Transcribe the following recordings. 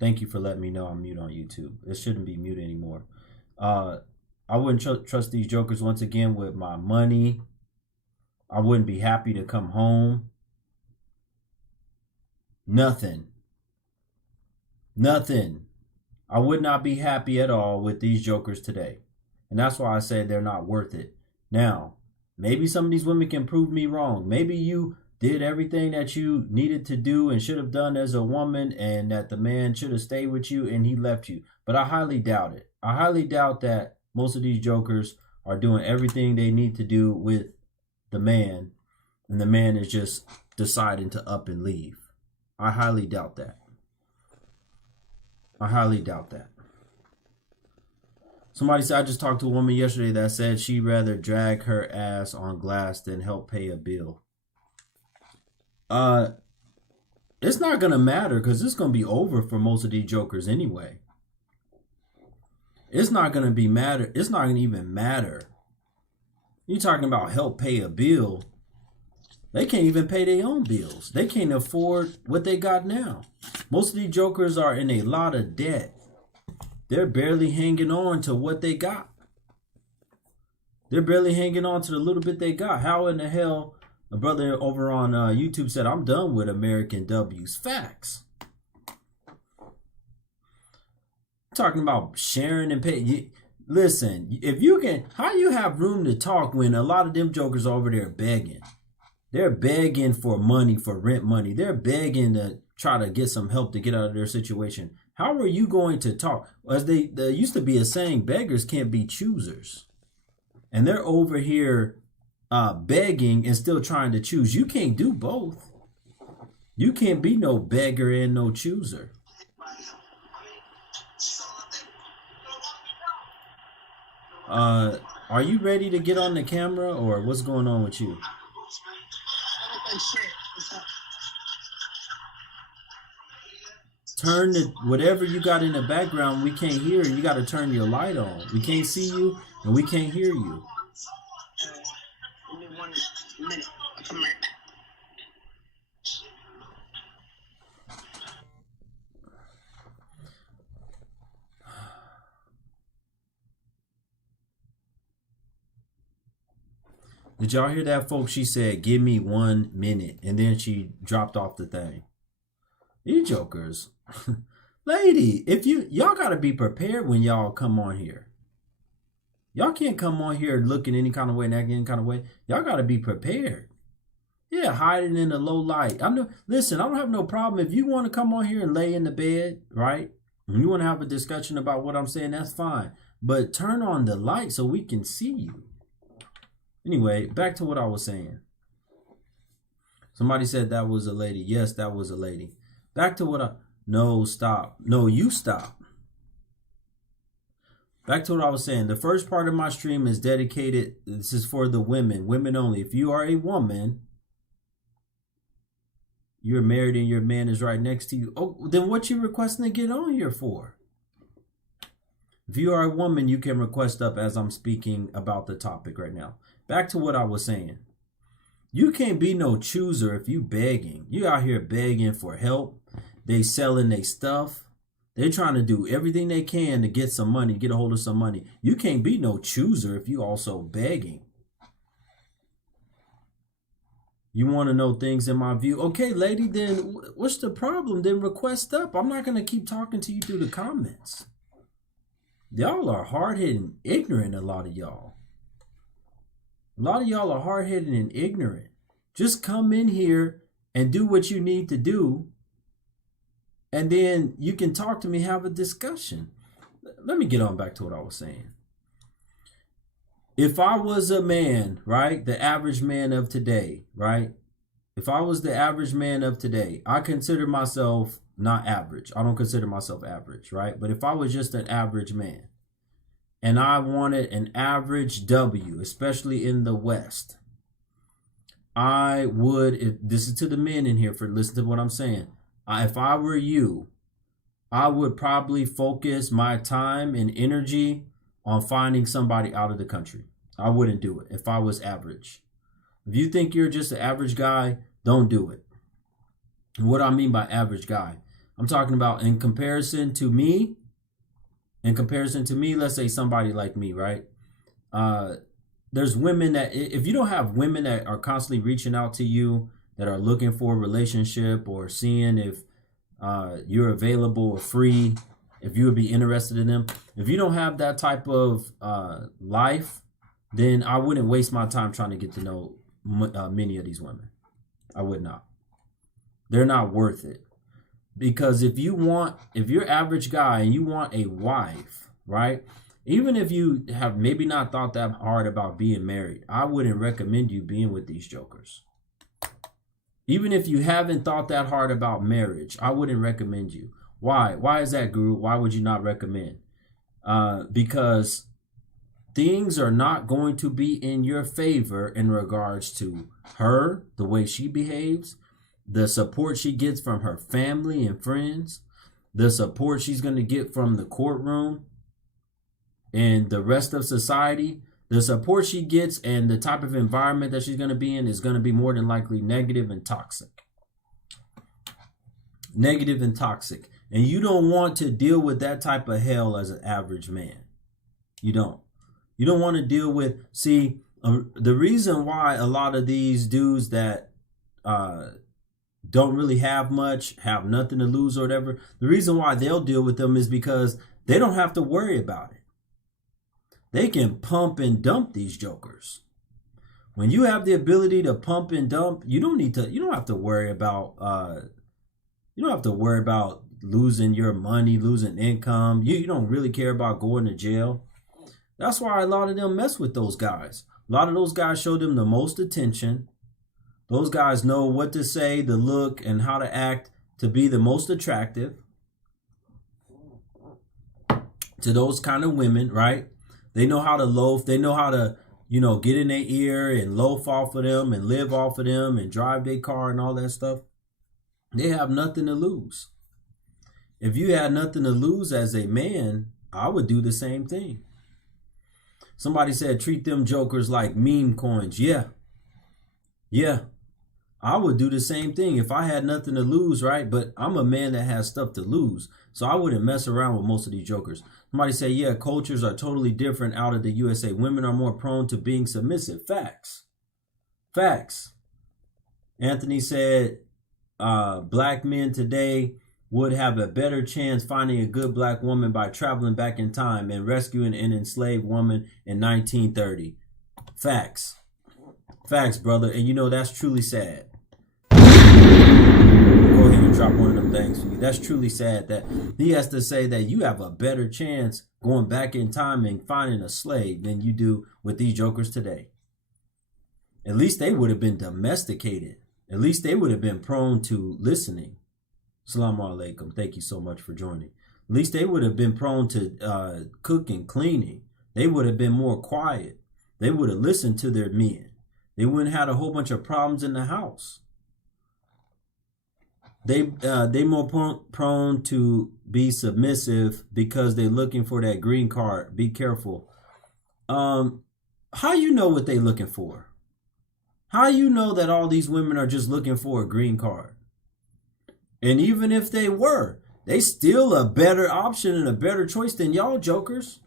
Thank you for letting me know I'm mute on YouTube. It shouldn't be mute anymore. I wouldn't trust these jokers once again with my money. I wouldn't be happy to come home. Nothing. Nothing. I would not be happy at all with these jokers today. And that's why I say they're not worth it. Now, maybe some of these women can prove me wrong. Maybe you did everything that you needed to do and should have done as a woman, and that the man should have stayed with you and he left you. But I highly doubt it. I highly doubt that most of these jokers are doing everything they need to do with the man, and the man is just deciding to up and leave. I highly doubt that. I highly doubt that. Somebody said, I just talked to a woman yesterday that said she'd rather drag her ass on glass than help pay a bill. It's not going to matter because it's going to be over for most of these jokers anyway. It's not going to be matter. It's not going to even matter. You're talking about help pay a bill. They can't even pay their own bills. They can't afford what they got now. Most of these jokers are in a lot of debt. They're barely hanging on to what they got. They're barely hanging on to the little bit they got. How in the hell, a brother over on YouTube said, I'm done with American W's. Facts. Talking about sharing and pay. Listen, if you can, how you have room to talk when a lot of them jokers over there begging? They're begging for money, for rent money. They're begging to try to get some help to get out of their situation. How are you going to talk? As there used to be a saying, beggars can't be choosers. And they're over here begging and still trying to choose. You can't do both. You can't be no beggar and no chooser. Are you ready to get on the camera, or what's going on with you? Turn the whatever you got in the background. We can't hear. You got to turn your light on. We can't see you and we can't hear you. Give me 1 minute. I'll come right back. Did y'all hear that, folks? She said, give me 1 minute. And then she dropped off the thing. You jokers. Lady, if y'all got to be prepared when y'all come on here. Y'all can't come on here looking any kind of way and acting any kind of way. Y'all got to be prepared. Yeah, hiding in the low light. Listen, I don't have no problem. If you want to come on here and lay in the bed, right? And you want to have a discussion about what I'm saying, that's fine. But turn on the light so we can see you. Anyway, back to what I was saying. Somebody said that was a lady. Yes, that was a lady. Back to what no, stop. No, you stop. Back to what I was saying. The first part of my stream is dedicated. This is for the women. Women only. If you are a woman, you're married and your man is right next to you. Oh, then what you requesting to get on here for? If you are a woman, you can request up as I'm speaking about the topic right now. Back to what I was saying. You can't be no chooser if you begging. You out here begging for help. They selling their stuff. They're trying to do everything they can to get some money, get a hold of some money. You can't be no chooser if you also begging. You want to know things in my view? Okay, lady, then what's the problem? Then request up. I'm not going to keep talking to you through the comments. Y'all are hard-headed and ignorant, a lot of y'all. A lot of y'all are hard-headed and ignorant. Just come in here and do what you need to do. And then you can talk to me, have a discussion. Let me get on back to what I was saying. If I was a man, right, the average man of today, right? If I was the average man of today, I consider myself not average. I don't consider myself average, right? But if I was just an average man and I wanted an average W, especially in the West, I would, if this is to the men in here for listen to what I'm saying. If I were you, I would probably focus my time and energy on finding somebody out of the country. I wouldn't do it if I was average. If you think you're just an average guy, don't do it. And what I mean by average guy, I'm talking about in comparison to me. In comparison to me, let's say somebody like me, right? There's women that, if you don't have women that are constantly reaching out to you, that are looking for a relationship or seeing if you're available or free, if you would be interested in them. If you don't have that type of life, then I wouldn't waste my time trying to get to know many of these women. I would not. They're not worth it. Because if you're average guy and you want a wife, right? Even if you have maybe not thought that hard about being married, I wouldn't recommend you being with these jokers. Even if you haven't thought that hard about marriage, I wouldn't recommend you. Why? Why is that, Guru? Why would you not recommend? Because things are not going to be in your favor in regards to her, the way she behaves, the support she gets from her family and friends, the support she's going to get from the courtroom and the rest of society. The support she gets and the type of environment that she's going to be in is going to be more than likely negative and toxic. Negative and toxic. And you don't want to deal with that type of hell as an average man. You don't. You don't want to deal with, see, the reason why a lot of these dudes that don't really have much, have nothing to lose or whatever, the reason why they'll deal with them is because they don't have to worry about it. They can pump and dump these jokers. When you have the ability to pump and dump, you don't have to worry about losing your money, losing income. You don't really care about going to jail. That's why a lot of them mess with those guys. A lot of those guys show them the most attention. Those guys know what to say, the look, and how to act to be the most attractive to those kind of women, right? They know how to loaf. They know how to, get in their ear and loaf off of them and live off of them and drive their car and all that stuff. They have nothing to lose. If you had nothing to lose as a man, I would do the same thing. Somebody said, treat them jokers like meme coins. Yeah. I would do the same thing if I had nothing to lose, right? But I'm a man that has stuff to lose. So I wouldn't mess around with most of these jokers. Somebody say, yeah, cultures are totally different out of the USA. Women are more prone to being submissive. Facts. Anthony said, black men today would have a better chance finding a good black woman by traveling back in time and rescuing an enslaved woman in 1930. Facts, brother. And that's truly sad. Go ahead and drop one of them things for you. That's truly sad that he has to say that you have a better chance going back in time and finding a slave than you do with these jokers today. At least they would have been domesticated. At least they would have been prone to listening. Assalamu alaikum. Thank you so much for joining. At least they would have been prone to cooking, cleaning. They would have been more quiet. They would have listened to their men. They wouldn't have had a whole bunch of problems in the house. They more prone to be submissive because they're looking for that green card. Be careful. How you know what they're looking for? How you know that all these women are just looking for a green card? And even if they were, they still a better option and a better choice than y'all jokers.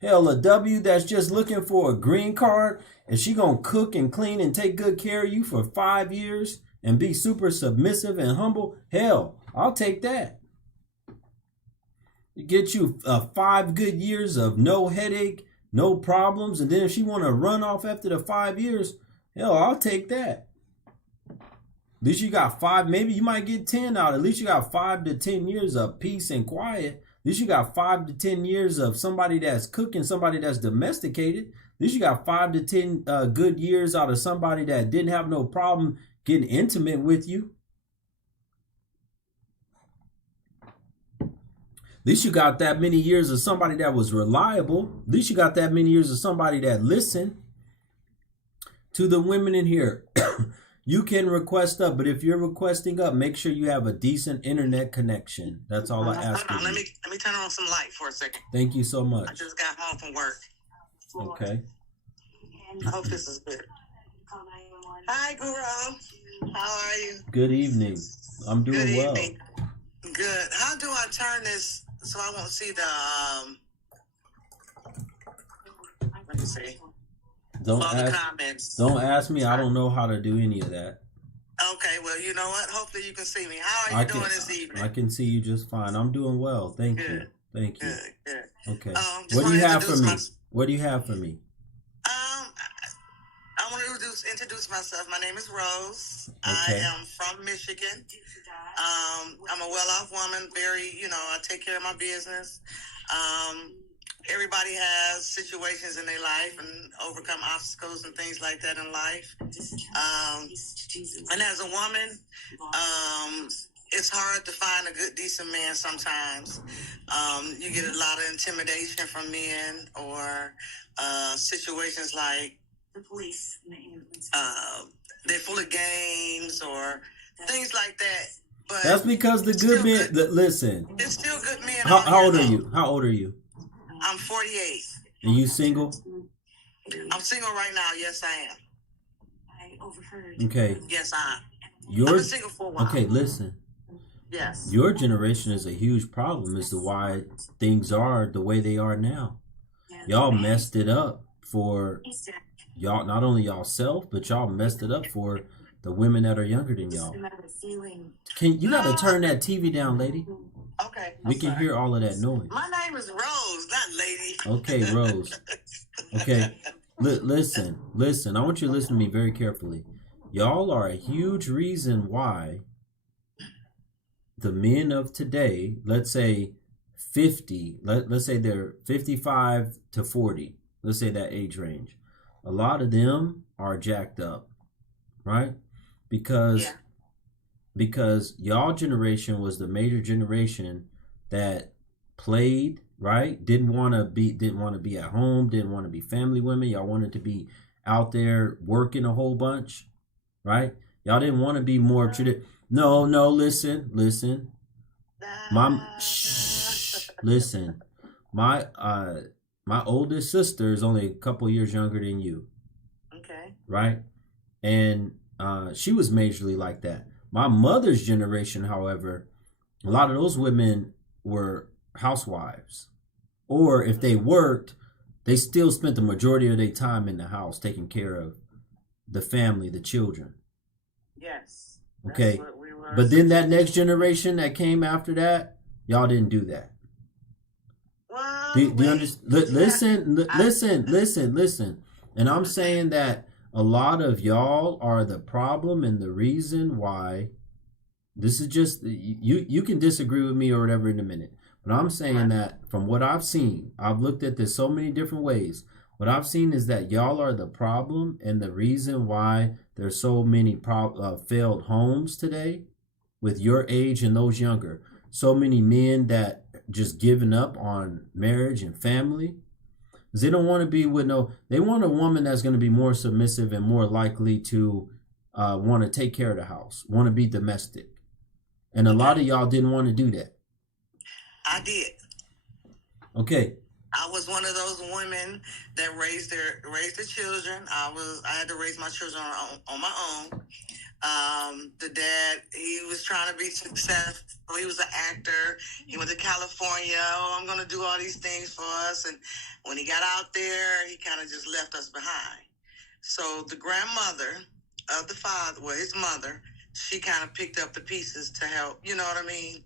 Hell, a W that's just looking for a green card, and she gonna cook and clean and take good care of you for 5 years and be super submissive and humble. Hell, I'll take that. Get you 5 good years of no headache, no problems, and then if she want to run off after the 5 years, hell, I'll take that. At least you got 5, maybe you might get 10 out. At least you got 5 to 10 years of peace and quiet. At least you got 5 to 10 years of somebody that's cooking, somebody that's domesticated. At least you got 5 to 10 good years out of somebody that didn't have no problem getting intimate with you. At least you got that many years of somebody that was reliable. At least you got that many years of somebody that listened. To the women in here, you can request up, but if you're requesting up, make sure you have a decent internet connection. That's all I ask. Hold on, let me turn on some light for a second. Thank you so much. I just got home from work. Okay. I hope this is good. Hi, Guru. How are you? Good evening. I'm Good doing well. evening. Good. How do I turn this so I won't see the let me see. Don't All the ask. comments. Don't ask me. I don't know how to do any of that. Okay, well, you know what? Hopefully you can see me. How are I you can. doing this evening? I can see you just fine. I'm doing well. Thank you. Good. Thank you. Good, good. Okay. Just What do want you to have for introduce me? What do you have for me? I want to introduce myself. My name is Rose. Okay. I am from Michigan. I'm a well-off woman. Very, I take care of my business. Everybody has situations in their life and overcome obstacles and things like that in life. And as a woman, it's hard to find a good, decent man sometimes. You get a lot of intimidation from men or situations like they're full of games or things like that. But that's because the good men. Listen. It's still good men. How old are you? How old are you? I'm 48. And you single? I'm single right now. Yes, I am. Okay. Yes, I am. You're I've been single for a while. okay. Listen. Yes. Your generation is a huge problem as to why things are the way they are now. Y'all messed it up for y'all, not only y'allself, but y'all messed it up for the women that are younger than y'all. You gotta turn that TV down, lady. Okay. We can hear all of that noise. My name is Rose, not lady. Okay, Rose. Okay. Listen. I want you to listen to me very carefully. Y'all are a huge reason why the men of today, let's say 50, let's say they're 55 to 40, let's say that age range. A lot of them are jacked up, right? Because y'all generation was the major generation that played, right? Didn't want to be at home, didn't want to be family women. Y'all wanted to be out there working a whole bunch, right? Y'all didn't want to be more No, listen. Listen. My oldest sister is only a couple years younger than you. Okay. Right? And she was majorly like that. My mother's generation, however, a lot of those women were housewives. Or if they worked, they still spent the majority of their time in the house taking care of the family, the children. Yes. Okay. But then that next generation that came after that, y'all didn't do that. Well, do you understand? Listen. And I'm saying that a lot of y'all are the problem and the reason why. This is just, you can disagree with me or whatever in a minute. But I'm saying that from what I've seen, I've looked at this so many different ways. What I've seen is that y'all are the problem and the reason why there's so many failed homes today with your age and those younger. So many men that just giving up on marriage and family. Because they don't want to be with they want a woman that's going to be more submissive and more likely to want to take care of the house, want to be domestic. And a lot of y'all didn't want to do that. I did. Okay. I was one of those women that raised their children. I had to raise my children on my own. The dad, he was trying to be successful. He was an actor. He went to California. Oh, I'm going to do all these things for us. And when he got out there, he kind of just left us behind. So the grandmother of the father, well, his mother, she kind of picked up the pieces to help, you know what I mean?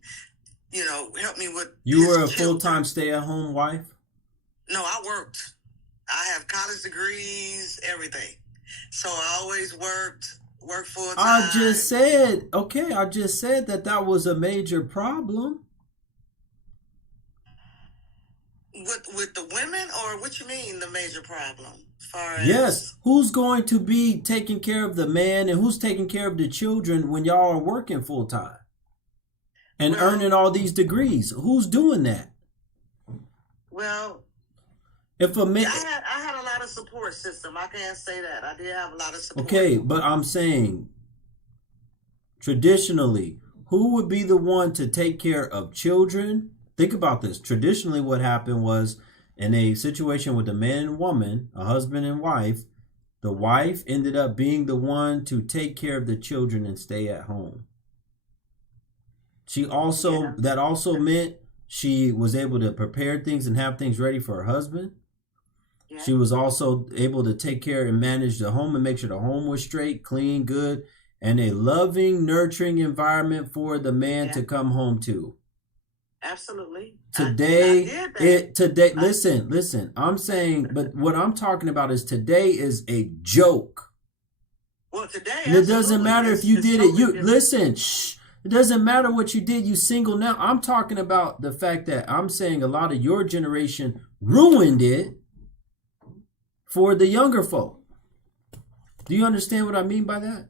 Help me with You were a full-time stay-at-home wife? No, I worked. I have college degrees, everything. So I always worked full-time. I just said that was a major problem. With the women, or what you mean the major problem? Yes. Who's going to be taking care of the man and who's taking care of the children when y'all are working full-time? And earning all these degrees? Who's doing that? Well, if a man, I had a lot of support system. I can't say that. I did have a lot of support. Okay, but I'm saying, traditionally, who would be the one to take care of children? Think about this. Traditionally, what happened was, in a situation with a man and woman, a husband and wife, The wife ended up being the one to take care of the children and stay at home. She also, that also meant she was able to prepare things and have things ready for her husband. Yeah. She was also able to take care and manage the home and make sure the home was straight, clean, good, and a loving, nurturing environment for the man to come home to. Absolutely. Today, listen, I'm saying, but what I'm talking about is today is a joke. Well, today, and it doesn't matter if you did it. Listen, shh. It doesn't matter what you did. You single now. I'm talking about the fact that I'm saying a lot of your generation ruined it for the younger folk. Do you understand what I mean by that?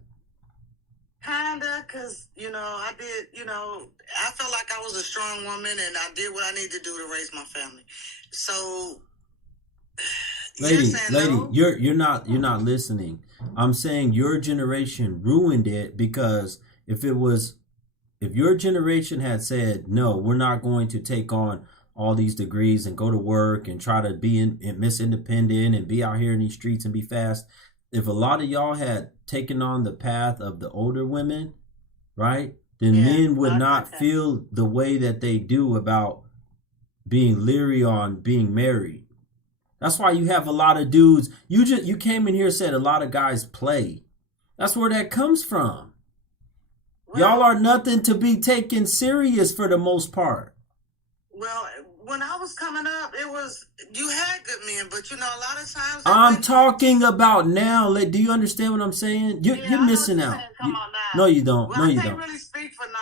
Kinda, because, I did, I felt like I was a strong woman and I did what I needed to do to raise my family. So, lady, you're not listening. I'm saying your generation ruined it because if your generation had said, no, we're not going to take on all these degrees and go to work and try to be Miss Independent and be out here in these streets and be fast. If a lot of y'all had taken on the path of the older women, right, then men would not feel the way that they do about being leery on being married. That's why you have a lot of dudes. You came in here and said a lot of guys play. That's where that comes from. Well, y'all are nothing to be taken serious for the most part. Well, when I was coming up, you had good men, but a lot of times. I'm talking about now. Do you understand what I'm saying? You're missing out. Come on now. No, you don't. Well, no, you don't. I can't really speak for now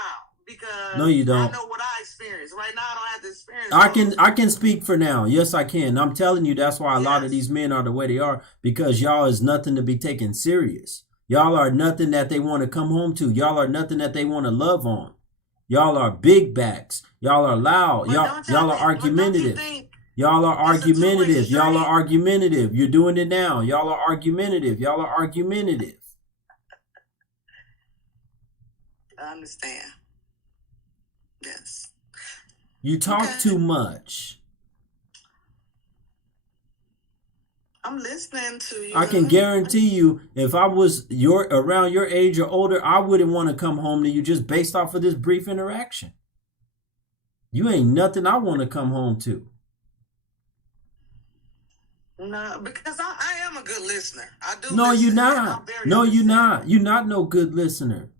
because no, you don't. I know what I experienced. Right now, I don't have to experience. I can speak for now. Yes, I can. I'm telling you, that's why a lot of these men are the way they are, because y'all is nothing to be taken serious. Y'all are nothing that they want to come home to. Y'all are nothing that they want to love on. Y'all are big backs. Y'all are loud. Y'all are argumentative. Y'all are argumentative. Y'all are argumentative. You're doing it now. Y'all are argumentative. Y'all are argumentative. I understand. Yes. You talk too much. I'm listening to you. I can guarantee you, if I was around your age or older, I wouldn't want to come home to you just based off of this brief interaction. You ain't nothing I want to come home to. No, because I am a good listener. I do. No, you're not. No, you're not. You're not no good listener.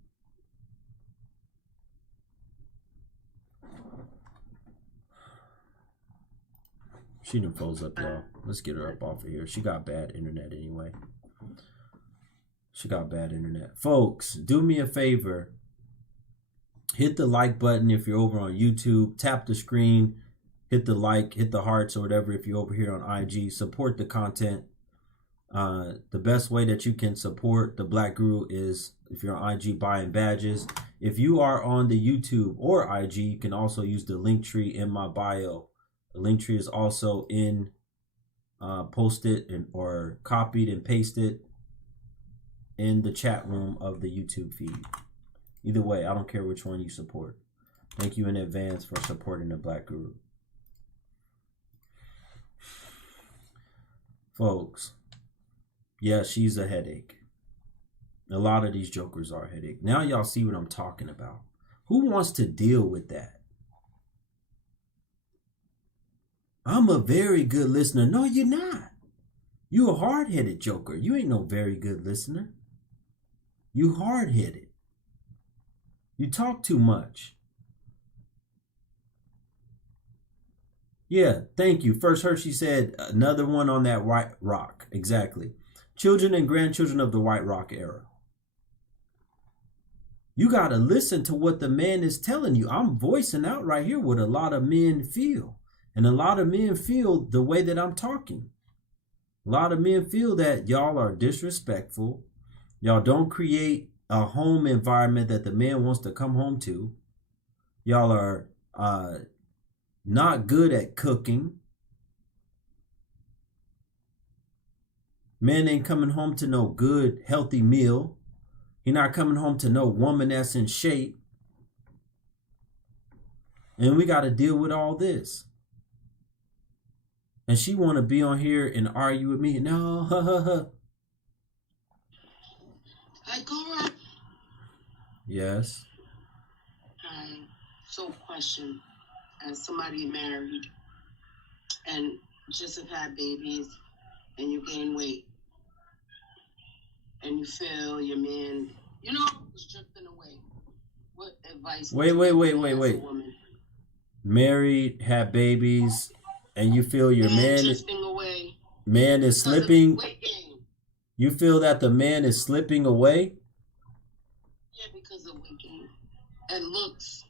She done froze up, y'all. Let's get her up off of here. She got bad internet anyway. She got bad internet. Folks, do me a favor. Hit the like button if you're over on YouTube. Tap the screen. Hit the like. Hit the hearts or whatever if you're over here on IG. Support the content. The best way that you can support the Black Guru is if you're on IG buying badges. If you are on the YouTube or IG, you can also use the link tree in my bio. The link tree is also in posted or copied and pasted in the chat room of the YouTube feed. Either way, I don't care which one you support. Thank you in advance for supporting the Black Guru. Folks, yeah, she's a headache. A lot of these jokers are a headache. Now y'all see what I'm talking about. Who wants to deal with that? I'm a very good listener. No, you're not. You a hard-headed joker. You ain't no very good listener. You hard-headed. You talk too much. Yeah, thank you. First Hershey said another one on that White Rock. Exactly. Children and grandchildren of the White Rock era. You got to listen to what the man is telling you. I'm voicing out right here what a lot of men feel. And a lot of men feel the way that I'm talking. A lot of men feel that y'all are disrespectful. Y'all don't create a home environment that the man wants to come home to. Y'all are not good at cooking. Man ain't coming home to no good, healthy meal. He not coming home to no woman that's in shape. And we got to deal with all this. And she want to be on here and argue with me. No, Yes. So question, as somebody married and just have had babies and you gain weight and you feel your man, is drifting away. What advice? Wait. Woman? Married, had babies, and you feel your man drifting away. Man is slipping. You feel that the man is slipping away? Yeah, because of weight gain and looks.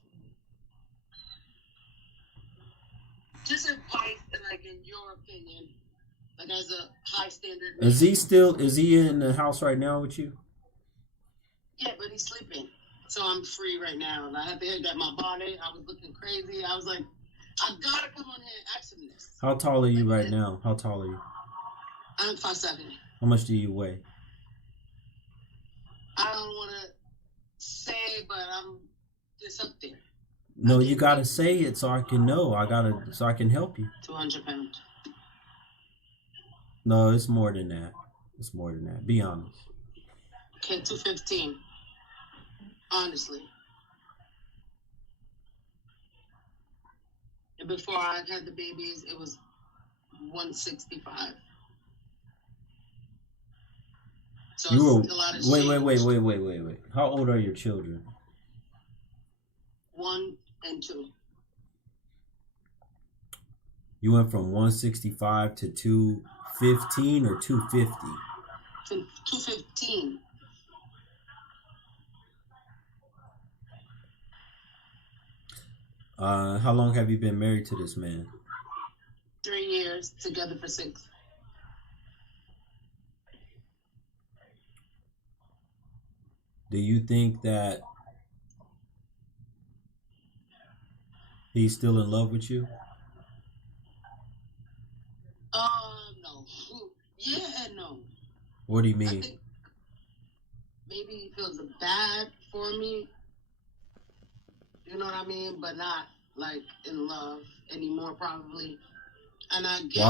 Just advice, like in your opinion, like as a high standard man. Is he in the house right now with you? Yeah, but he's sleeping. So I'm free right now. And I had to hit that my body. I was looking crazy. I was like, I gotta come on here and ask him this. How tall are you right now? How tall are you? I'm 5'7". How much do you weigh? I don't wanna say, but I'm just up there. No, you gotta say it so I can know. So I can help you. 200 pounds. No, it's more than that. It's more than that. Be honest. Okay, 215. Honestly. And before I had the babies, it was 165. So you were, a lot of wait. How old are your children? 1 and 2. You went from 165 to 215 or 250? 215. How long have you been married to this man? 3 years, together for 6. Do you think that he's still in love with you? No. Yeah and no. What do you mean? I think maybe he feels bad for me. You know what I mean? But not like in love anymore, probably. And I get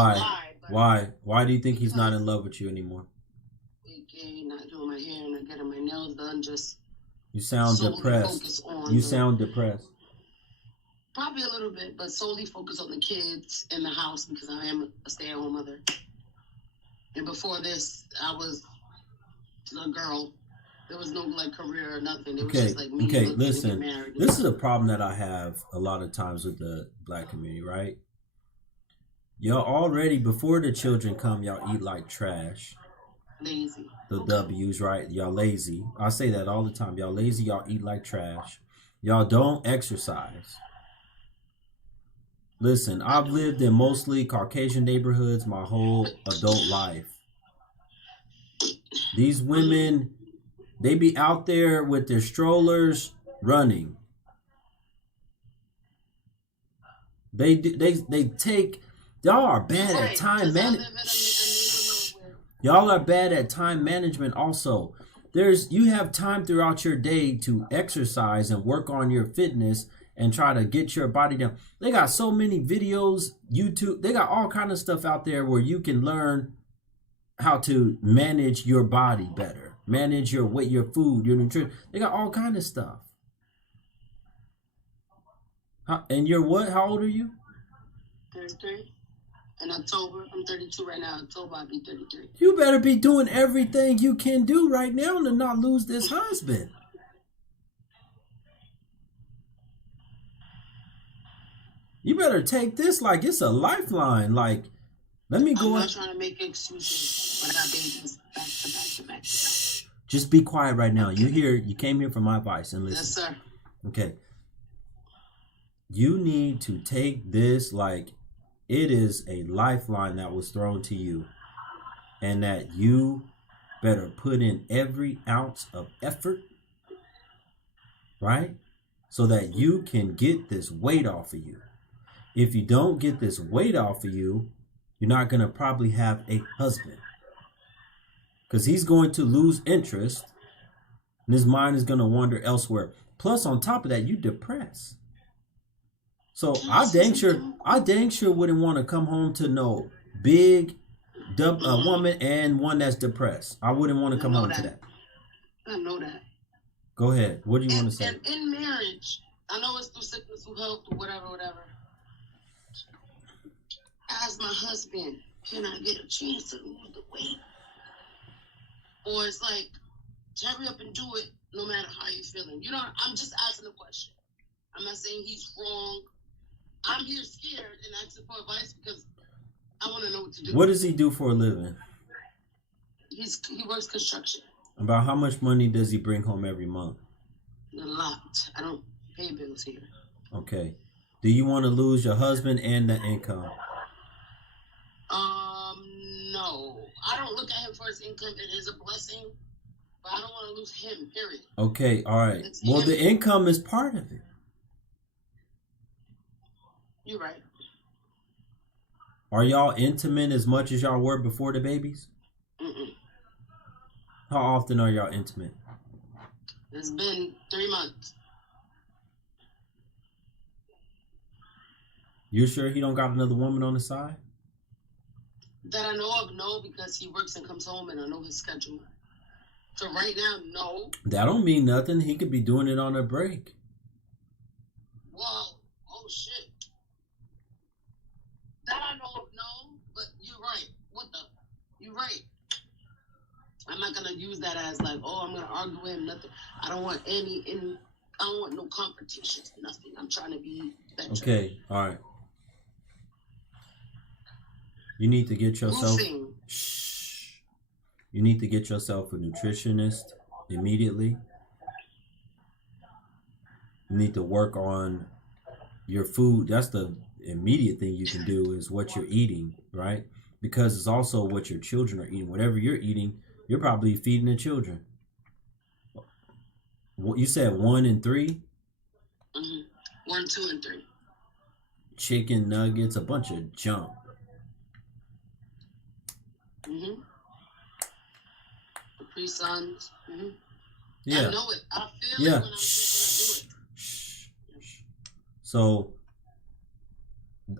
why. Why do you think he's not in love with you anymore? Again, not doing my hair and not getting my nails done. Just you sound depressed. You sound depressed. Probably a little bit, but solely focus on the kids in the house because I am a stay-at-home mother. And before this, I was a girl. There was no like career or nothing. It was just like me. Okay, listen. This is a problem that I have a lot of times with the black community, right? Y'all already, before the children come, y'all eat like trash. Lazy. The W's, right? Y'all lazy. I say that all the time. Y'all lazy, y'all eat like trash. Y'all don't exercise. Listen, I've lived in mostly Caucasian neighborhoods my whole adult life. These women, they be out there with their strollers running. They take, y'all are bad at time management. Y'all are bad at time management also. You have time throughout your day to exercise and work on your fitness and try to get your body down. They got so many videos, YouTube, they got all kind of stuff out there where you can learn how to manage your body better. Manage your weight, your food, your nutrition. They got all kind of stuff. And you're what? How old are you? 33. In October, I'm 32 right now. In October, I'll be 33. You better be doing everything you can do right now to not lose this husband. You better take this like it's a lifeline. Like, let me go. I'm not trying to make excuses, but I got babies back to back. Shh. Just be quiet right now. Okay. You came here for my advice and listen. Yes, sir. Okay. You need to take this like it is a lifeline that was thrown to you, and that you better put in every ounce of effort, right? So that you can get this weight off of you. If you don't get this weight off of you, you're not going to probably have a husband. Because he's going to lose interest, and his mind is going to wander elsewhere. Plus, on top of that, you depressed. So I dang sure wouldn't want to come home to no big woman and one that's depressed. I wouldn't want to come home to that. I know that. Go ahead. What do you want to say? And in marriage, I know it's through sickness, through health, or whatever. As my husband, can I get a chance to lose the weight? Or it's like, hurry up and do it no matter how you're feeling. You know, I'm just asking a question. I'm not saying he's wrong. I'm here scared and asking for advice because I want to know what to do. What does he do for a living? He works construction. About how much money does he bring home every month? A lot. I don't pay bills here. Okay. Do you want to lose your husband and the income? No. I don't look at him for his income. It is a blessing, but I don't want to lose him, period. Okay, all right. Well, the income is part of it. You're right. Are y'all intimate as much as y'all were before the babies? Mm-mm. How often are y'all intimate? It's been 3 months. You sure he don't got another woman on the side? That I know of, no, because he works and comes home and I know his schedule. So right now, no. That don't mean nothing. He could be doing it on a break. Well, oh shit. That I know of, no, but you're right. You're right. I'm not gonna use that as like, oh, I'm gonna argue with him, nothing. I don't want I don't want no confrontations, nothing. I'm trying to be better. Okay, all right. You need to get yourself. Shh. You need to get yourself a nutritionist immediately. You need to work on your food. That's the immediate thing you can do is what you're eating, right? Because it's also what your children are eating. Whatever you're eating, you're probably feeding the children. What you said, 1 and 3? Mm-hmm. 1, 2, and 3. Chicken nuggets, a bunch of junk. Mm-hmm. Capri Suns. Mm-hmm. Yeah. I know it. I feel it when I'm just gonna do it. So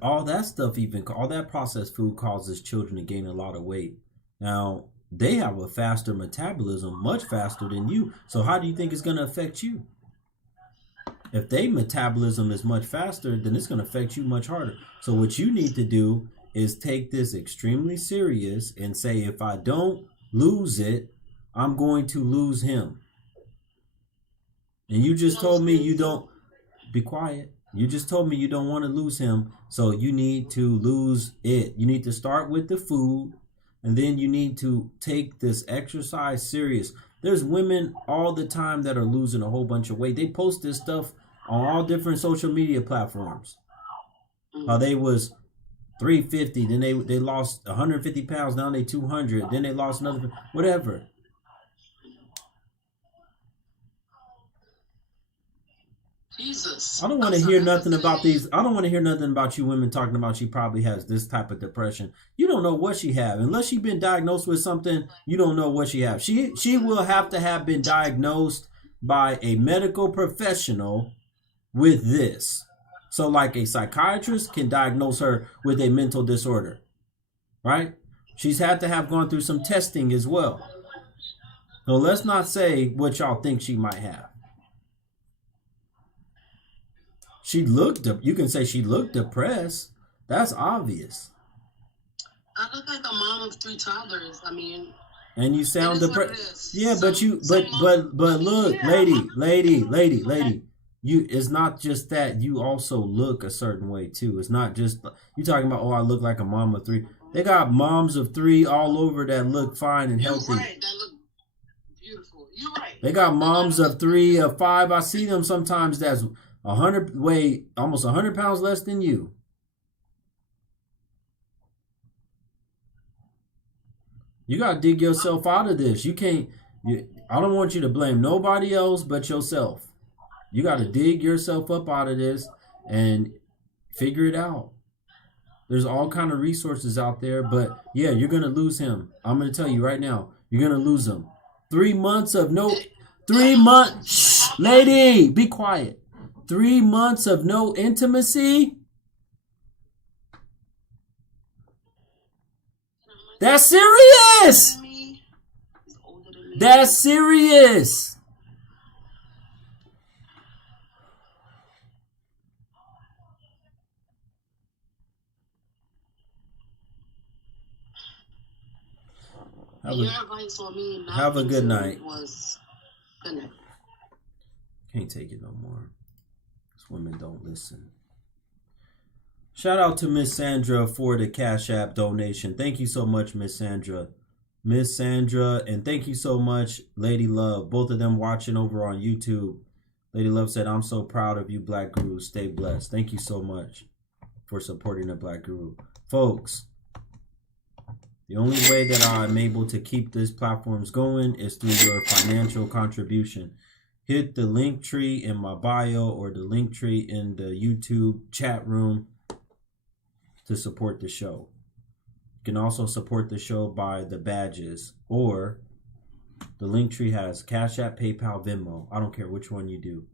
all that stuff, all that processed food causes children to gain a lot of weight. Now, they have a faster metabolism, much faster than you. So how do you think it's going to affect you? If their metabolism is much faster, then it's going to affect you much harder. So what you need to do is take this extremely serious and say, if I don't lose it, I'm going to lose him. And you just told me you don't. Be quiet. You just told me you don't want to lose him. So you need to lose it. You need to start with the food. And then you need to take this exercise serious. There's women all the time that are losing a whole bunch of weight. They post this stuff on all different social media platforms. How they was 350, then they lost 150 pounds, now they 200, then they lost another, whatever. Jesus. I don't want to hear nothing about these. I don't want to hear nothing about you women talking about she probably has this type of depression. You don't know what she have. Unless she been diagnosed with something, you don't know what she have. She will have to have been diagnosed by a medical professional with this. So like a psychiatrist can diagnose her with a mental disorder, right? She's had to have gone through some testing as well. So let's not say what y'all think she might have. You can say she looked depressed. That's obvious. I look like a mom of 3 toddlers. I mean, and you sound depressed. Yeah, but look, yeah. lady. It's not just that. You also look a certain way too. It's not just you talking about. Oh, I look like a mom of 3. They got moms of 3 all over that look fine and healthy. You're right. That look beautiful. You're right. They got moms of 3, of 5. I see them sometimes. That's 100 weigh almost 100 pounds less than you. You gotta dig yourself out of this. You can't. I don't want you to blame nobody else but yourself. You got to dig yourself up out of this and figure it out. There's all kind of resources out there, but yeah, you're going to lose him. I'm going to tell you right now, you're going to lose him. 3 months of 3 months. Shh, lady, be quiet. 3 months of no intimacy. That's serious. That's serious. Your advice on me not have a good night. Was good night. Can't take it no more. These women don't listen. Shout out to Miss Sandra for the Cash App donation. Thank you so much, Miss Sandra. Miss Sandra, and thank you so much, Lady Love. Both of them watching over on YouTube. Lady Love said, I'm so proud of you, Black Guru. Stay blessed. Thank you so much for supporting the Black Guru. Folks, the only way that I'm able to keep these platforms going is through your financial contribution. Hit the link tree in my bio or the link tree in the YouTube chat room to support the show. You can also support the show by the badges, or the link tree has Cash App, PayPal, Venmo. I don't care which one you do.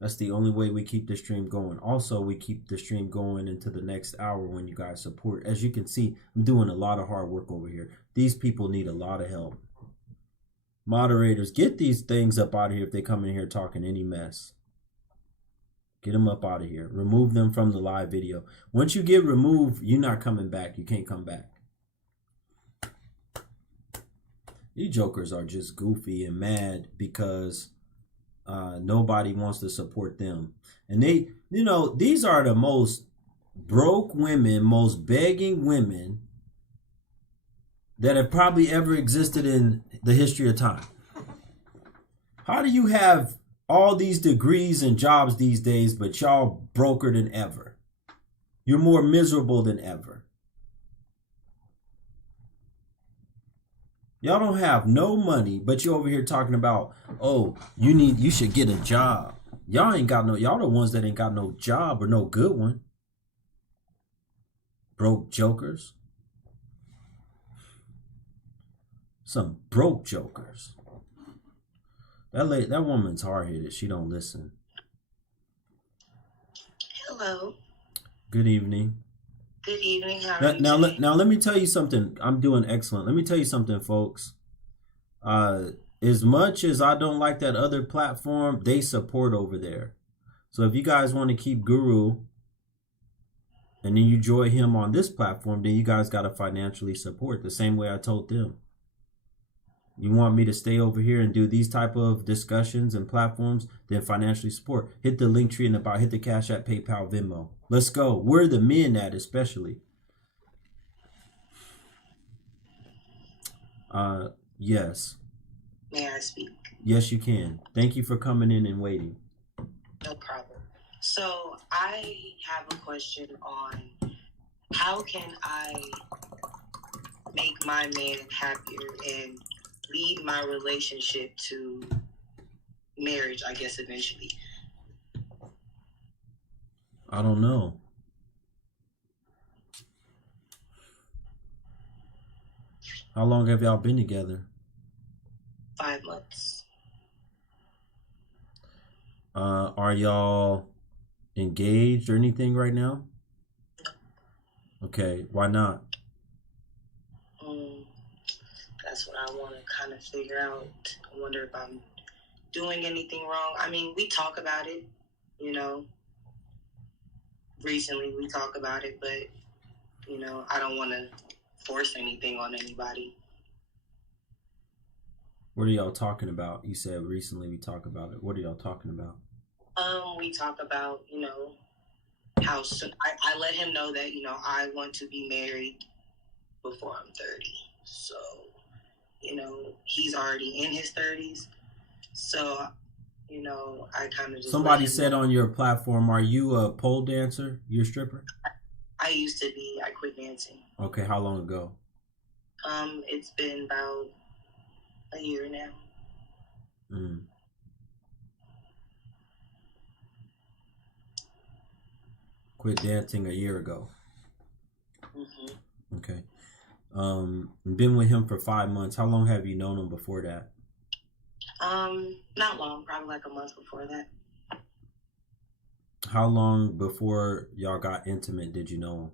That's the only way we keep the stream going. Also, we keep the stream going into the next hour when you guys support. As you can see, I'm doing a lot of hard work over here. These people need a lot of help. Moderators, get these things up out of here if they come in here talking any mess. Get them up out of here. Remove them from the live video. Once you get removed, you're not coming back. You can't come back. These jokers are just goofy and mad because nobody wants to support them. And they, you know, these are the most broke women, most begging women that have probably ever existed in the history of time. How do you have all these degrees and jobs these days, but y'all broker than ever? You're more miserable than ever. Y'all don't have no money, but you're over here talking about, oh, you should get a job. Y'all ain't got no, y'all the ones that ain't got no job or no good one. Broke jokers. Some broke jokers. That woman's hard-headed. She don't listen. Hello. Good evening. Good evening. How are you Now let me tell you something. I'm doing excellent. Let me tell you something, folks. As much as I don't like that other platform, they support over there. So if you guys want to keep Guru and then you join him on this platform, then you guys got to financially support the same way I told them. You want me to stay over here and do these type of discussions and platforms, then financially support. Hit the link tree in the bio. Hit the Cash App, PayPal, Venmo. Let's go. Where are the men at, especially? Yes. May I speak? Yes, you can. Thank you for coming in and waiting. No problem. So I have a question on how can I make my man happier and lead my relationship to marriage, I guess, eventually. I don't know. How long have y'all been together? 5 months. Are y'all engaged or anything right now? Okay, why not? That's what I want to kind of figure out. I wonder if I'm doing anything wrong. I mean, we talk about it, you know. Recently we talk about it, but, you know, I don't want to force anything on anybody. What are y'all talking about? You said recently we talk about it. What are y'all talking about? We talk about, you know, how soon I let him know that, you know, I want to be married before I'm 30. So, you know, he's already in his 30s. So, you know, I kind of just... Somebody said on your platform, are you a pole dancer? You're a stripper? I used to be. I quit dancing. Okay, how long ago? It's been about a year now. Quit dancing a year ago. Mm-hmm. Okay. Been with him for 5 months. How long have you known him before that? Not long, probably like a month before that. How long before y'all got intimate did you know him?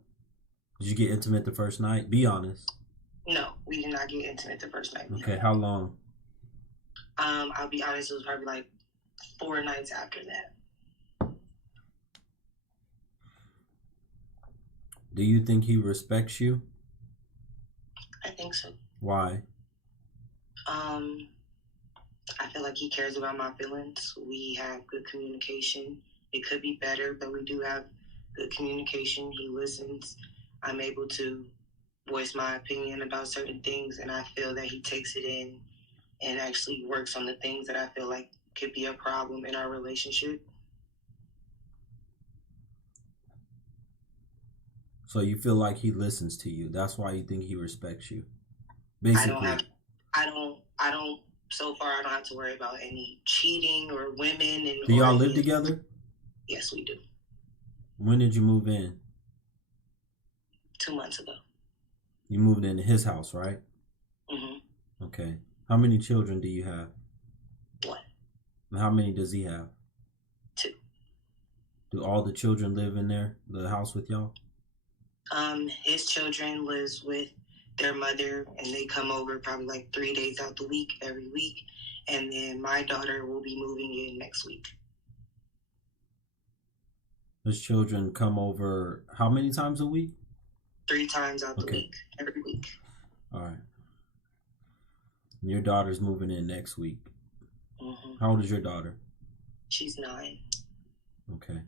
Did you get intimate the first night? Be honest. No, we did not get intimate the first night. Okay, how long? I'll be honest, it was probably like 4 nights after that. Do you think he respects you? I think so. Why? I feel like he cares about my feelings. We have good communication. It could be better, but we do have good communication. He listens. I'm able to voice my opinion about certain things, and I feel that he takes it in and actually works on the things that I feel like could be a problem in our relationship. So you feel like he listens to you. That's why you think he respects you. Basically. So far, I don't have to worry about any cheating or women. And do y'all live together? Yes, we do. When did you move in? 2 months ago. You moved into his house, right? Mm-hmm. Okay. How many children do you have? 1. And how many does he have? 2. Do all the children live in the house with y'all? His children lives with their mother, and they come over probably like 3 days out the week, every week. And then my daughter will be moving in next week. His children come over how many times a week? 3 times out the week, every week. All right. And your daughter's moving in next week. Mm-hmm. How old is your daughter? She's 9. Okay.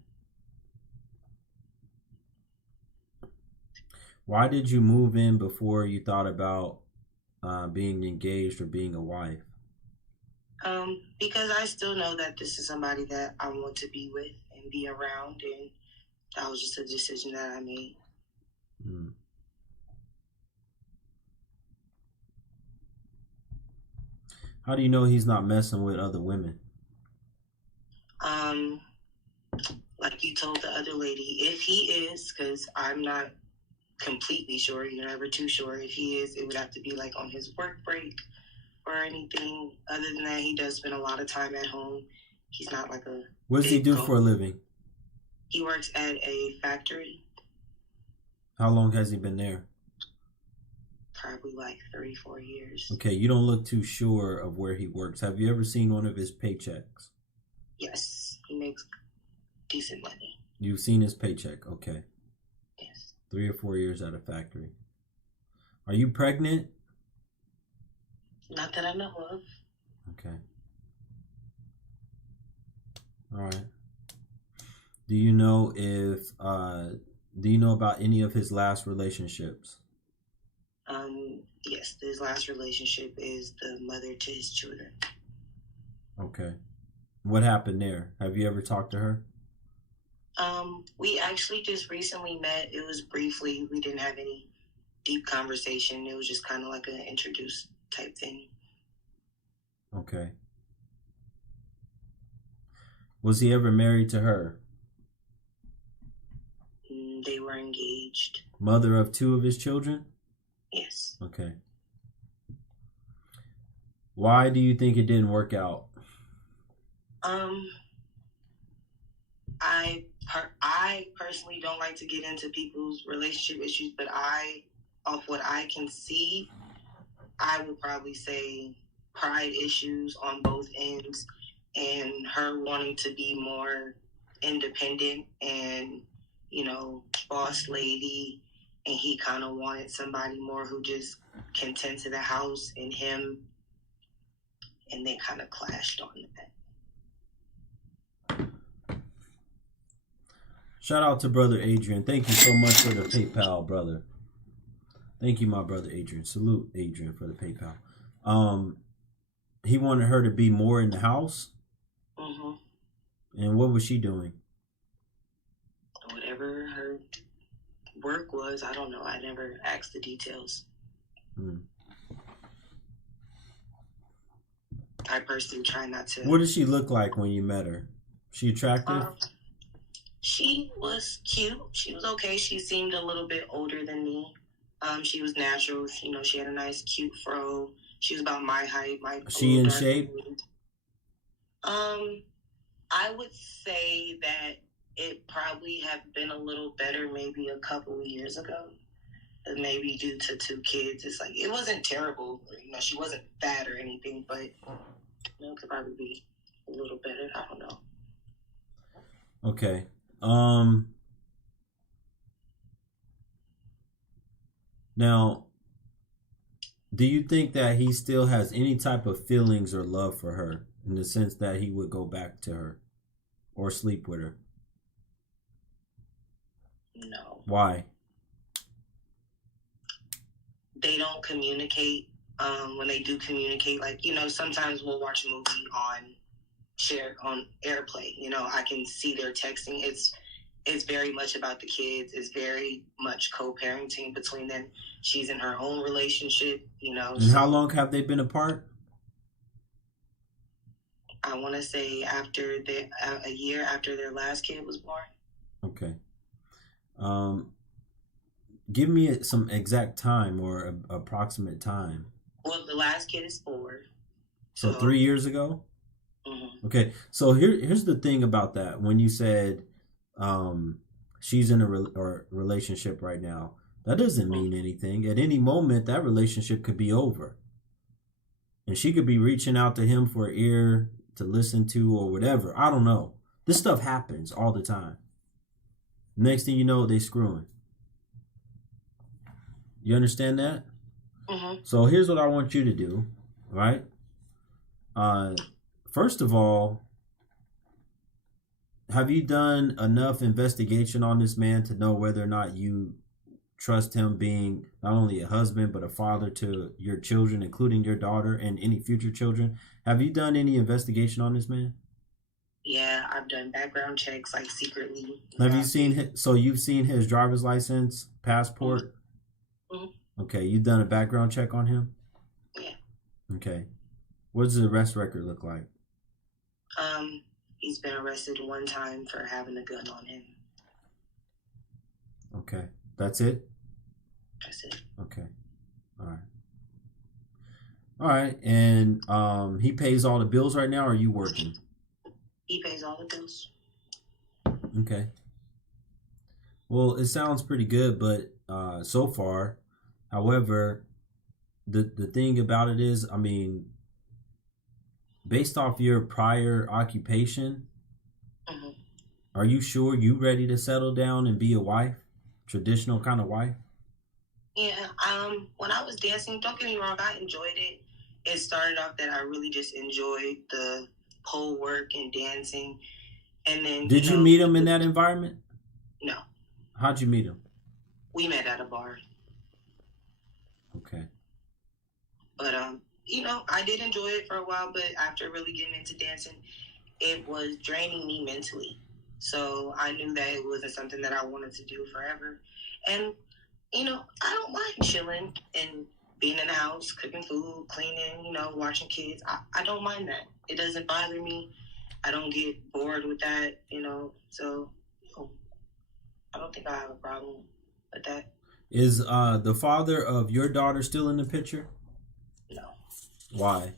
Why did you move in before you thought about being engaged or being a wife? Because I still know that this is somebody that I want to be with and be around, and that was just a decision that I made. How do you know he's not messing with other women? Like you told the other lady, if he is, because I'm not completely sure, you're never too sure. If he is, it would have to be like on his work break or anything. Other than that, he does spend a lot of time at home. He's not like a... What does he do for a living? He works at a factory. How long has he been there? Probably like 3-4 years. Okay, you don't look too sure of where he works. Have you ever seen one of his paychecks? Yes, he makes decent money. You've seen his paycheck, okay. Yes. 3 or 4 years at a factory. Are you pregnant? Not that I know of. Okay. All right. Do you know about any of his last relationships? Yes, his last relationship is the mother to his children. Okay. What happened there? Have you ever talked to her? We actually just recently met. It was briefly. We didn't have any deep conversation. It was just kind of like an introduce type thing. Okay. Was he ever married to her? They were engaged. Mother of 2 of his children? Yes. Okay. Why do you think it didn't work out? I personally don't like to get into people's relationship issues, but off what I can see, I would probably say pride issues on both ends, and her wanting to be more independent and, boss lady, and he kind of wanted somebody more who just can tend to the house and him, and they kind of clashed on that. Shout out to Brother Adrian. Thank you so much for the PayPal, brother. Thank you, my brother Adrian. Salute Adrian for the PayPal. He wanted her to be more in the house. Mm-hmm. And what was she doing? Whatever her work was, I don't know. I never asked the details. I personally try not to. What did she look like when you met her? She attractive? She was cute. She was okay. She seemed a little bit older than me. She was natural. She had a nice, cute fro. She was about my height. She in shape? I would say that it probably have been a little better maybe a couple of years ago. Maybe due to 2 kids. It's like, it wasn't terrible. She wasn't fat or anything, but it could probably be a little better. I don't know. Okay. Now, do you think that he still has any type of feelings or love for her in the sense that he would go back to her or sleep with her? No. Why? They don't communicate. When they do communicate, like, sometimes we'll watch a movie on AirPlay. I can see their texting. It's very much about the kids. It's very much co-parenting between them. She's in her own relationship, And how long have they been apart? I want to say a year after their last kid was born. Okay. Give me some exact time or approximate time. Well, the last kid is 4. So 3 years ago? Mm-hmm. Okay. So here's the thing about that. When you said she's in a relationship right now, that doesn't mean anything. At any moment, that relationship could be over. And she could be reaching out to him for an ear to listen to or whatever. I don't know. This stuff happens all the time. Next thing you know, they screwing. You understand that? Mm-hmm. So here's what I want you to do, right? First of all, have you done enough investigation on this man to know whether or not you trust him being not only a husband, but a father to your children, including your daughter and any future children? Have you done any investigation on this man? Yeah, I've done background checks, like, secretly. Have you seen so you've seen his driver's license, passport? Mm-hmm. Okay, you've done a background check on him? Yeah. Okay. What does the arrest record look like? He's been arrested one time for having a gun on him. Okay. That's it? That's it. Okay. All right. All right. And he pays all the bills right now, or are you working? He pays all the bills. Okay. Well, it sounds pretty good, but so far, however, the thing about it is, I mean, based off your prior occupation, Mm-hmm. are you sure you ready to settle down and be a wife? Traditional kind of wife? Yeah, when I was dancing, don't get me wrong, I enjoyed it. It started off that I really just enjoyed the pole work and dancing. And then Did you meet him in that environment? No. How'd you meet him? We met at a bar. Okay. But I did enjoy it for a while, but after really getting into dancing, it was draining me mentally. So I knew that it wasn't something that I wanted to do forever. And, I don't mind chilling and being in the house, cooking food, cleaning, watching kids. I don't mind that. It doesn't bother me. I don't get bored with that, So, I don't think I have a problem with that. Is the father of your daughter still in the picture? No. Why?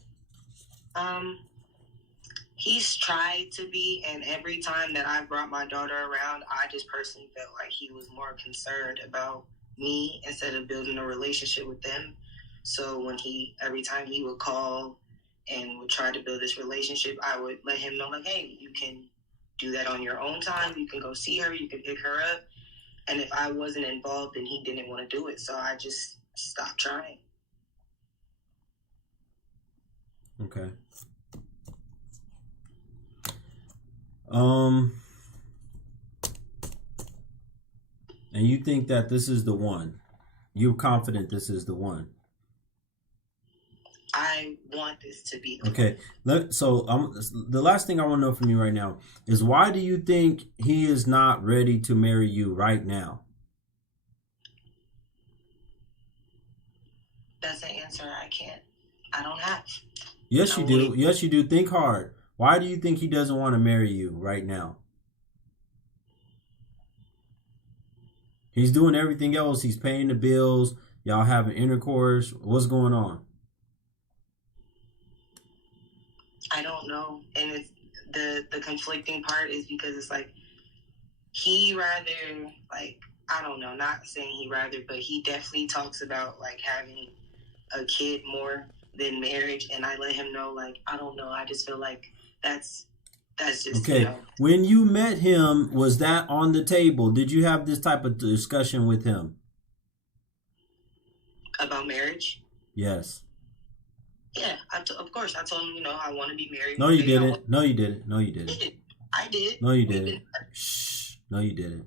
He's tried to be, and every time that I brought my daughter around, I just personally felt like he was more concerned about me instead of building a relationship with them. So every time he would call and would try to build this relationship, I would let him know, like, hey, you can do that on your own time. You can go see her. You can pick her up. And if I wasn't involved, then he didn't want to do it. So I just stopped trying. Okay. And you think that this is the one? You're confident this is the one? I want this to be the okay. So the last thing I want to know from you right now is, why do you think he is not ready to marry you right now? That's an answer I don't have. Yes, you do. Yes, you do. Think hard. Why do you think he doesn't want to marry you right now? He's doing everything else. He's paying the bills. Y'all having intercourse. What's going on? I don't know. And it's the conflicting part is because it's like he rather, like, I don't know, not saying he rather, but he definitely talks about like having a kid more than marriage, and I let him know, like, I don't know, I just feel like that's just okay. When you met him, was that on the table? Did you have this type of discussion with him about marriage? Yes. Yeah, of course I told him, you know, I want to be married. No, you didn't. No, you didn't. No, you didn't. I did. No, you didn't. Shh. No, you didn't.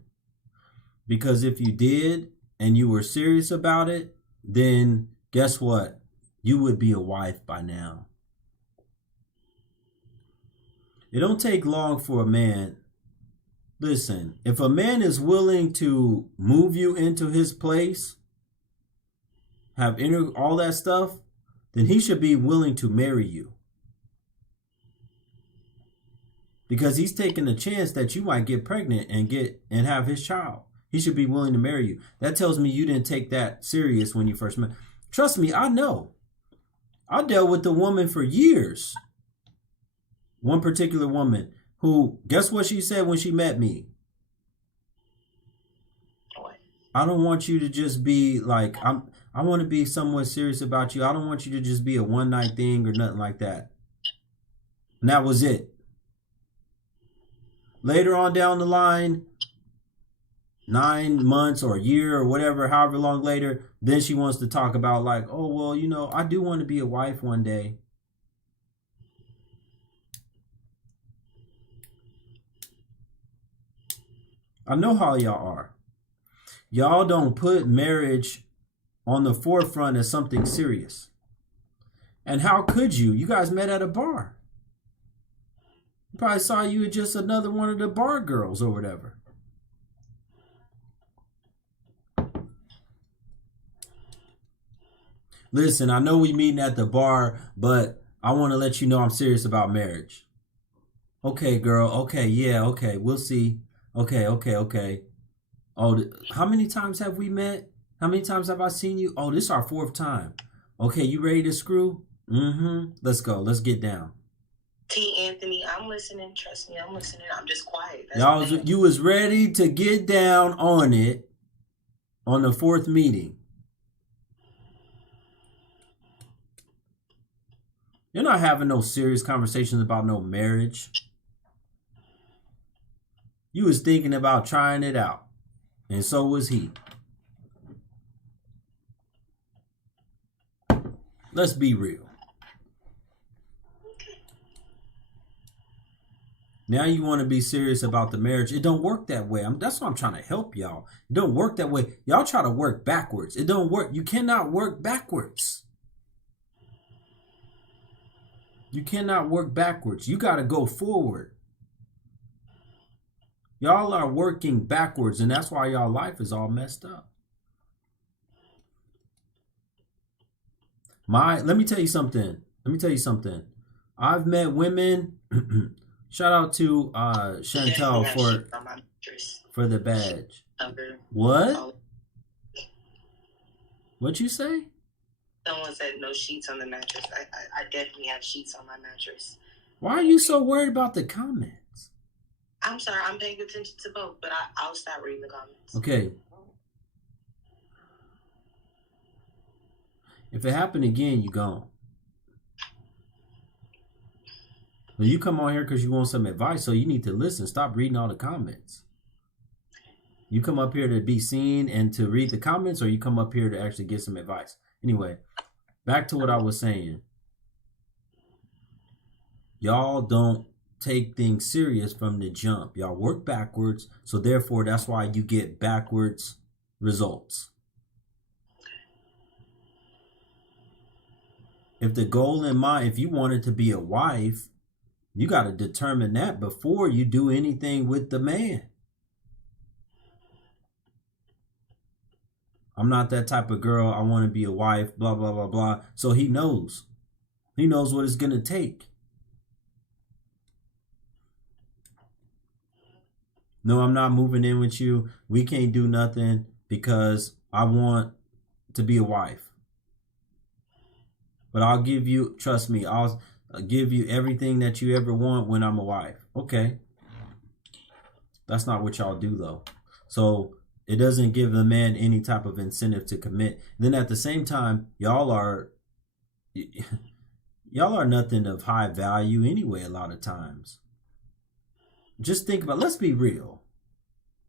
Because if you did and you were serious about it, then guess what? You would be a wife by now. It don't take long for a man. Listen, if a man is willing to move you into his place, have all that stuff, then he should be willing to marry you. Because he's taking a chance that you might get pregnant and have his child. He should be willing to marry you. That tells me you didn't take that serious when you first met. Trust me, I know. I dealt with the woman for years. One particular woman who, guess what she said when she met me? What? I don't want you to just be like, I want to be somewhat serious about you. I don't want you to just be a one night thing or nothing like that. And that was it. Later on down the line, 9 months or a year or whatever, however long later, then she wants to talk about like, oh, well, you know, I do want to be a wife one day. I know how y'all are. Y'all don't put marriage on the forefront as something serious. And how could you? You guys met at a bar. You probably saw you as just another one of the bar girls or whatever. Listen, I know we meeting at the bar, but I want to let you know I'm serious about marriage. Okay, girl. Okay, yeah, okay. We'll see. Okay. Oh, how many times have we met? How many times have I seen you? Oh, this is our 4th time. Okay, you ready to screw? Mm-hmm. Let's go. Let's get down. T. Anthony, I'm listening. Trust me, I'm listening. I'm just quiet. You was ready to get down on it on the 4th meeting. You're not having no serious conversations about no marriage. You was thinking about trying it out. And so was he. Let's be real. Now you want to be serious about the marriage. It don't work that way. That's what I'm trying to help y'all. It don't work that way. Y'all try to work backwards. It don't work. You cannot work backwards. You cannot work backwards. You got to go forward. Y'all are working backwards, and that's why y'all life is all messed up. Let me tell you something. I've met women. Shout out to Chantel for the badge. What? What'd you say? Someone said no sheets on the mattress. I definitely have sheets on my mattress. Why are you so worried about the comments? I'm sorry, I'm paying attention to both, but I'll stop reading the comments. Okay. If it happened again, you gone. Well, you come on here because you want some advice, so you need to listen. Stop reading all the comments. You come up here to be seen and to read the comments, or you come up here to actually get some advice. Anyway, back to what I was saying. Y'all don't take things serious from the jump. Y'all work backwards, so therefore that's why you get backwards results. If the goal in mind, if you wanted to be a wife, you got to determine that before you do anything with the man. I'm not that type of girl. I want to be a wife, blah, blah, blah, blah. So he knows. He knows what it's going to take. No, I'm not moving in with you. We can't do nothing because I want to be a wife. But I'll give you, trust me, I'll give you everything that you ever want when I'm a wife. Okay. That's not what y'all do though. So it doesn't give the man any type of incentive to commit. Then at the same time, y'all are nothing of high value anyway a lot of times. Just think about, let's be real.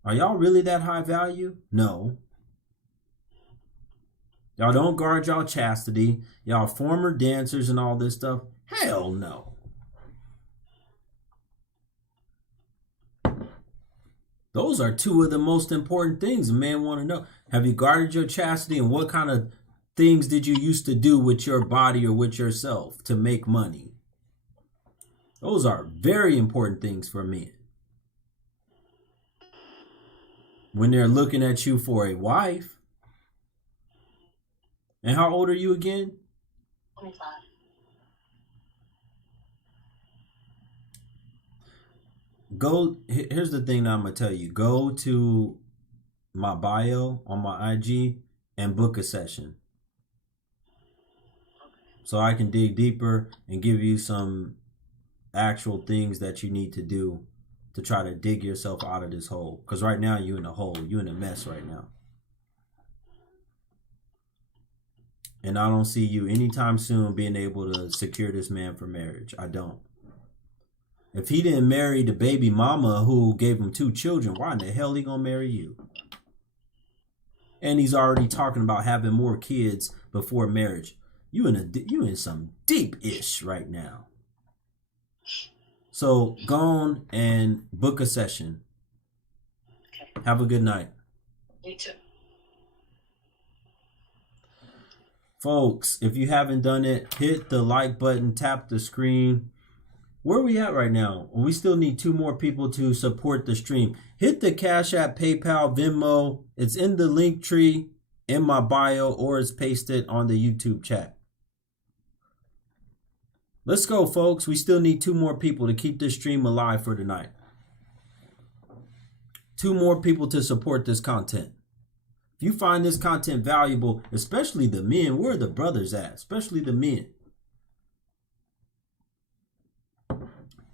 Are y'all really that high value? No. Y'all don't guard y'all chastity. Y'all former dancers and all this stuff. Hell no. Those are two of the most important things a man want to know. Have you guarded your chastity, and what kind of things did you used to do with your body or with yourself to make money? Those are very important things for men. When they're looking at you for a wife. And how old are you again? 25. Here's the thing that I'm going to tell you. Go to my bio on my IG and book a session. So I can dig deeper and give you some actual things that you need to do to try to dig yourself out of this hole. Because right now you're in a hole. You're in a mess right now. And I don't see you anytime soon being able to secure this man for marriage. I don't. If he didn't marry the baby mama who gave him 2 children, why in the hell he gonna marry you? And he's already talking about having more kids before marriage. You in some deep ish right now. So go on and book a session. Okay. Have a good night. You too. Folks, if you haven't done it, hit the like button, tap the screen. Where are we at right now? We still need 2 more people to support the stream. Hit the Cash App, PayPal, Venmo. It's in the link tree in my bio, or it's pasted on the YouTube chat. Let's go, folks. We still need 2 more people to keep this stream alive for tonight. 2 more people to support this content. If you find this content valuable, especially the men, where are the brothers at? Especially the men.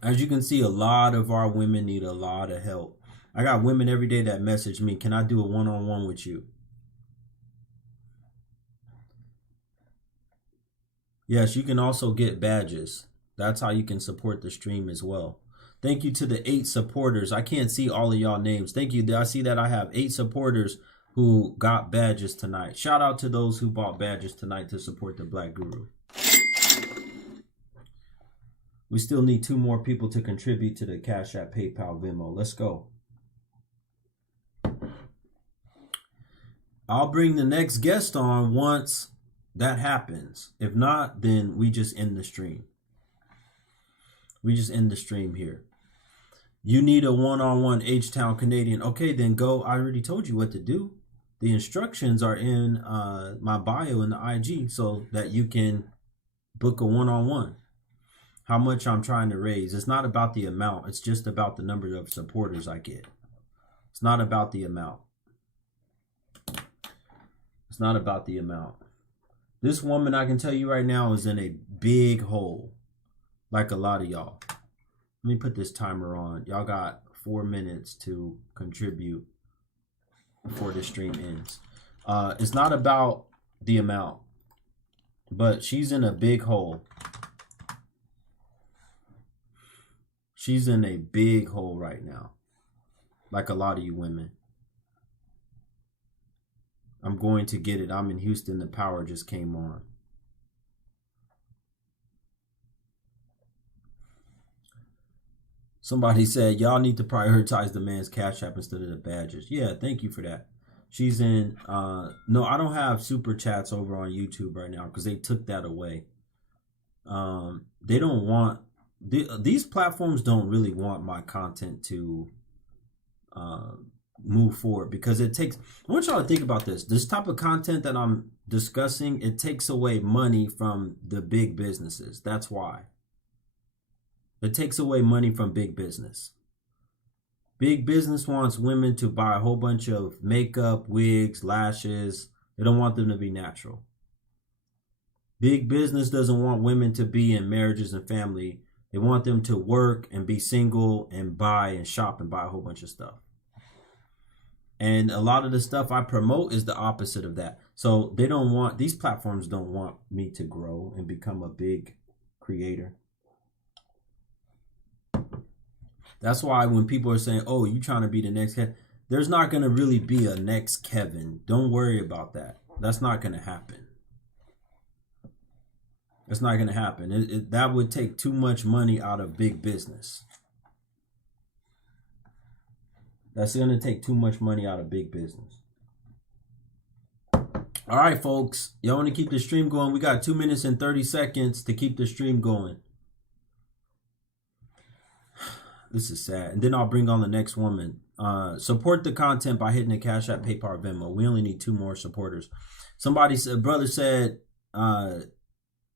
As you can see, a lot of our women need a lot of help. I got women every day that message me, can I do a one-on-one with you? Yes, you can also get badges. That's how you can support the stream as well. Thank you to the 8 supporters. I can't see all of y'all names. Thank you. I see that I have 8 supporters who got badges tonight. Shout out to those who bought badges tonight to support the Black Guru. We still need 2 more people to contribute to the Cash App, PayPal, Venmo. Let's go. I'll bring the next guest on once that happens. If not, then we just end the stream. We just end the stream here. You need a one-on-one H-Town Canadian. Okay, then go. I already told you what to do. The instructions are in my bio in the IG so that you can book a one-on-one. How much I'm trying to raise. It's not about the amount. It's just about the number of supporters I get. It's not about the amount. It's not about the amount. This woman, I can tell you right now, is in a big hole. Like a lot of y'all. Let me put this timer on. Y'all got 4 minutes to contribute before the stream ends. It's not about the amount. But she's in a big hole. She's in a big hole right now. Like a lot of you women. I'm going to get it. I'm in Houston. The power just came on. Somebody said, y'all need to prioritize the man's Cash App instead of the badges. Yeah, thank you for that. She's in, no, I don't have super chats over on YouTube right now because they took that away. They don't want, these platforms don't really want my content to move forward because it takes, I want y'all to think about this. This type of content that I'm discussing, it takes away money from the big businesses. That's why. It takes away money from big business. Big business wants women to buy a whole bunch of makeup, wigs, lashes. They don't want them to be natural. Big business doesn't want women to be in marriages and family. They want them to work and be single and buy and shop and buy a whole bunch of stuff. And a lot of the stuff I promote is the opposite of that. So they don't want, these platforms don't want me to grow and become a big creator. That's why when people are saying, oh, you trying to be the next Kevin, there's not going to really be a next Kevin. Don't worry about that. That's not going to happen. It's not going to happen. That would take too much money out of big business. That's going to take too much money out of big business. All right, folks. Y'all want to keep the stream going? We got 2 minutes and 30 seconds to keep the stream going. This is sad. And then I'll bring on the next woman. Support the content by hitting the Cash App, PayPal, Venmo. We only need 2 more supporters. Somebody said, brother said,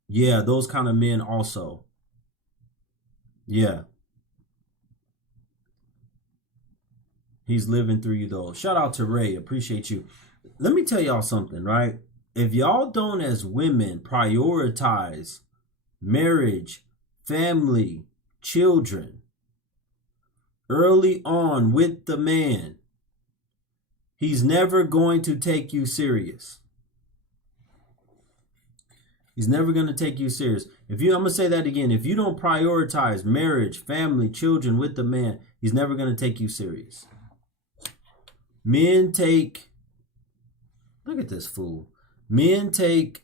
yeah, those kind of men also. Yeah. He's living through you though. Shout out to Ray. Appreciate you. Let me tell y'all something, right? If y'all don't as women prioritize marriage, family, children early on with the man, he's never going to take you serious. He's never going to take you serious. I'm going to say that again. If you don't prioritize marriage, family, children with the man, he's never going to take you serious. Men take, look at this fool. Men take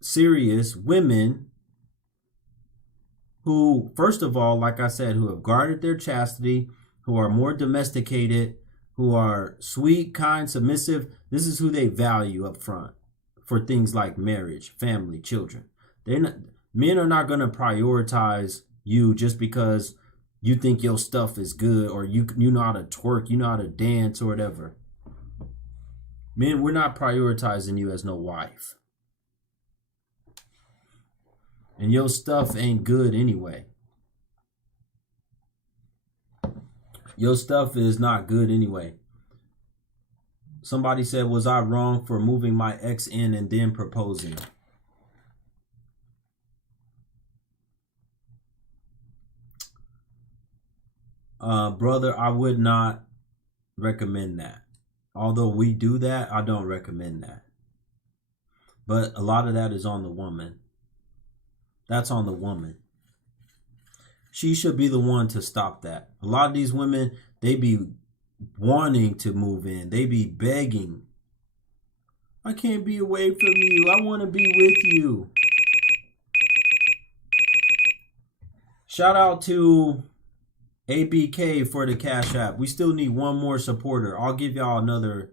serious women who, first of all, like I said, who have guarded their chastity, who are more domesticated, who are sweet, kind, submissive. This is who they value up front for things like marriage, family, children. Men are not going to prioritize you just because you think your stuff is good, or you know how to twerk, you know how to dance or whatever. Men, we're not prioritizing you as no wife. And your stuff ain't good anyway. Your stuff is not good anyway. Somebody said, was I wrong for moving my ex in and then proposing? Brother, I would not recommend that. Although we do that, I don't recommend that. But a lot of that is on the woman. That's on the woman. She should be the one to stop that. A lot of these women, they be wanting to move in. They be begging. I can't be away from you. I want to be with you. Shout out to ABK for the Cash App. We still need one more supporter. I'll give y'all another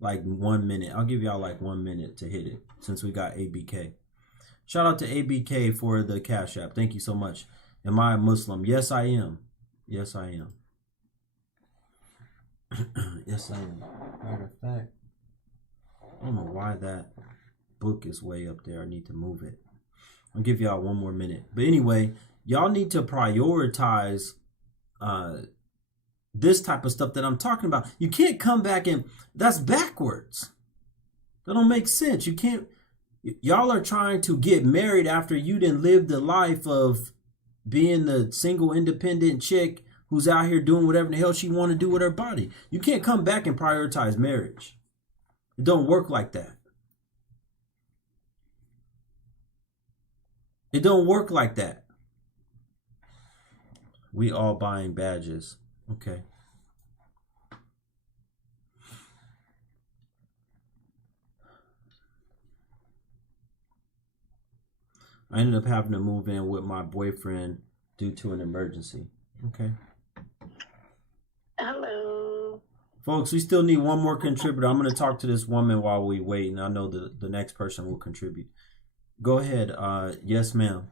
like 1 minute. I'll give y'all like 1 minute to hit it since we got ABK. Shout out to ABK for the Cash App. Thank you so much. Am I a Muslim? Yes, I am. Yes, I am. Yes, I am. Matter of fact, I don't know why that book is way up there. I need to move it. I'll give y'all 1 more minute. But anyway, y'all need to prioritize this type of stuff that I'm talking about. You can't come back and that's backwards. That don't make sense. You can't. Y'all are trying to get married after you didn't live the life of being the single independent chick who's out here doing whatever the hell she want to do with her body. You can't come back and prioritize marriage. It don't work like that. It don't work like that. We all buying badges. Okay. I ended up having to move in with my boyfriend due to an emergency. Okay. Hello. Folks, we still need one more contributor. I'm going to talk to this woman while we wait, and I know the next person will contribute. Go ahead. Yes, ma'am.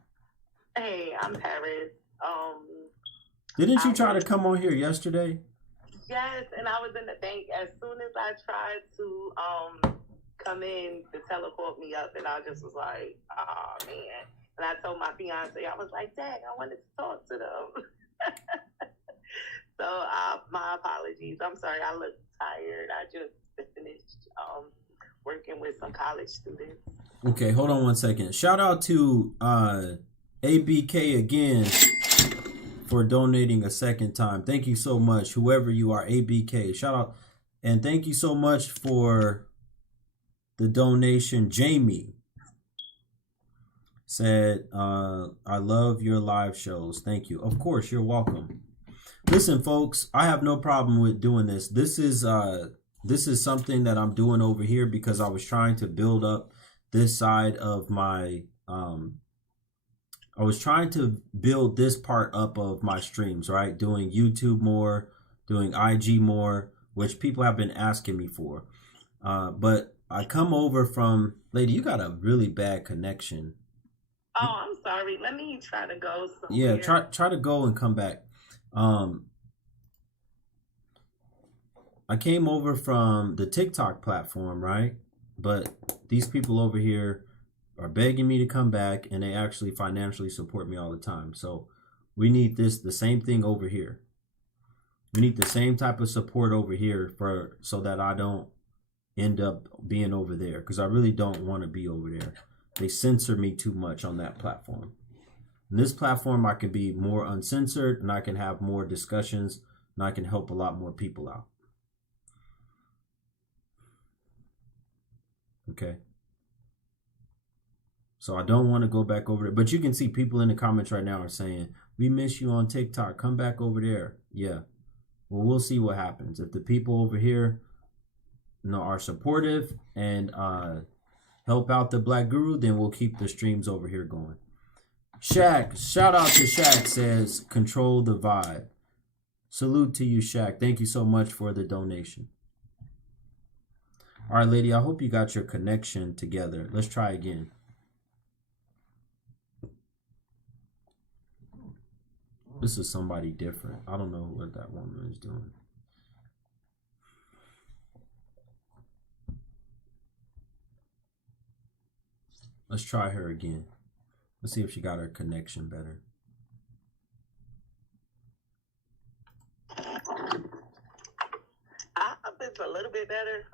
Hey, I'm Paris. Didn't you try to come on here yesterday? Yes, and I was in the bank. As soon as I tried to come in to teleport me up, and I just was like, oh man. And I told my fiance, I was like, dang, I wanted to talk to them. So my apologies. I'm sorry, I look tired. I just finished working with some college students. Okay, hold on 1 second. Shout out to ABK again for donating a second time. Thank you so much, whoever you are, ABK. Shout out. And thank you so much for the donation. Jamie said, I love your live shows. Thank you. Of course, you're welcome. Listen, folks, I have no problem with doing this. This is something that I'm doing over here because I was trying to build up this side of my I was trying to build this part up of my streams, right? Doing YouTube more, doing IG more, which people have been asking me for. But I come over from, lady, you got a really bad connection. Oh, I'm sorry. Let me try to go somewhere. Yeah, try to go and come back. I came over from the TikTok platform, right? But these people over here are begging me to come back, and they actually financially support me all the time. So we need the same thing over here. We need the same type of support over here so that I don't end up being over there, because I really don't want to be over there. They censor me too much on that platform. In this platform, I can be more uncensored, and I can have more discussions, and I can help a lot more people out. Okay. So I don't want to go back over there. But you can see people in the comments right now are saying, we miss you on TikTok. Come back over there. Yeah. Well, we'll see what happens. If the people over here are supportive and help out the Black Guru, then we'll keep the streams over here going. Shaq, shout out to Shaq, says, control the vibe. Salute to you, Shaq. Thank you so much for the donation. All right, lady, I hope you got your connection together. Let's try again. This is somebody different. I don't know what that woman is doing. Let's try her again. Let's see if she got her connection better. I hope it's a little bit better.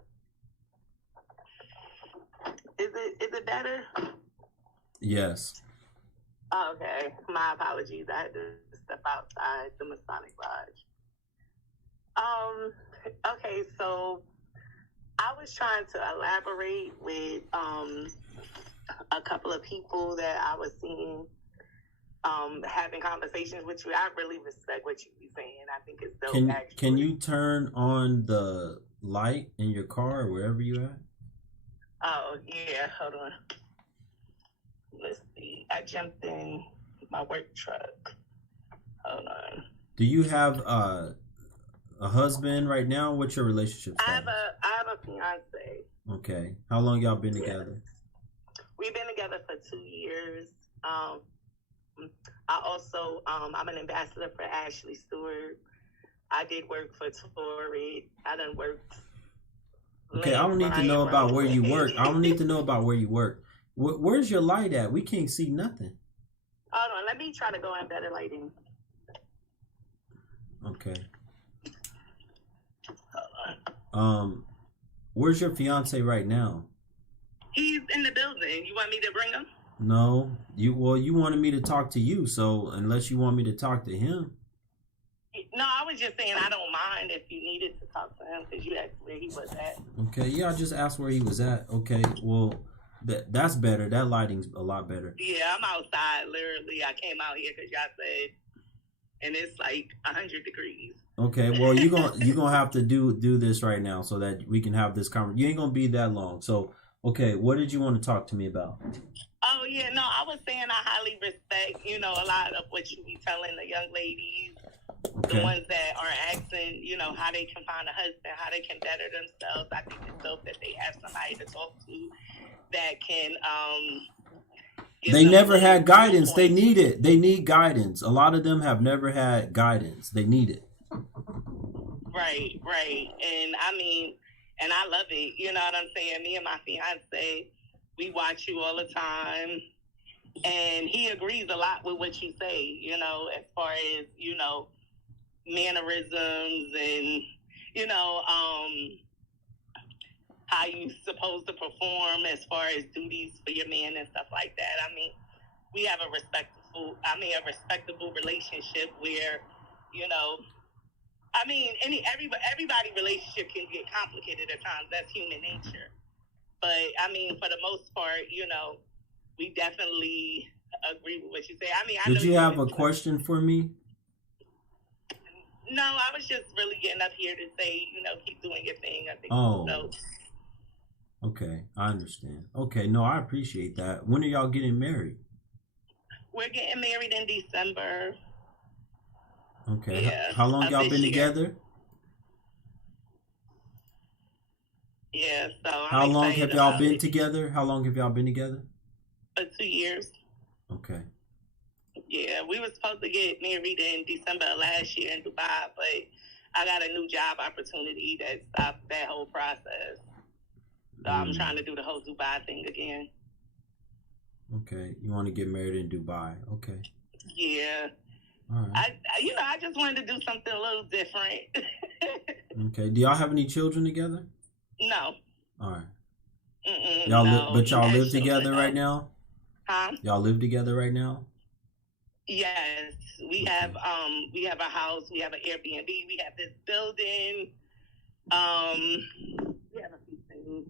Is it better? Yes. Okay. My apologies. I had to step outside the Masonic Lodge. Okay, so I was trying to elaborate with a couple of people that I was seeing having conversations with you. I really respect what you be saying. I think it's dope. Can you turn on the light in your car or wherever you at? Oh yeah, hold on. Let's see. I jumped in my work truck. Hold on. Do you have a husband right now? What's your relationship status? I have a fiance. Okay. How long y'all been together? We've been together for 2 years. I also I'm an ambassador for Ashley Stewart. I did work for Torrid. I done worked. Okay, I don't need to know about where you work. I don't need to know about where you work. Where's your light at? We can't see nothing. Hold on, let me try to go in better lighting. Okay. Where's your fiance right now? He's in the building. You want me to bring him? No. You wanted me to talk to you, so unless you want me to talk to him. No, I was just saying I don't mind if you needed to talk to him because you asked where he was at. Okay, yeah, I just asked where he was at. Okay, well, that's better. That lighting's a lot better. Yeah, I'm outside. Literally, I came out here because y'all said, and it's like 100 degrees. Okay, well, you're gonna have to do this right now so that we can have this conversation. You ain't gonna be that long. So, okay, what did you want to talk to me about? Oh yeah, no, I was saying I highly respect, a lot of what you be telling the young ladies. Okay. The ones that are asking, how they can find a husband, how they can better themselves. I think it's dope that they have somebody to talk to that can. They never had guidance. They need it. They need guidance. A lot of them have never had guidance. They need it. Right. And and I love it. You know what I'm saying? Me and my fiance, we watch you all the time. And he agrees a lot with what you say, as far as, mannerisms and, how you supposed to perform as far as duties for your man and stuff like that. We have a respectable relationship where, everybody relationship can get complicated at times. That's human nature. But, for the most part, we definitely agree with what you say. Did you have a question for me? No, I was just really getting up here to say, keep doing your thing. I think Oh. so. Okay, I understand. Okay, no, I appreciate that. When are y'all getting married? We're getting married in December. Okay. Yeah, How long y'all been together? Yeah, so How I'm long excited have y'all about been it. together? How long have y'all been together? For 2 years. Okay. Yeah, we were supposed to get married in December of last year in Dubai, but I got a new job opportunity that stopped that whole process. So I'm trying to do the whole Dubai thing again. Okay, you want to get married in Dubai? Okay. Yeah. All right. I just wanted to do something a little different. Okay. Do y'all have any children together? No. All right. No. Y'all live together right now? Huh? Y'all live together right now? Yes, we have a house, we have an Airbnb, we have this building, we have a few things.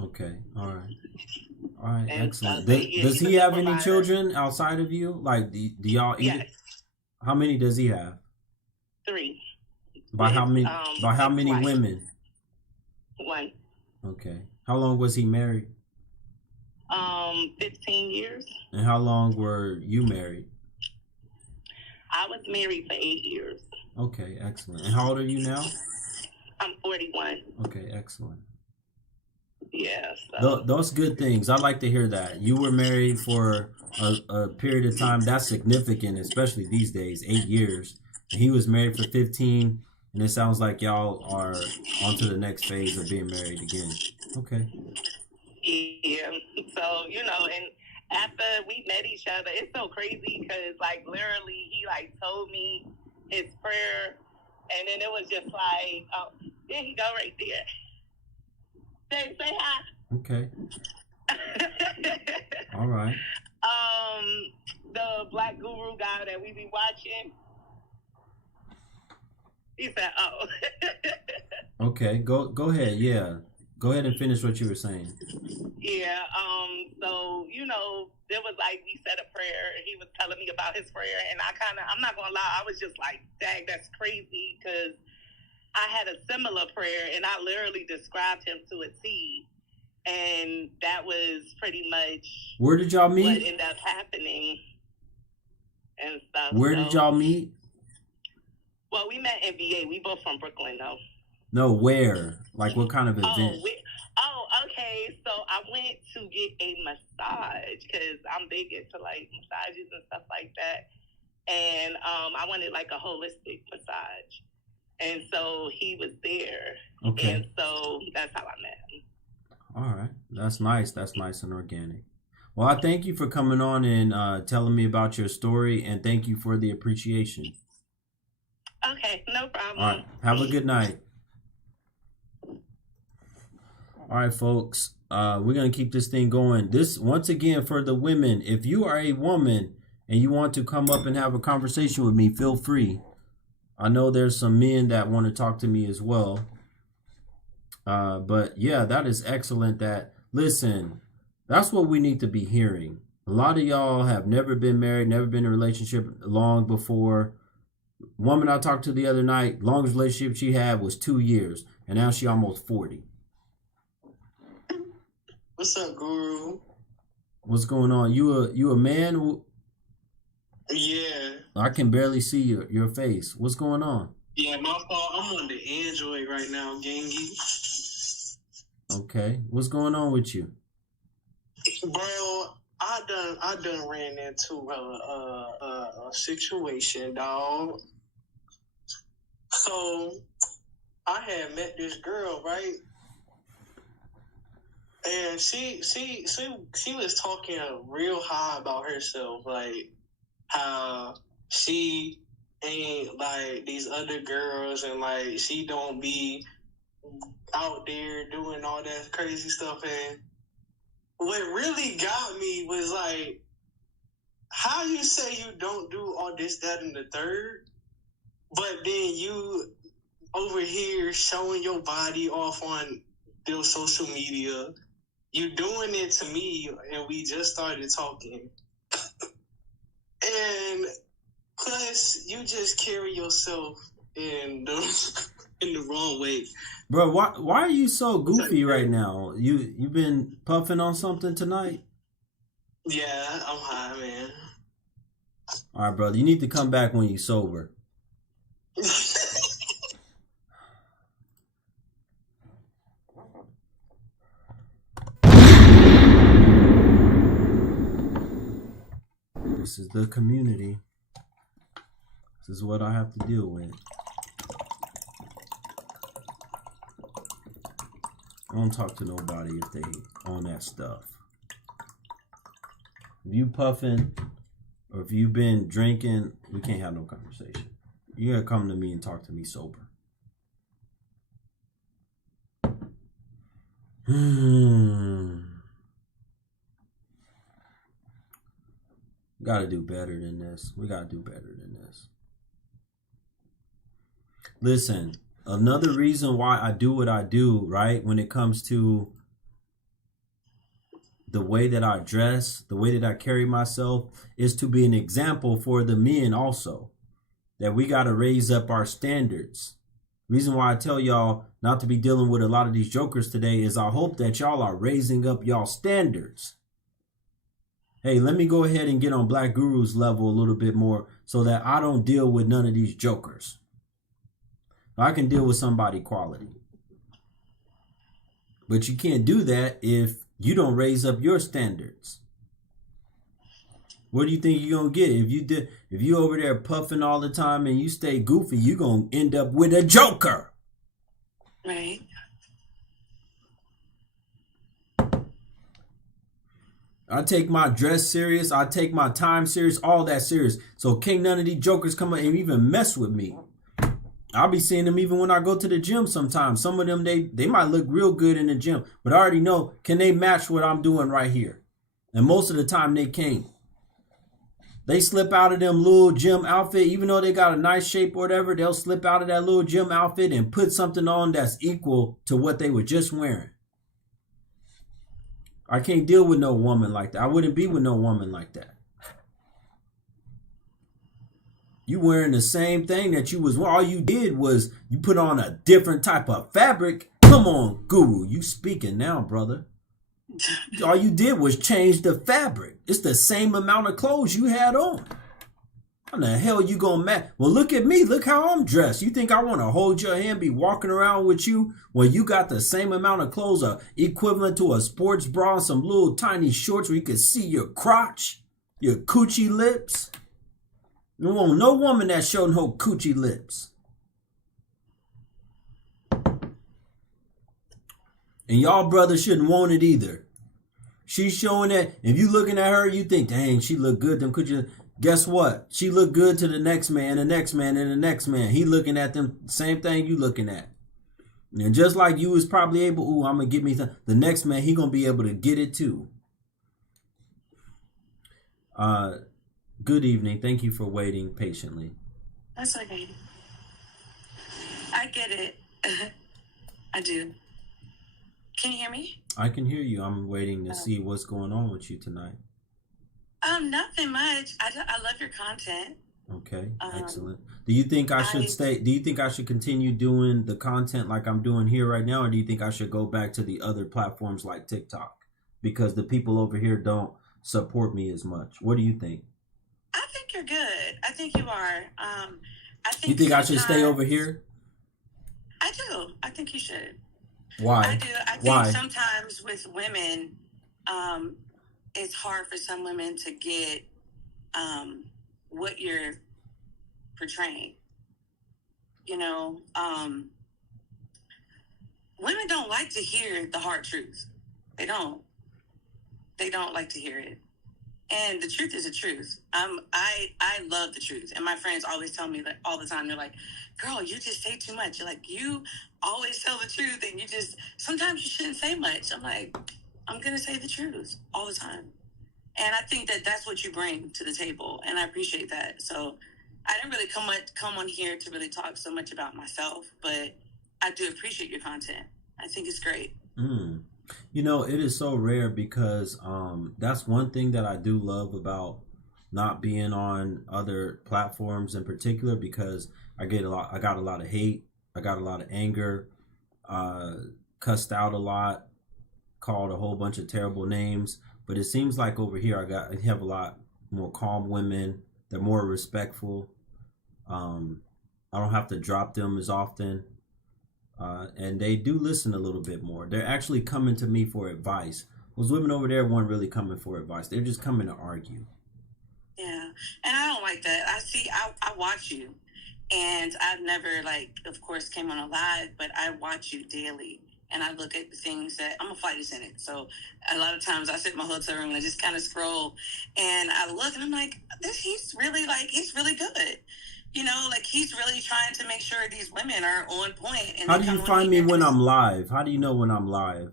Okay, all right, And excellent. yeah, does he have any provider. children outside of you? Like, do y'all eat? Yes. How many does he have? 3. By how many? By how many wife. women? 1. Okay. How long was he married? 15 years. And how long were you married? I was married for 8 years. Okay, excellent. And how old are you now? I'm 41. Okay, excellent. Yeah. So. Those good things. I like to hear that. You were married for a period of time that's significant, especially these days, 8 years. And he was married for 15, and it sounds like y'all are on to the next phase of being married again. Okay. Yeah. So, and after we met each other, it's so crazy because, like, literally, he, like, told me his prayer, and then it was just like, oh, there he go right there. Say hi. Okay. All right. The Black Guru guy that we be watching, he said, oh. Okay, go ahead. Yeah. Go ahead and finish what you were saying. Yeah, so, there was like, we said a prayer, he was telling me about his prayer, and I'm not gonna lie, I was just like, dang, that's crazy, because I had a similar prayer, and I literally described him to a T, and that was pretty much where did y'all meet? What ended up happening and stuff. Where did y'all meet? Well, we met in VA. We both from Brooklyn, though. No, where? Like, what kind of event? Okay. So I went to get a massage because I'm big into, like, massages and stuff like that. And I wanted, like, a holistic massage. And so he was there. Okay. And so that's how I met him. All right. That's nice. That's nice and organic. Well, I thank you for coming on and telling me about your story, and thank you for the appreciation. Okay, no problem. All right. Have a good night. All right, folks. We're going to keep this thing going. This, once again, for the women, if you are a woman and you want to come up and have a conversation with me, feel free. I know there's some men that want to talk to me as well. But yeah, that is excellent. Listen, that's what we need to be hearing. A lot of y'all have never been married, never been in a relationship long before. Woman I talked to the other night, longest relationship she had was 2 years, and now she almost 40. What's up, Guru? What's going on? You a man? Yeah. I can barely see your face. What's going on? Yeah, my fault. I'm on the Android right now, gangy. Okay. What's going on with you? Bro, I done ran into a situation, dog. So I had met this girl, right? And she was talking real high about herself, like how she ain't like these other girls, and like she don't be out there doing all that crazy stuff. And what really got me was like, how you say you don't do all this, that, and the third, but then you over here showing your body off on your social media. You doing it to me, and we just started talking. And plus, you just carry yourself in the in the wrong way. Bro, why are you so goofy right now? You been puffing on something tonight? Yeah, I'm high, man. All right, brother. You need to come back when you're sober. This is the community. This is what I have to deal with. I don't talk to nobody if they on that stuff. If you puffing or if you been drinking, we can't have no conversation. You gotta come to me and talk to me sober. Gotta do better than this. We gotta do better than this. Listen, another reason why I do what I do, right, when it comes to the way that I dress, the way that I carry myself, is to be an example for the men also. That we gotta raise up our standards. Reason why I tell y'all not to be dealing with a lot of these jokers today is I hope that y'all are raising up y'all standards. Hey, let me go ahead and get on Black Guru's level a little bit more so that I don't deal with none of these jokers. I can deal with somebody quality. But you can't do that if you don't raise up your standards. What do you think you're going to get? If you over there puffing all the time and you stay goofy, you're going to end up with a joker. Right. I take my dress serious. I take my time serious. All that serious. So can't none of these jokers come up and even mess with me. I'll be seeing them even when I go to the gym sometimes. Some of them, they might look real good in the gym. But I already know, can they match what I'm doing right here? And most of the time they can't. They slip out of them little gym outfit. Even though they got a nice shape or whatever, they'll slip out of that little gym outfit and put something on that's equal to what they were just wearing. I can't deal with no woman like that. I wouldn't be with no woman like that. You wearing the same thing that you was wearing. All you did was you put on a different type of fabric. Come on, Guru. You speaking now, brother. All you did was change the fabric. It's the same amount of clothes you had on. How the hell you gonna match? Well, look at me. Look how I'm dressed. You think I want to hold your hand, be walking around with you when you got the same amount of clothes, equivalent to a sports bra and some little tiny shorts where you can see your crotch, your coochie lips? You want no woman that's showing her coochie lips. And y'all brothers shouldn't want it either. She's showing that. If you looking at her, you think, dang, she look good. Them coochie. Guess what? She look good to the next man, the next man, and the next man. He looking at them, same thing you looking at. And just like you was probably able, I'm going to get me the next man, he going to be able to get it too. Good evening. Thank you for waiting patiently. That's okay. I get it. I do. Can you hear me? I can hear you. I'm waiting to see what's going on with you tonight. Nothing much. I love your content. Okay, excellent. Do you think I should stay? Do you think I should continue doing the content like I'm doing here right now, or do you think I should go back to the other platforms like TikTok because the people over here don't support me as much? What do you think? I think you're good. I think you are. I think you think I should stay over here? I do. I think you should. Why? I do. I think sometimes with women, it's hard for some women to get what you're portraying. You know, women don't like to hear the hard truth. They don't like to hear it. And the truth is the truth. I love the truth. And my friends always tell me that all the time. They're like, girl, you just say too much. You're like, you always tell the truth. And sometimes you shouldn't say much. I'm like, I'm going to say the truth all the time. And I think that that's what you bring to the table. And I appreciate that. So I didn't really come on here to really talk so much about myself. But I do appreciate your content. I think it's great. You know, it is so rare because that's one thing that I do love about not being on other platforms in particular, because I got a lot of hate. I got a lot of anger. Cussed out a lot. Called a whole bunch of terrible names. But it seems like over here I have a lot more calm women. They're more respectful. I don't have to drop them as often. And they do listen a little bit more. They're actually coming to me for advice. Those women over there weren't really coming for advice. They're just coming to argue. Yeah, and I don't like that. I watch you, and I've never, like, of course, came on a live, but I watch you daily, and I look at the things that I'm a flight attendant. So a lot of times I sit in my hotel room and I just kind of scroll, and I look and I'm like, he's really good. You know, like, he's really trying to make sure these women are on point. And how do you find me when I'm live? How do you know when I'm live?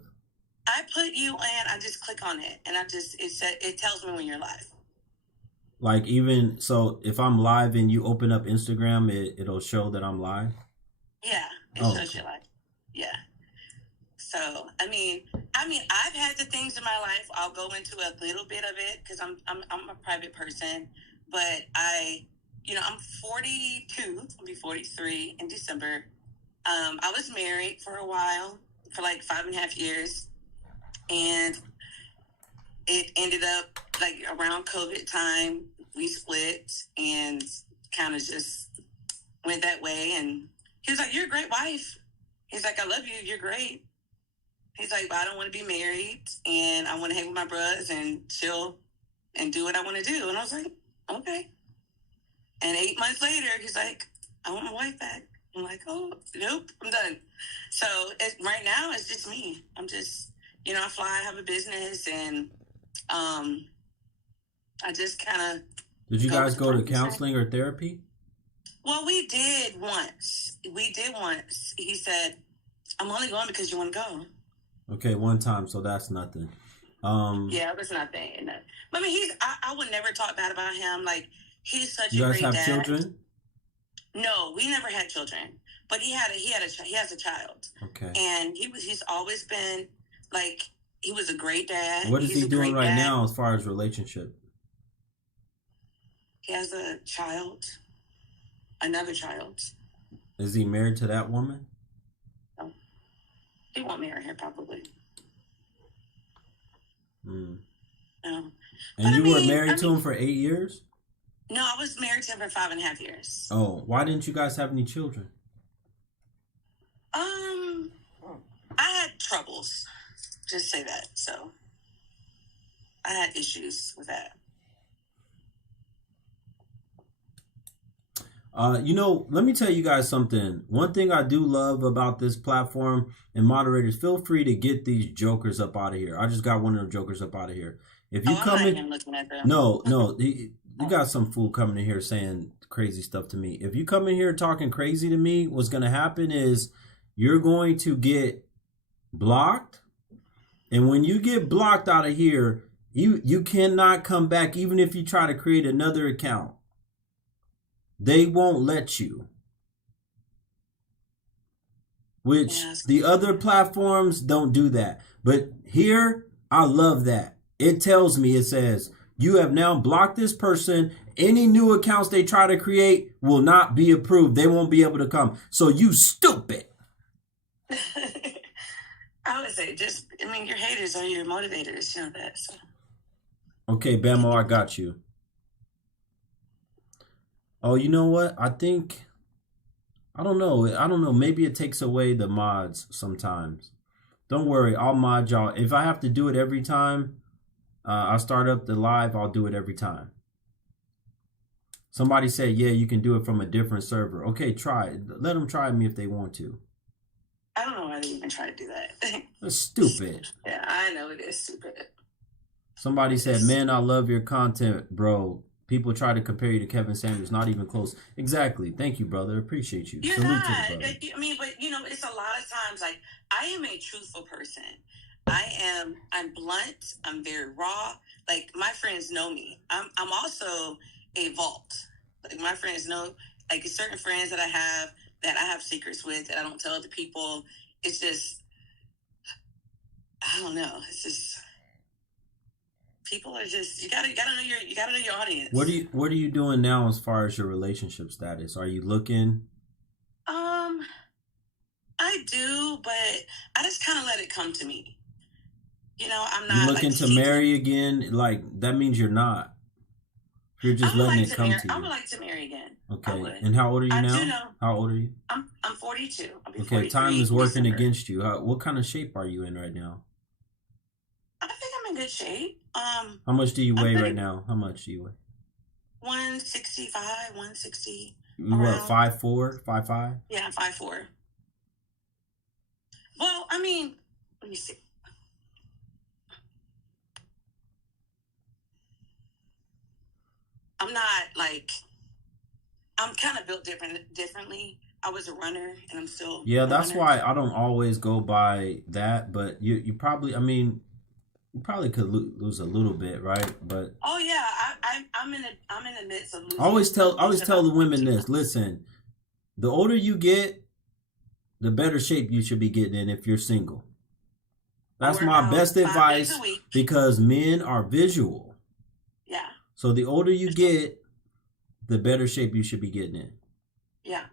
I put you in, I just click on it, and it tells me when you're live. Like, even so, if I'm live and you open up Instagram, it'll show that I'm live? Yeah, it shows you live. Yeah. So, I mean, I've had the things in my life. I'll go into a little bit of it because I'm a private person, but I'm 42. I'll be 43 in December. I was married for a while, for like 5.5 years, and it ended up, like, around COVID time, we split and kind of just went that way. And he was like, "You're a great wife." He's like, "I love you. You're great." He's like, "But I don't want to be married, and I want to hang with my bros and chill and do what I want to do." And I was like, "Okay." And 8 months later, he's like, "I want my wife back." I'm like, "Oh, nope, I'm done." So right now, it's just me. I'm just, I fly, I have a business, and I just kind of. Did you guys go to counseling or therapy? Well, we did once. He said, "I'm only going because you want to go." Okay, one time, so that's nothing. Yeah, it was nothing. But I mean, I would never talk bad about him. Like, he's such a great dad. You guys have children? No, we never had children. But he has a child. Okay. And he's always been, like, he was a great dad. What is he doing right now as far as relationship? He has a child. Another child. Is he married to that woman? No. He won't marry her, probably. No. And but you were married to him for 8 years? No, I was married to him for 5.5 years. Oh, why didn't you guys have any children? I had troubles. Just say that. So I had issues with that. Let me tell you guys something. One thing I do love about this platform, and moderators, feel free to get these jokers up out of here. I just got one of them jokers up out of here. If you come in, no, you got some fool coming in here saying crazy stuff to me. If you come in here talking crazy to me, what's going to happen is you're going to get blocked. And when you get blocked out of here, you cannot come back, even if you try to create another account. They won't let you. Which the other platforms don't do that. But here, I love that. It tells me, it says, you have now blocked this person. Any new accounts they try to create will not be approved. They won't be able to come. So you stupid. I would say your haters are your motivators. You know that. So. Okay, Bamo, I got you. Oh, you know what? I don't know. Maybe it takes away the mods sometimes. Don't worry. I'll mod y'all. If I have to do it every time I start up the live, I'll do it every time. Somebody said, yeah, you can do it from a different server. Okay, try it. Let them try me if they want to. I don't know why they even try to do that. That's stupid. Yeah, I know it is stupid. Somebody said, man, I love your content, bro. People try to compare you to Kevin Samuels, not even close. Exactly. Thank you, brother. Appreciate you. You're Salute not. to the brother. But it's a lot of times, like, I am a truthful person. I'm blunt. I'm very raw. Like, my friends know me. I'm also a vault. Like, my friends know, like, certain friends that I have secrets with that I don't tell other people. It's just, I don't know. It's just, people are just, you gotta know your audience. What are you doing now as far as your relationship status? Are you looking? I do, but I just kind of let it come to me. You know, I'm not. You looking to marry again? Like, that means you're not. You're just letting it come to you. I would like to marry again. Okay. And how old are you now? I do know. How old are you? I'm 42. I'll be okay, 43 time is working December. against you. What kind of shape are you in right now? I think I'm in good shape. How much do you weigh right now? How much do you weigh? 165, 160. You what, 5'4", 5'5"? Yeah, 5'4". Well, I mean, let me see. I'm not like, I'm kind of built differently. I was a runner, and I'm still. Yeah, that's why I don't always go by that. But you probably, I mean, you probably could lose a little bit, right? But oh yeah, I'm in the midst of losing. I always tell the women this. Listen, the older you get, the better shape you should be getting in if you're single. That's my best advice because men are visual. Yeah. So the older you get, the better shape you should be getting in. Yeah.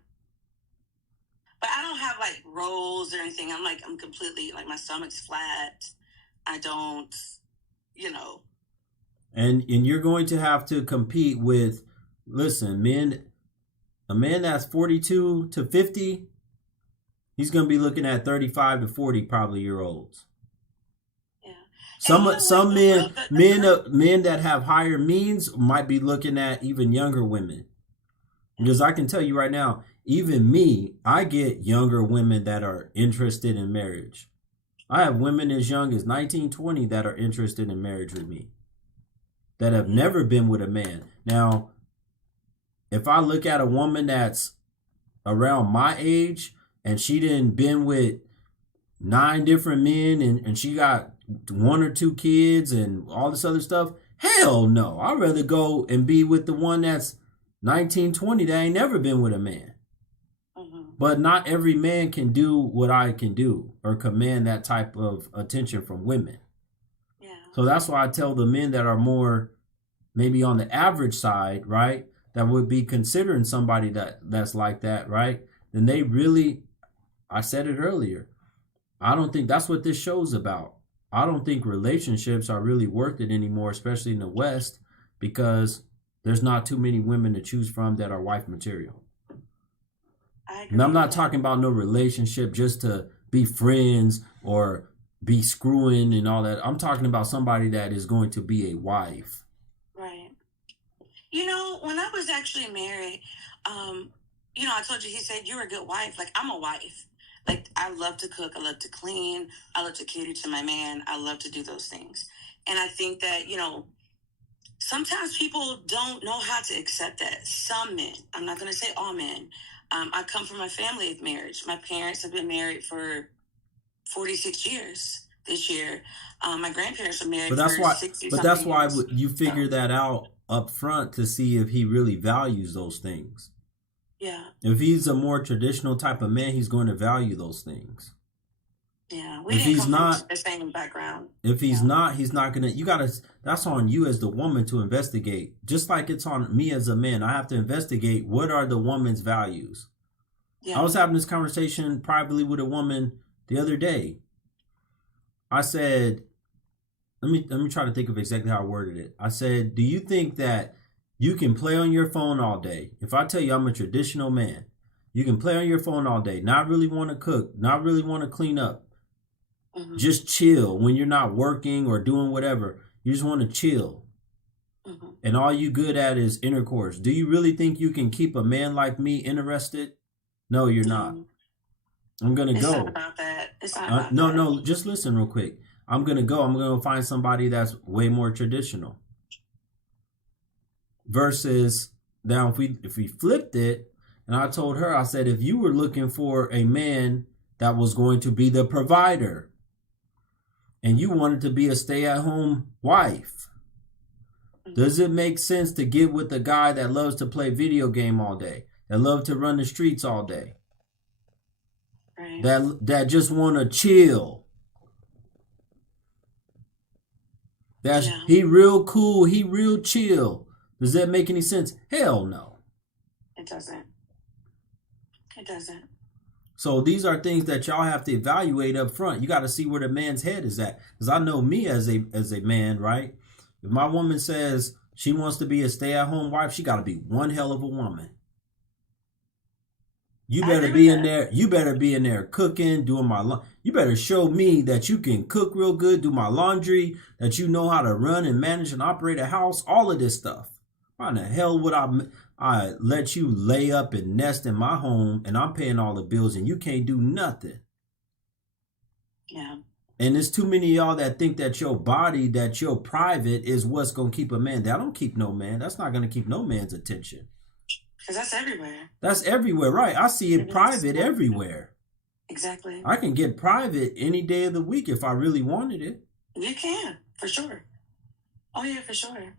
But I don't have like rolls or anything. I'm completely like my stomach's flat. I don't, you know. And you're going to have to compete with, listen, a man that's 42 to 50, he's going to be looking at 35 to 40 probably year olds. Yeah. Some men that have higher means might be looking at even younger women. Because I can tell you right now, even me, I get younger women that are interested in marriage. I have women as young as 19, 20 that are interested in marriage with me, that have never been with a man. Now, if I look at a woman that's around my age and she didn't been with 9 different men and she got 1 or 2 kids and all this other stuff, hell no. I'd rather go and be with the one that's 19, 20 that ain't never been with a man. But not every man can do what I can do or command that type of attention from women. Yeah. So that's why I tell the men that are more maybe on the average side, right, that would be considering somebody that's like that, right, then they really, I said it earlier, I don't think that's what this show's about. I don't think relationships are really worth it anymore, especially in the West, because there's not too many women to choose from that are wife material. And I'm not talking about no relationship just to be friends or be screwing and all that. I'm talking about somebody that is going to be a wife. Right. You know, when I was actually married, you know, I told you, he said, you're a good wife. Like, I'm a wife. Like, I love to cook. I love to clean. I love to cater to my man. I love to do those things. And I think that, you know, sometimes people don't know how to accept that. Some men, I'm not going to say all men. I come from a family of marriage. My parents have been married for 46 years this year. My grandparents were married for 60 something years. But that's why you figure that out up front to see if he really values those things. Yeah. If he's a more traditional type of man, he's going to value those things. Yeah, we didn't come from the same background. If he's not, he's not gonna. That's on you as the woman to investigate. Just like it's on me as a man, I have to investigate what are the woman's values. Yeah. I was having this conversation privately with a woman the other day. I said, let me try to think of exactly how I worded it. I said, do you think that you can play on your phone all day? If I tell you I'm a traditional man, you can play on your phone all day, not really want to cook, not really want to clean up. Mm-hmm. Just chill when you're not working or doing whatever. You just want to chill. Mm-hmm. And all you good at is intercourse. Do you really think you can keep a man like me interested? No, you're not. I'm going to go. It's not about that. It's not about no, that. No, just listen real quick. I'm going to go. I'm going to find somebody that's way more traditional. Versus now if we flipped it, and I told her, I said, if you were looking for a man that was going to be the provider, and you wanted to be a stay-at-home wife, does it make sense to get with a guy that loves to play video game all day, that loves to run the streets all day, right, that just want to chill? He real cool, he real chill. Does that make any sense? Hell no. It doesn't. It doesn't. So these are things that y'all have to evaluate up front. You got to see where the man's head is at. Because I know me as a man, right? If my woman says she wants to be a stay-at-home wife, she got to be one hell of a woman. You better be in there. You better be in there cooking, doing my. You better show me that you can cook real good, do my laundry, that you know how to run and manage and operate a house. All of this stuff. Why in the hell would I let you lay up and nest in my home, and I'm paying all the bills, and you can't do nothing? Yeah. And there's too many of y'all that think that your body, that your private is what's gonna keep a man. That don't keep no man. That's not gonna keep no man's attention. Because that's everywhere. That's everywhere, right? I see it private everywhere. Exactly. I can get private any day of the week if I really wanted it. You can, for sure. Oh, yeah, for sure.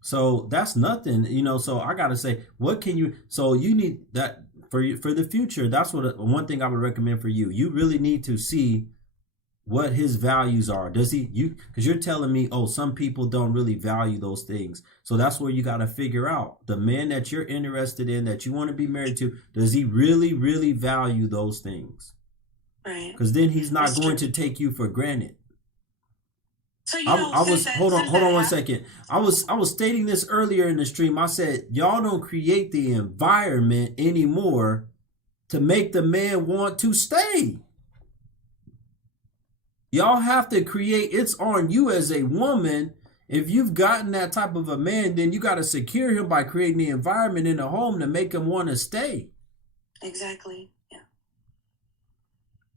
So that's nothing, you know. So I gotta say, what can you? So you need that for the future. That's what one thing I would recommend for you. You really need to see what his values are. Does he because you're telling me, oh, some people don't really value those things. So that's where you got to figure out the man that you're interested in, that you want to be married to. Does he really, really value those things? Right. Because then he's not going to take you for granted. So I was hold on 1 second. I was stating this earlier in the stream. I said y'all don't create the environment anymore to make the man want to stay. Y'all have to create, it's on you as a woman. If you've gotten that type of a man, then you got to secure him by creating the environment in the home to make him want to stay. Exactly. Yeah.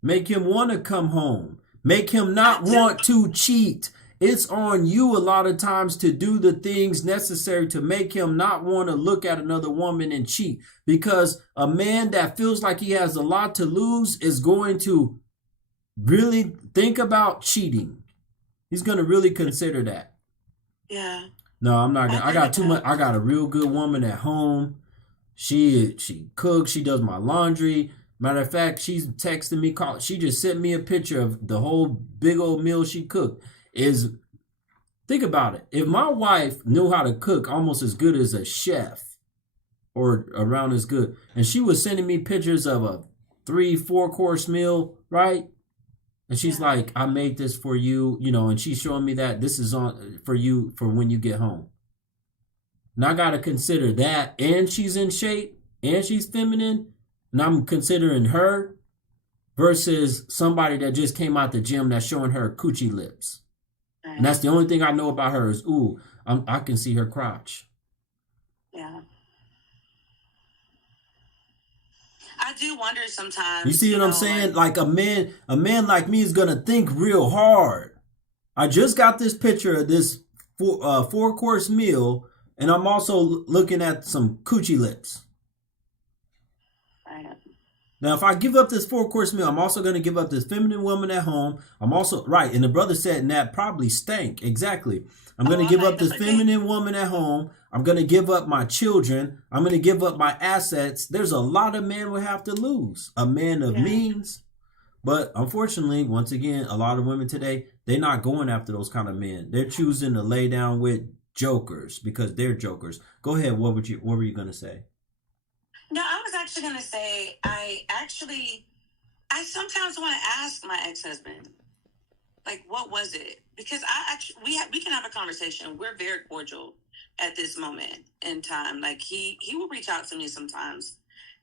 Make him want to come home. Make him not want to cheat. It's on you a lot of times to do the things necessary to make him not want to look at another woman and cheat. Because a man that feels like he has a lot to lose is going to really think about cheating. He's going to really consider that. Yeah. No, I'm not gonna. I got too much. I got a real good woman at home. She cooks. She does my laundry. Matter of fact, she's texting me. She just sent me a picture of the whole big old meal she cooked. Think about it. If my wife knew how to cook almost as good as a chef, or around as good, and she was sending me pictures of a 3-4 course meal, right? And she's like, I made this for you, you know, and she's showing me that this is on for you for when you get home. And I got to consider that. And she's in shape and she's feminine. And I'm considering her versus somebody that just came out the gym that's showing her coochie lips. Right. And that's the only thing I know about her is, ooh, I can see her crotch. Yeah. I do wonder sometimes. You see what I'm saying? Like a man like me is gonna think real hard. I just got this picture of this 4-course meal, and I'm also looking at some coochie lips. Right. Now, if I give up this 4-course meal, I'm also gonna give up this feminine woman at home. I'm also right, and the brother said, and that probably stank. Exactly. I'm gonna give up this feminine woman at home. I'm going to give up my children. I'm going to give up my assets. There's a lot of men will have to lose. A man of means. But unfortunately, once again, a lot of women today, they're not going after those kind of men. They're choosing to lay down with jokers because they're jokers. Go ahead. What were you going to say? No, I was actually going to say, I sometimes want to ask my ex-husband, like, what was it? Because we can have a conversation. We're very cordial at this moment in time. Like he will reach out to me sometimes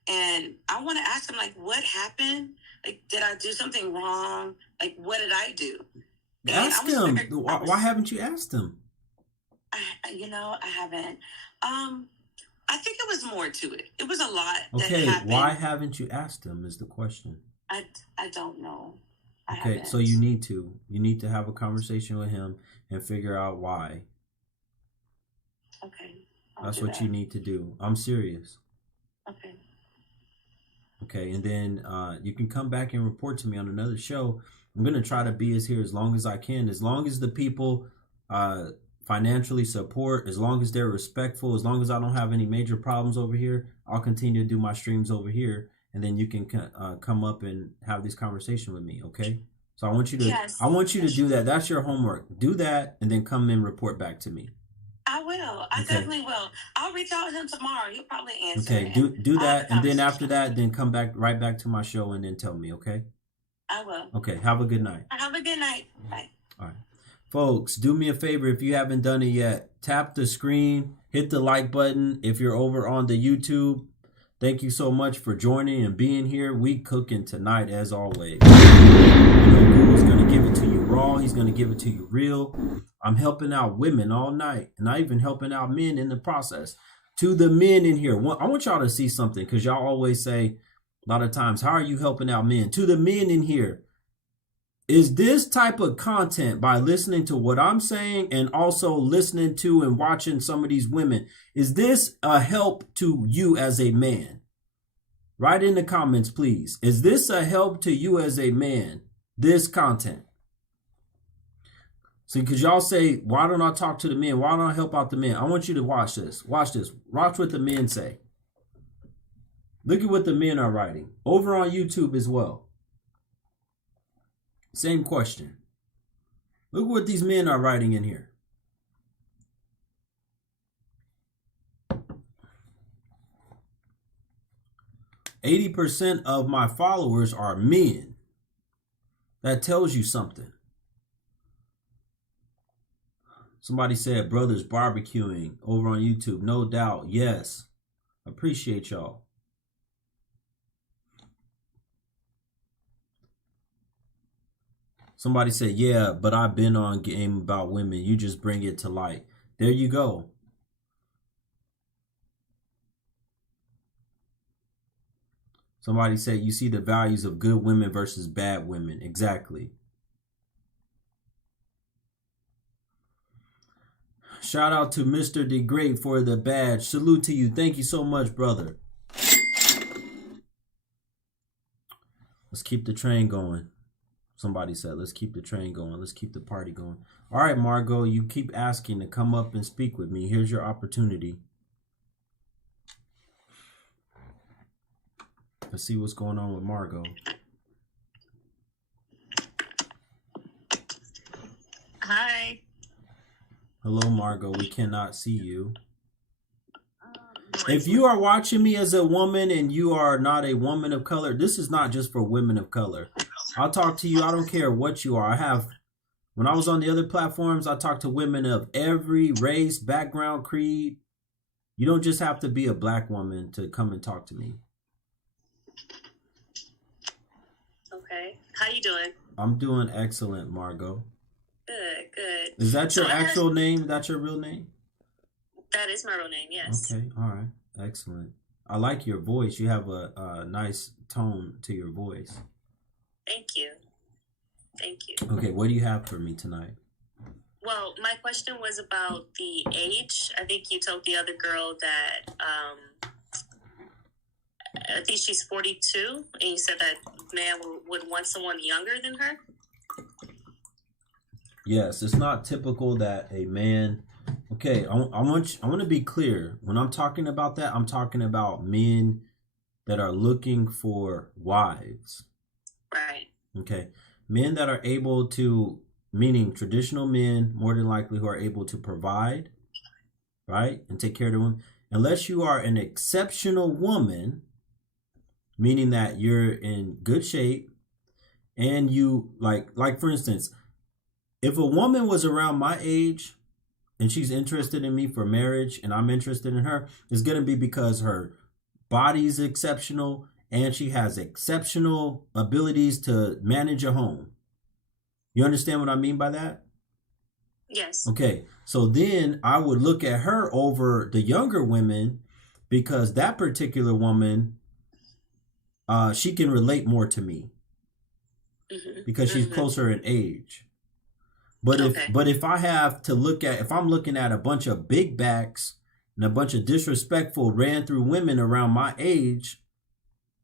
and I want to ask him, like, what happened? Like, did I do something wrong? Like, what did I do? Ask him. Why haven't you asked him? I haven't. I think it was more to it. It was a lot that happened. Why haven't you asked him is the question. I don't know. Okay, so you need to have a conversation with him and figure out why. Okay. That's what you need to do. I'm serious. Okay. Okay, and then you can come back and report to me on another show. I'm going to try to be here as long as I can. As long as the people financially support, as long as they're respectful, as long as I don't have any major problems over here, I'll continue to do my streams over here. And then you can come up and have this conversation with me, okay? So I want you to do that. That's your homework. Do that and then come and report back to me. I will. I Okay. definitely will. I'll reach out to him tomorrow. He'll probably answer. Okay, do that, and then after that, then come right back to my show, and then tell me. Okay. I will. Okay. Have a good night. Have a good night. Bye. All right, folks. Do me a favor if you haven't done it yet. Tap the screen, hit the like button. If you're over on the YouTube, thank you so much for joining and being here. We cooking tonight as always. Guru's gonna give it to you raw. He's gonna give it to you real. I'm helping out women all night, and I even helping out men in the process. To the men in here, I want y'all to see something, because y'all always say a lot of times, how are you helping out men? To the men in here, is this type of content, by listening to what I'm saying and also listening to and watching some of these women, is this a help to you as a man? Write in the comments, please. Is this a help to you as a man, this content? See, because y'all say, why don't I talk to the men? Why don't I help out the men? I want you to watch this. Watch this. Watch what the men say. Look at what the men are writing. Over on YouTube as well. Same question. Look what these men are writing in here. "80% of my followers are men." That tells you something. Somebody said brothers barbecuing over on YouTube. No doubt. Yes. Appreciate y'all. Somebody said, yeah, but I've been on game about women. You just bring it to light. There you go. Somebody said, you see the values of good women versus bad women. Exactly. Shout out to Mr. The Great for the badge. Salute to you. Thank you so much, brother. Let's keep the train going. Somebody said, let's keep the train going. Let's keep the party going. All right, Margot, you keep asking to come up and speak with me. Here's your opportunity. Let's see what's going on with Margot. Hi. Hello, Margot. We cannot see you. If you are watching me as a woman and you are not a woman of color, this is not just for women of color. I'll talk to you. I don't care what you are. When I was on the other platforms, I talked to women of every race, background, creed. You don't just have to be a black woman to come and talk to me. Okay. How you doing? I'm doing excellent, Margot. Good, good. Is that your actual name? That's your real name? That is my real name, yes. Okay, all right. Excellent. I like your voice. You have a nice tone to your voice. Thank you. Thank you. Okay, what do you have for me tonight? Well, my question was about the age. I think you told the other girl that I think she's 42, and you said that man would want someone younger than her. Yes, it's not typical that a man. Okay, I want to be clear. When I'm talking about that, I'm talking about men that are looking for wives. Right. Okay, men that are able to, meaning traditional men, more than likely, who are able to provide, right, and take care of the women. Unless you are an exceptional woman, meaning that you're in good shape, and you like for instance, if a woman was around my age and she's interested in me for marriage and I'm interested in her, it's going to be because her body is exceptional and she has exceptional abilities to manage a home. You understand what I mean by that? Yes. Okay, so then I would look at her over the younger women because that particular woman, she can relate more to me because she's closer in age. But if I have to look at, if I'm looking at a bunch of big backs and a bunch of disrespectful ran through women around my age,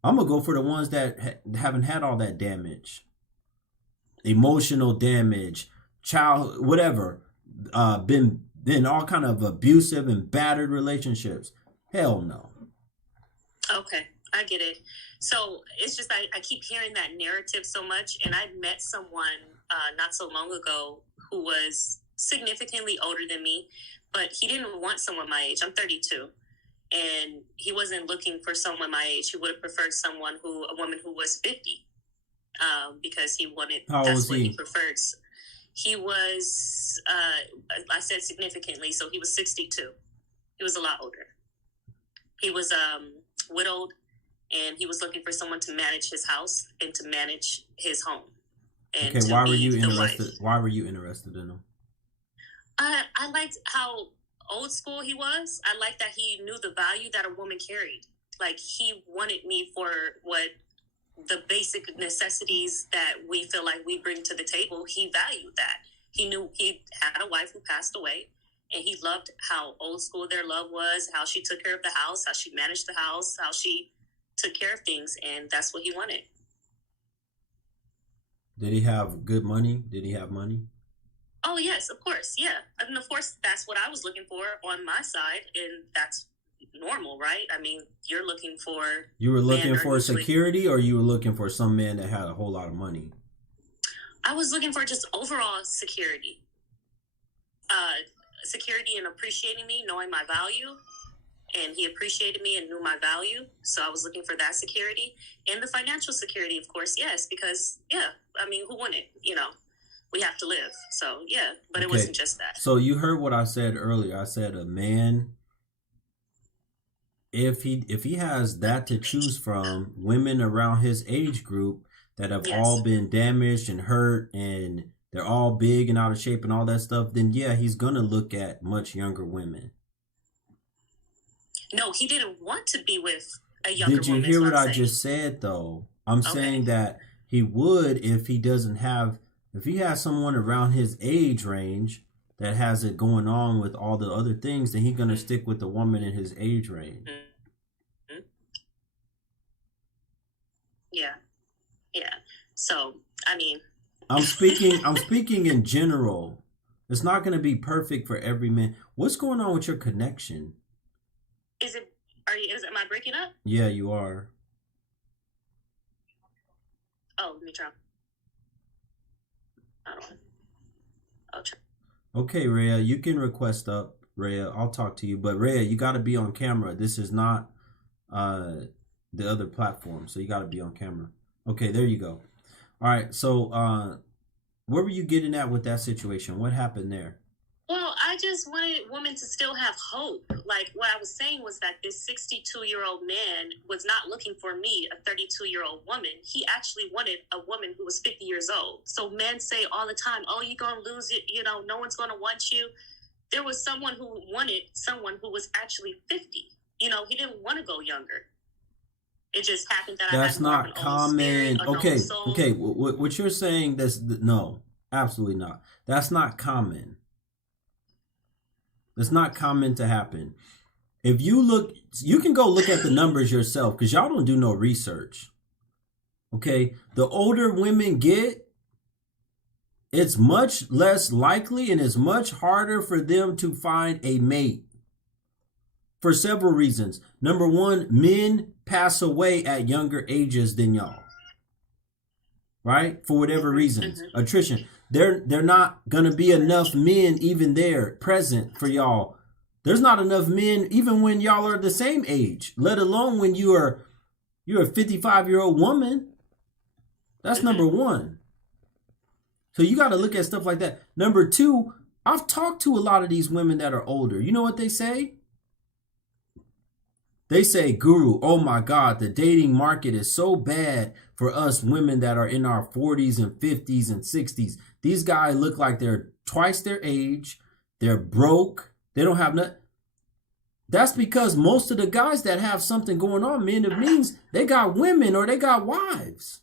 I'm going to go for the ones that haven't had all that damage. Emotional damage, child, whatever, been all kind of abusive and battered relationships. Hell no. Okay, I get it. So it's just I keep hearing that narrative so much, and I met someone not so long ago who was significantly older than me, but he didn't want someone my age. I'm 32. And he wasn't looking for someone my age. He would have preferred a woman who was 50, because he wanted, How old that's was what he? he prefers. He was, I said significantly, so he was 62. He was a lot older. He was widowed, and he was looking for someone to manage his house and to manage his home. And Okay, to why were be you the interested? wife. Why were you interested in him? I liked how old school he was. I liked that he knew the value that a woman carried. Like, he wanted me for what the basic necessities that we feel like we bring to the table. He valued that. He knew he had a wife who passed away, and he loved how old school their love was, how she took care of the house, how she managed the house, how she took care of things, and that's what he wanted. Did he have good money? Did he have money? Oh, yes, of course. Yeah. And of course, that's what I was looking for on my side. And that's normal, right? I mean, you're looking for. You were looking men are for usually- security, or you were looking for some man that had a whole lot of money? I was looking for just overall security. Security and appreciating me, knowing my value. And he appreciated me and knew my value. So I was looking for that security. And the financial security, of course, yes. Because, yeah, I mean, who wouldn't? You know, we have to live. So, yeah, but it wasn't just that. So you heard what I said earlier. I said a man, if he has that to choose from, women around his age group that have Yes. all been damaged and hurt and they're all big and out of shape and all that stuff, then yeah, he's gonna look at much younger women. No, he didn't want to be with a younger Did you woman. hear is what I'm I saying. just said though? I'm Okay. saying that he would if he doesn't have, if he has someone around his age range that has it going on with all the other things, then he's gonna stick with the woman in his age range. Mhm. Yeah. Yeah. So, I mean, I'm speaking in general. It's not gonna be perfect for every man. What's going on with your connection? am I breaking up? Yeah, you are. Oh, let me try. I don't know. I'll try. Okay, Rhea, you can request up. Rhea, I'll talk to you. But Rhea, you gotta be on camera. This is not the other platform, so you gotta be on camera. Okay, there you go. All right, so where were you getting at with that situation? What happened there? Well, I just wanted women to still have hope. Like, what I was saying was that this 62-year-old man was not looking for me, a 32-year-old woman. He actually wanted a woman who was 50 years old. So men say all the time, oh, you're going to lose it. You know, no one's going to want you. There was someone who wanted someone who was actually 50. You know, he didn't want to go younger. It just happened that That's I had more not of an old common. spirit, a noble Okay, soul. okay. What you're saying? No, absolutely not. That's not common. It's not common to happen. If you look, you can go look at the numbers yourself because y'all don't do no research. Okay, the older women get, it's much less likely and it's much harder for them to find a mate for several reasons. Number one, men pass away at younger ages than y'all, right? For whatever reasons, attrition. They're not gonna be enough men even there present for y'all. There's not enough men even when y'all are the same age, let alone when you're a 55-year-old woman. That's number one. So you got to look at stuff like that. Number two, I've talked to a lot of these women that are older. You know what they say? They say, Guru, oh my God, the dating market is so bad for us women that are in our 40s and 50s and 60s. These guys look like they're twice their age. They're broke. They don't have nothing. That's because most of the guys that have something going on, men of means, they got women or they got wives.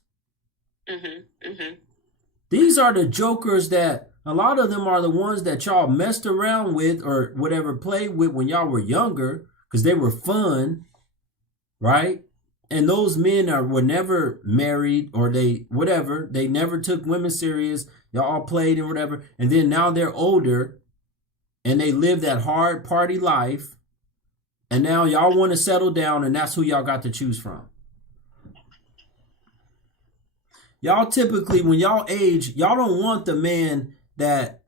These are the jokers that a lot of them are the ones that y'all messed around with or whatever, played with when y'all were younger because they were fun, right? And those men were never married or they never took women serious. Y'all all played and whatever. And then now they're older and they live that hard party life. And now y'all want to settle down and that's who y'all got to choose from. Y'all typically, when y'all age, y'all don't want the man that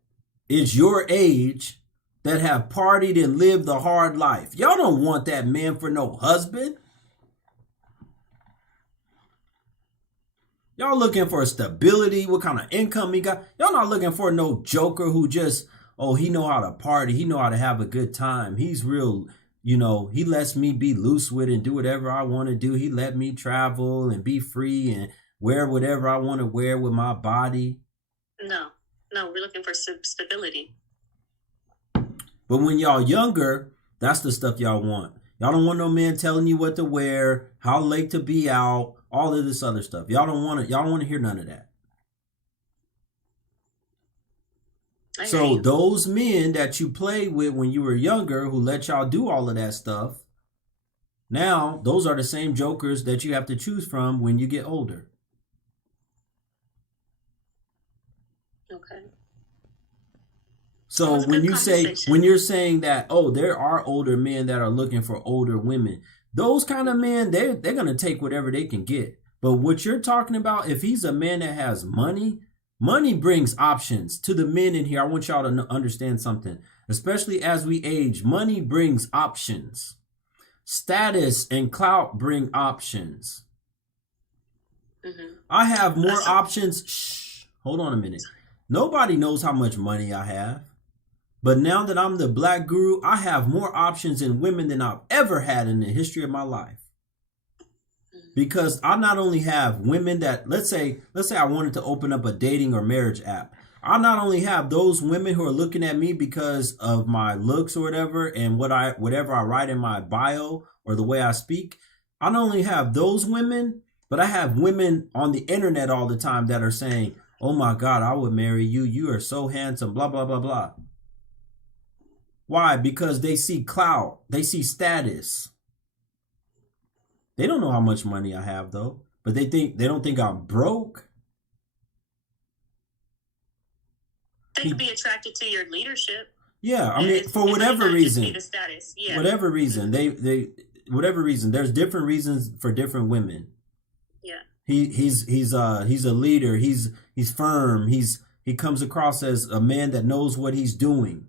is your age that have partied and lived the hard life. Y'all don't want that man for no husband. Y'all looking for stability, what kind of income he got. Y'all not looking for no joker who just, oh, he know how to party. He know how to have a good time. He's real, you know, he lets me be loose with and do whatever I want to do. He let me travel and be free and wear whatever I want to wear with my body. No, we're looking for stability. But when y'all younger, that's the stuff y'all want. Y'all don't want no man telling you what to wear, how late to be out, all of this other stuff. Y'all don't want to hear none of that. So those men that you played with when you were younger who let y'all do all of that stuff, now those are the same jokers that you have to choose from when you get older. Okay. So when you're saying that, oh, there are older men that are looking for older women, those kind of men, they're going to take whatever they can get. But what you're talking about, if he's a man that has money, money brings options to the men in here. I want y'all to understand something, especially as we age. Money brings options. Status and clout bring options. Mm-hmm. I have more options. Shh, hold on a minute. Nobody knows how much money I have. But now that I'm the Black Guru, I have more options in women than I've ever had in the history of my life. Because I not only have women that, let's say I wanted to open up a dating or marriage app. I not only have those women who are looking at me because of my looks or whatever, and whatever I write in my bio or the way I speak. I not only have those women, but I have women on the internet all the time that are saying, oh my God, I would marry you. You are so handsome, blah, blah, blah, blah. Why? Because they see clout. They see status. They don't know how much money I have though, but they don't think I'm broke. They could be attracted to your leadership. Yeah, I mean, for whatever reason. The status. Yeah. Whatever reason, whatever reason. There's different reasons for different women. Yeah. He's a leader. He's firm. He comes across as a man that knows what he's doing.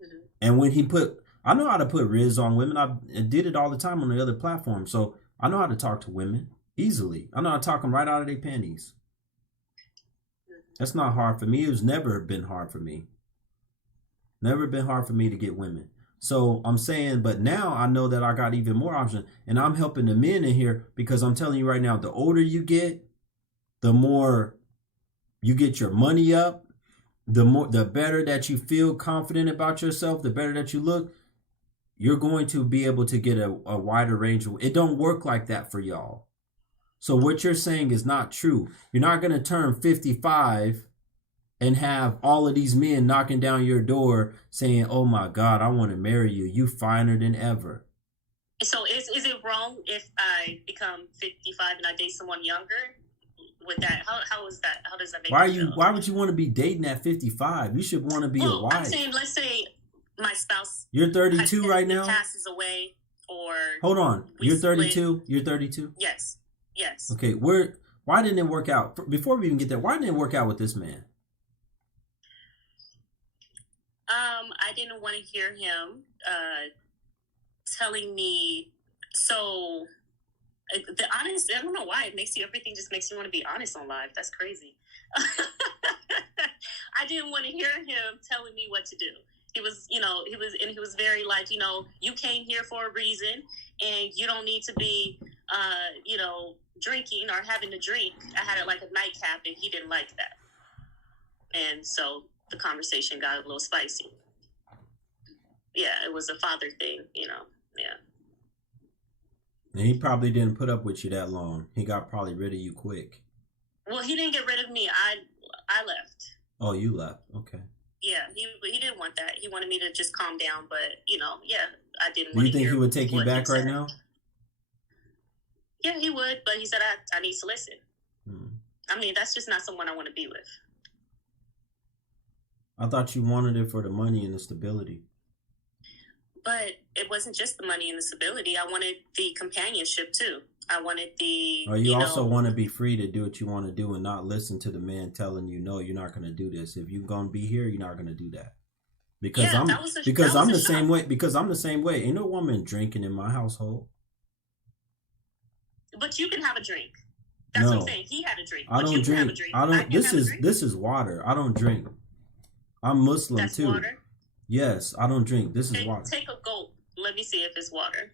Mm-hmm. And when I know how to put Riz on women. I did it all the time on the other platform. So I know how to talk to women easily. I know how to talk them right out of their panties. That's not hard for me. It's never been hard for me. Never been hard for me to get women. So I'm saying, but now I know that I got even more options. And I'm helping the men in here because I'm telling you right now, the older you get, the more you get your money up, the better that you feel confident about yourself, the better that you look. You're going to be able to get a wider range. It don't work like that for y'all. So what you're saying is not true. You're not going to turn 55 and have all of these men knocking down your door saying, oh my God, I want to marry you. You finer than ever. So is it wrong if I become 55 and I date someone younger? With that, how is that? How does that make you feel? Why would you want to be dating at 55? You should want to be a wife. I'm saying, let's say my spouse. You're 32 right now? Passes away or... Hold on. You're 32? You're 32? Yes. Okay, why didn't it work out? Before we even get there, why didn't it work out with this man? I didn't want to hear him telling me... So, the honest... I don't know why. Everything just makes you want to be honest on live. That's crazy. I didn't want to hear him telling me what to do. He was very like, you came here for a reason and you don't need to be, drinking or having a drink. I had it like a nightcap and he didn't like that. And so the conversation got a little spicy. Yeah, it was a father thing, yeah. And he probably didn't put up with you that long. He got probably rid of you quick. Well, he didn't get rid of me. I left. Oh, you left. Okay. Yeah, he didn't want that. He wanted me to just calm down, but I didn't. Do you think he would take you back right now? Yeah, he would, but he said I need to listen. I mean, that's just not someone I want to be with. I thought you wanted it for the money and the stability. But it wasn't just the money and the stability. I wanted the companionship too. I wanted the... Or you also want to be free to do what you want to do and not listen to the man telling you, no, you're not going to do this. If you're going to be here, you're not going to do that. Because Yeah, I'm that was a because that I'm was the a same shock. way. Because I'm the same way. Ain't no woman drinking in my household. But you can have a drink. That's what I'm No, saying. He had a drink, I but you don't can have a drink. drink. I I don't. can have a drink. This is water. I don't drink. I'm Muslim That's too. water. Yes, I don't drink. This is water. Take a gulp. Let me see if it's water.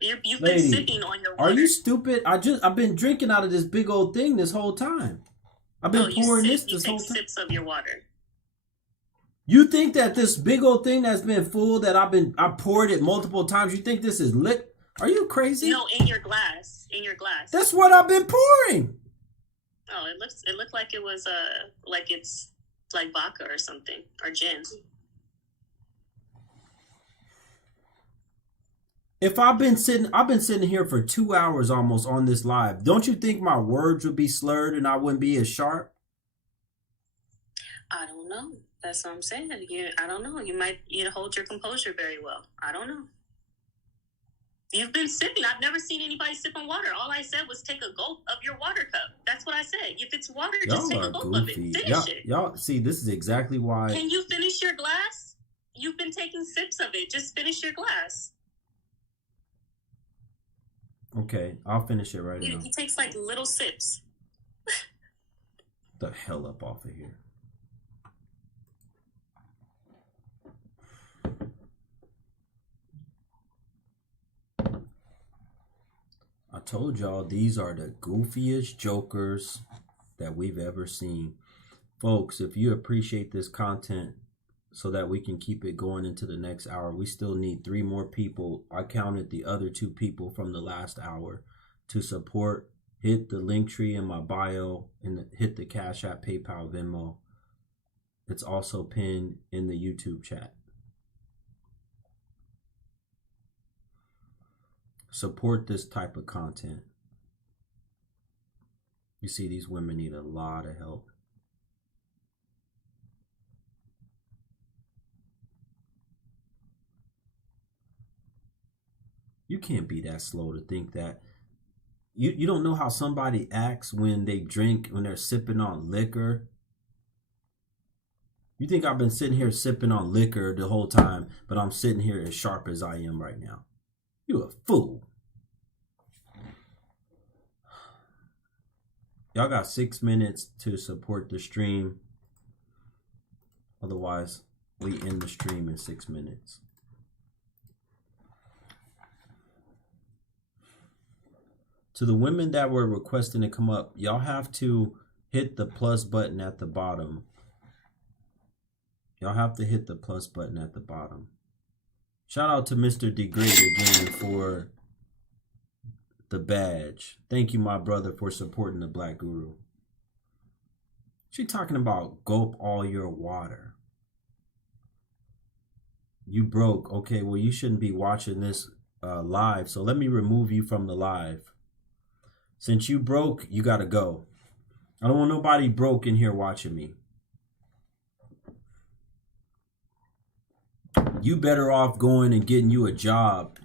You've been Lady, sipping on your water. are you stupid? I've been drinking out of this big old thing this whole time. I've been No, you pouring sip. this You whole take time. sips of your water. You think that this big old thing that's been full that I poured it multiple times, you think this is lit? Are you crazy? No, in your glass. In your glass. That's what I've been pouring. Oh, it looked like it was like it's like vodka or something or gin. If I've been sitting here for 2 hours almost on this live. Don't you think my words would be slurred and I wouldn't be as sharp? I don't know. That's what I'm saying. I don't know. You might hold your composure very well. I don't know. You've been sipping. I've never seen anybody sip on water. All I said was take a gulp of your water cup. That's what I said. If it's water, just take a gulp of it. Finish it. Y'all see, this is exactly why. Can you finish your glass? You've been taking sips of it. Just finish your glass. Okay, I'll finish it right now. He takes like little sips. The hell up off of here. I told y'all these are the goofiest jokers that we've ever seen. Folks, if you appreciate this content so that we can keep it going into the next hour, we still need 3 more people. I counted the other 2 people from the last hour to support. Hit the link tree in my bio and hit the Cash App, PayPal, Venmo. It's also pinned in the YouTube chat. Support this type of content. You see, these women need a lot of help. You can't be that slow to think that. You don't know how somebody acts when they drink, when they're sipping on liquor. You think I've been sitting here sipping on liquor the whole time, but I'm sitting here as sharp as I am right now. You a fool. Y'all got 6 minutes to support the stream. Otherwise, we end the stream in 6 minutes. To the women that were requesting to come up, y'all have to hit the plus button at the bottom. Y'all have to hit the plus button at the bottom. Shout out to Mr. Degrade again for the badge. Thank you, my brother, for supporting the Black Guru. She talking about gulp all your water. You broke. Okay, well, you shouldn't be watching this live, so let me remove you from the live. Since you broke, you gotta go. I don't want nobody broke in here watching me. You better off going and getting you a job.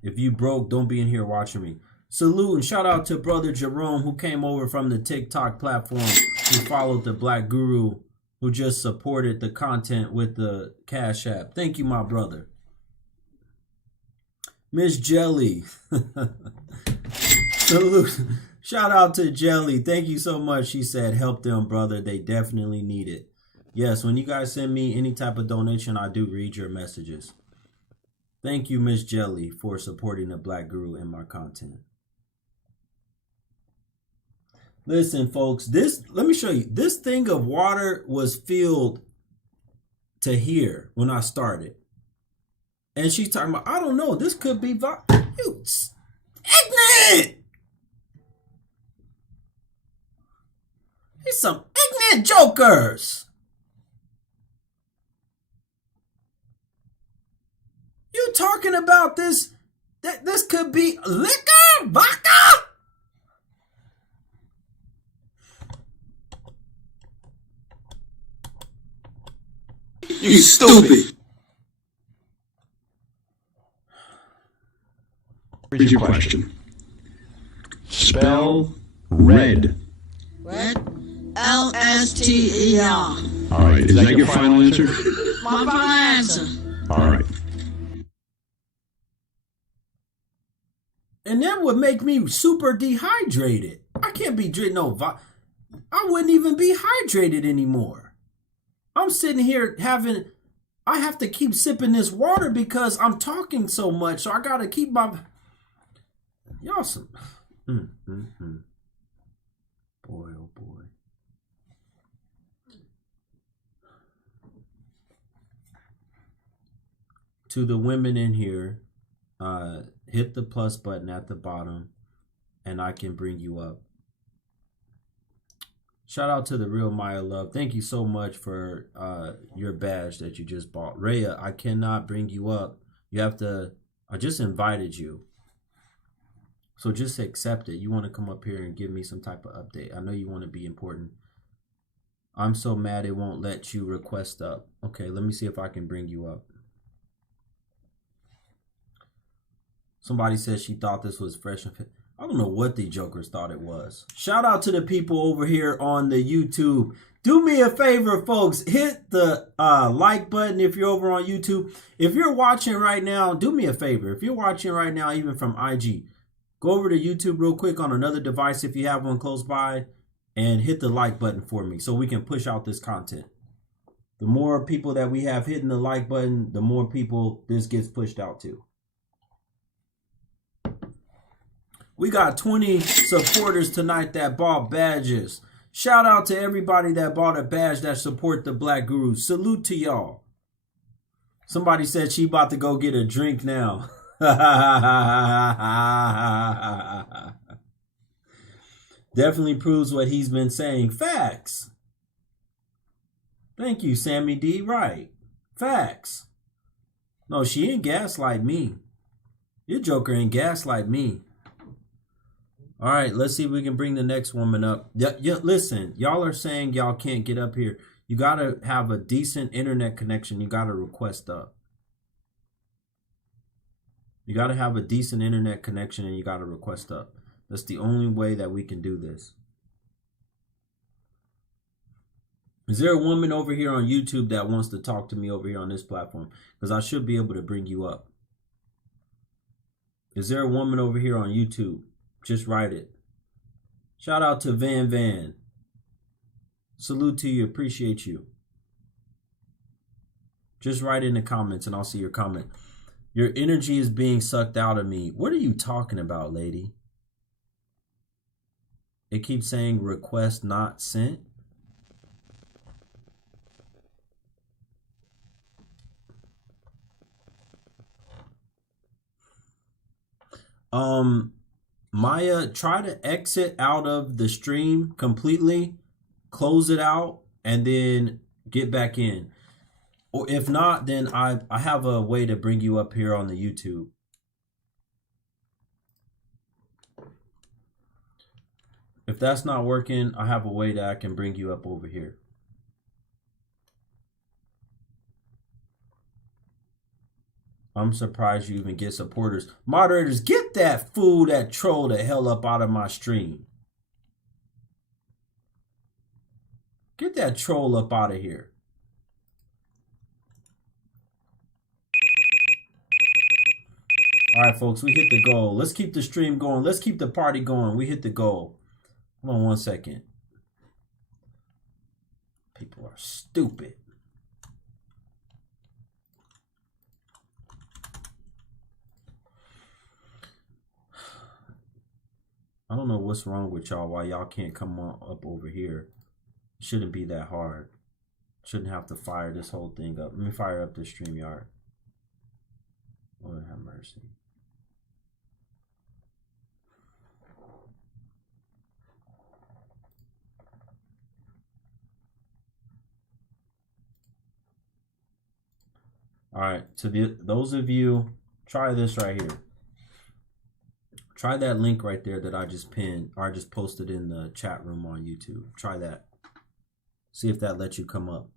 If you broke, don't be in here watching me. Salute and shout out to brother Jerome, who came over from the TikTok platform, who followed the Black Guru, who just supported the content with the Cash App. Thank you, my brother. Miss Jelly. Salute. Shout out to Jelly. Thank you so much. She said, help them, brother. They definitely need it. Yes, when you guys send me any type of donation, I do read your messages. Thank you, Miss Jelly, for supporting the Black Guru and my content. Listen, folks, let me show you. This thing of water was filled to here when I started. And she's talking about, I don't know, this could be you ignorant. These some ignorant jokers. You talking about this? This could be liquor, vodka. You stupid. Here's your question. Spell red. Red? L-S-T-E-R. All right. Is that your final answer? My answer. All right. And that would make me super dehydrated. I can't be drinking I wouldn't even be hydrated anymore. I'm sitting here I have to keep sipping this water because I'm talking so much. So I got to keep y'all some. Boy, oh boy. To the women in here, hit the plus button at the bottom and I can bring you up. Shout out to the real Maya Love. Thank you so much for your badge that you just bought. Rhea, I cannot bring you up. You have to, I just invited you. So just accept it. You want to come up here and give me some type of update. I know you want to be important. I'm so mad it won't let you request up. Okay, let me see if I can bring you up. Somebody said she thought this was fresh and fit. I don't know what the jokers thought it was. Shout out to the people over here on the YouTube. Do me a favor, folks. Hit the like button if you're over on YouTube. If you're watching right now, do me a favor. If you're watching right now, even from IG, go over to YouTube real quick on another device if you have one close by and hit the like button for me so we can push out this content. The more people that we have hitting the like button, the more people this gets pushed out to. We got 20 supporters tonight that bought badges. Shout out to everybody that bought a badge that support the Black Guru. Salute to y'all. Somebody said she about to go get a drink now. Definitely proves what he's been saying. Facts. Thank you, Sammy D. Right. Facts. No, she ain't gaslight me. Your joker ain't gaslight me. All right, let's see if we can bring the next woman up. Yeah, listen, y'all are saying y'all can't get up here. You got to have a decent internet connection. You got to request up. You got to have a decent internet connection and you got to request up. That's the only way that we can do this. Is there a woman over here on YouTube that wants to talk to me over here on this platform? Because I should be able to bring you up. Is there a woman over here on YouTube? Just write it. Shout out to Van Van. Salute to you. Appreciate you. Just write in the comments and I'll see your comment. Your energy is being sucked out of me. What are you talking about, lady? It keeps saying request not sent. Maya, try to exit out of the stream completely, close it out, and then get back in. Or if not, then I have a way to bring you up here on the YouTube. If that's not working, I have a way that I can bring you up over here. I'm surprised you even get supporters. Moderators, get that fool, that troll, the hell up out of my stream. Get that troll up out of here. All right, folks, we hit the goal. Let's keep the stream going. Let's keep the party going. We hit the goal. Hold on one second. People are stupid. I don't know what's wrong with y'all, why y'all can't come on up over here. It shouldn't be that hard. Shouldn't have to fire this whole thing up. Let me fire up this StreamYard. Lord have mercy. All right, to those of you, try this right here. Try that link right there that I just pinned, or I just posted in the chat room on YouTube. Try that. See if that lets you come up.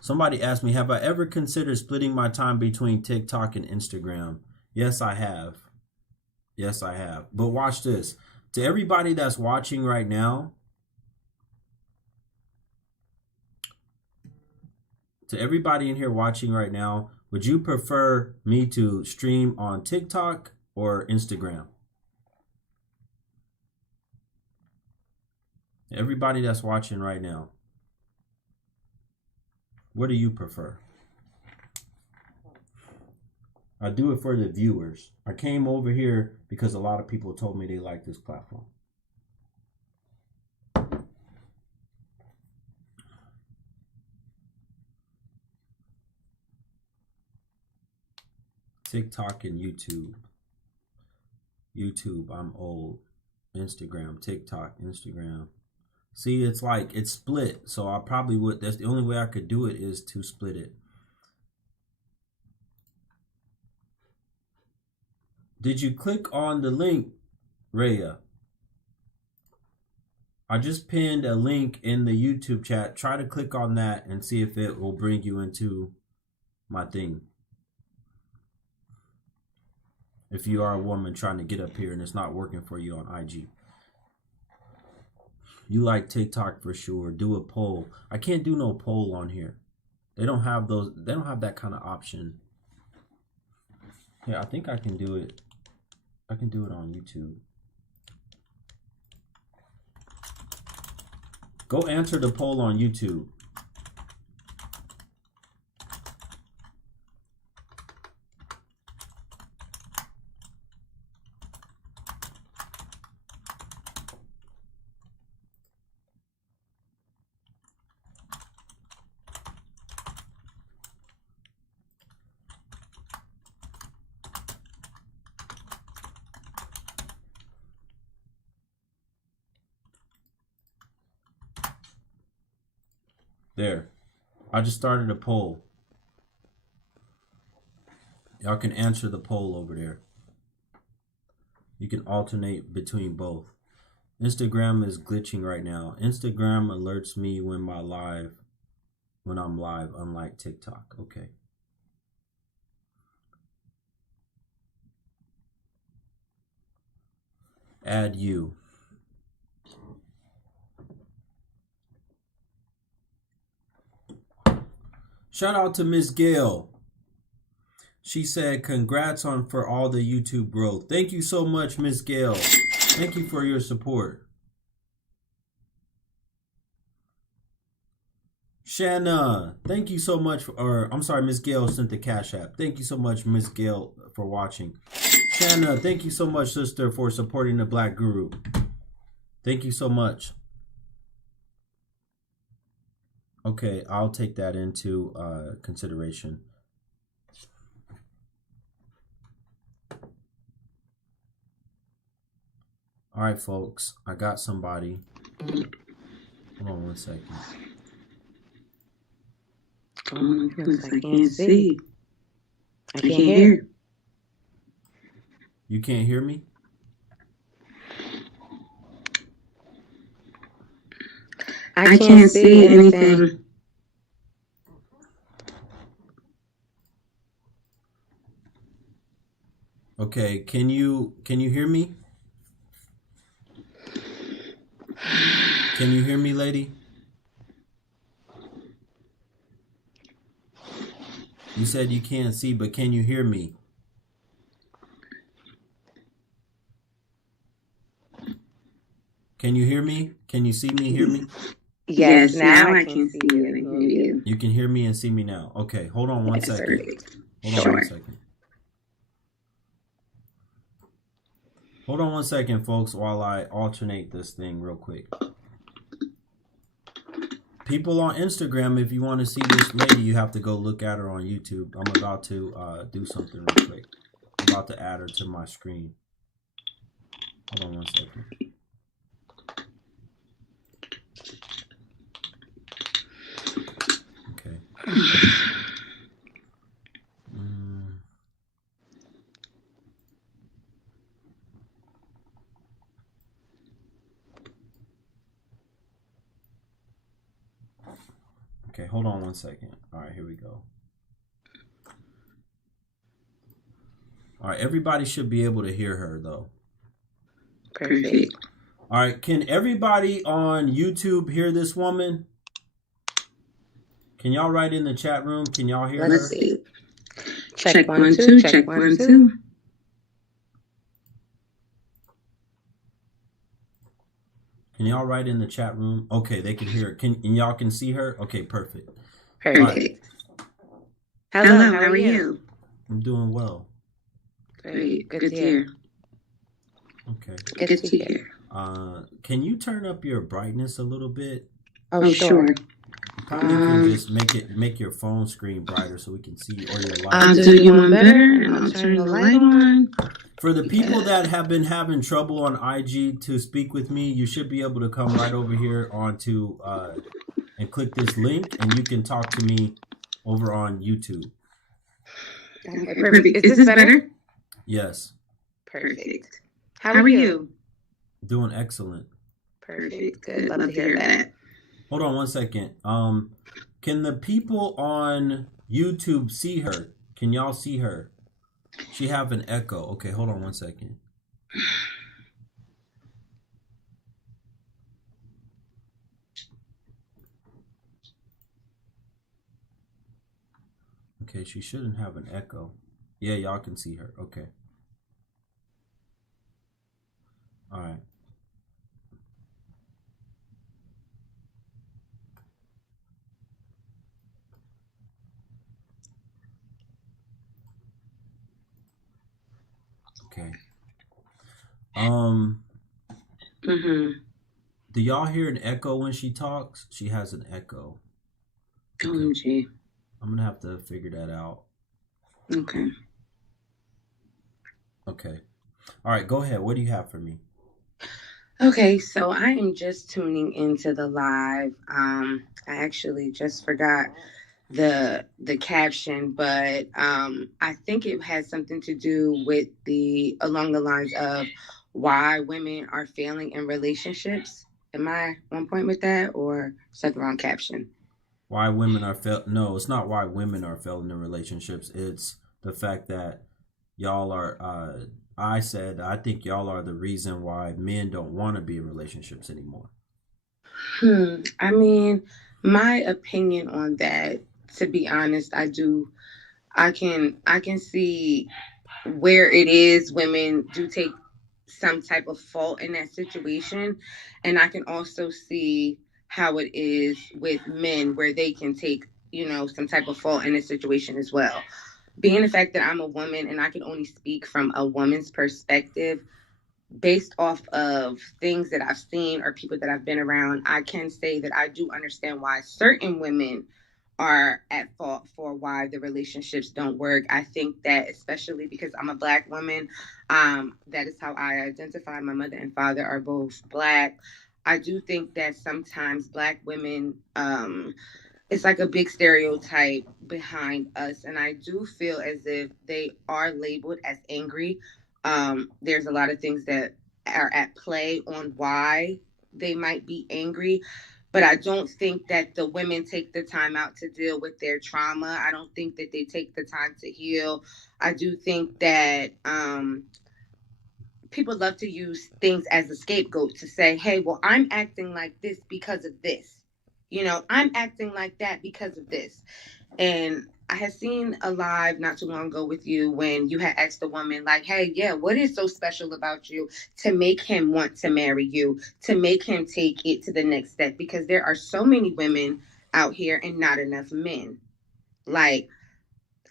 Somebody asked me, have I ever considered splitting my time between TikTok and Instagram? Yes, I have. Yes, I have. But watch this. To everybody that's watching right now, To everybody in here watching right now, would you prefer me to stream on TikTok or Instagram? Everybody that's watching right now, what do you prefer? I do it for the viewers. I came over here because a lot of people told me they like this platform. TikTok and YouTube. YouTube, I'm old. Instagram, TikTok, Instagram. See, it's like it's split. So I probably would. That's the only way I could do it is to split it. Did you click on the link, Rhea? I just pinned a link in the YouTube chat. Try to click on that and see if it will bring you into my thing. If you are a woman trying to get up here and it's not working for you on IG. You like TikTok for sure. Do a poll. I can't do no poll on here. They don't have those. They don't have that kind of option. Yeah, I think I can do it. I can do it on YouTube. Go answer the poll on YouTube. There. I just started a poll. Y'all can answer the poll over there. You can alternate between both. Instagram is glitching right now. Instagram alerts me when I'm live, unlike TikTok. Okay. Add you. Shout out to Miss Gail. She said, congrats for all the YouTube growth. Thank you so much, Miss Gail. Thank you for your support. Shanna, thank you so much. I'm sorry, Miss Gail sent the Cash App. Thank you so much, Miss Gail, for watching. Shanna, thank you so much, sister, for supporting the Black Guru. Thank you so much. Okay, I'll take that into consideration. All right, folks, I got somebody. Hold on one second. Oh my goodness, I can't see. I can't hear. You can't hear me? I can't see anything. Okay, can you hear me? Can you hear me, lady? You said you can't see, but can you hear me? Can you hear me? Can you see me, hear me? Yes, now I can see you and hear you. You can hear me and see me now. Okay, hold on one second. Hold on one second. Hold on one second, folks, while I alternate this thing real quick. People on Instagram, if you want to see this lady, you have to go look at her on YouTube. I'm about to do something real quick. I'm about to add her to my screen. Hold on one second. Okay. Okay, hold on one second. All right, here we go. All right, everybody should be able to hear her, though. Perfect. All right, can everybody on YouTube hear this woman? Can y'all write in the chat room? Can y'all hear Let's her? see. Check 1 2. Check 1 2. Can y'all write in the chat room? Okay, they can hear it. And y'all can see her? Okay, perfect. Perfect. Right. Hello, how are you? I'm doing well. Great. Good to hear. Okay. Good to hear. Can you turn up your brightness a little bit? Oh, sure. You probably can just make your phone screen brighter so we can see you, or your light. I'll do you one better, and I'll turn the light on. For the people that have been having trouble on IG to speak with me, you should be able to come right over here onto and click this link, and you can talk to me over on YouTube. Okay, perfect. Is this better? Yes. Perfect. How are you? Doing excellent. Perfect. Good. Love to hear that. Hold on one second. Can the people on YouTube see her? Can y'all see her? She have an echo. Okay, hold on one second. Okay, she shouldn't have an echo. Yeah, y'all can see her. Okay. All right. Okay. Do y'all hear an echo when she talks? She has an echo. Okay. OMG. I'm gonna have to figure that out. Okay. Okay. All right, go ahead. What do you have for me? Okay, so I am just tuning into the live. I actually just forgot the caption, but I think it has something to do with along the lines of why women are failing in relationships. Am I on point with that, or is that the wrong caption? Why women are No, it's not why women are failing in relationships. It's the fact that y'all are. I think y'all are the reason why men don't want to be in relationships anymore. I mean, my opinion on that, to be honest, I can see where it is women do take some type of fault in that situation, and I can also see how it is with men where they can take some type of fault in a situation as well. Being the fact that I'm a woman and I can only speak from a woman's perspective based off of things that I've seen or people that I've been around, I can say that I do understand why certain women are at fault for why the relationships don't work. I think that especially because I'm a Black woman, that is how I identify. My mother and father are both Black. I do think that sometimes Black women, it's like a big stereotype behind us, and I do feel as if they are labeled as angry. There's a lot of things that are at play on why they might be angry, but I don't think that the women take the time out to deal with their trauma. I don't think that they take the time to heal. I do think that people love to use things as a scapegoat to say, hey, well, I'm acting like this because of this. I'm acting like that because of this. And I had seen a live not too long ago with you when you had asked the woman, like, hey, yeah, what is so special about you to make him want to marry you, to make him take it to the next step? Because there are so many women out here and not enough men. Like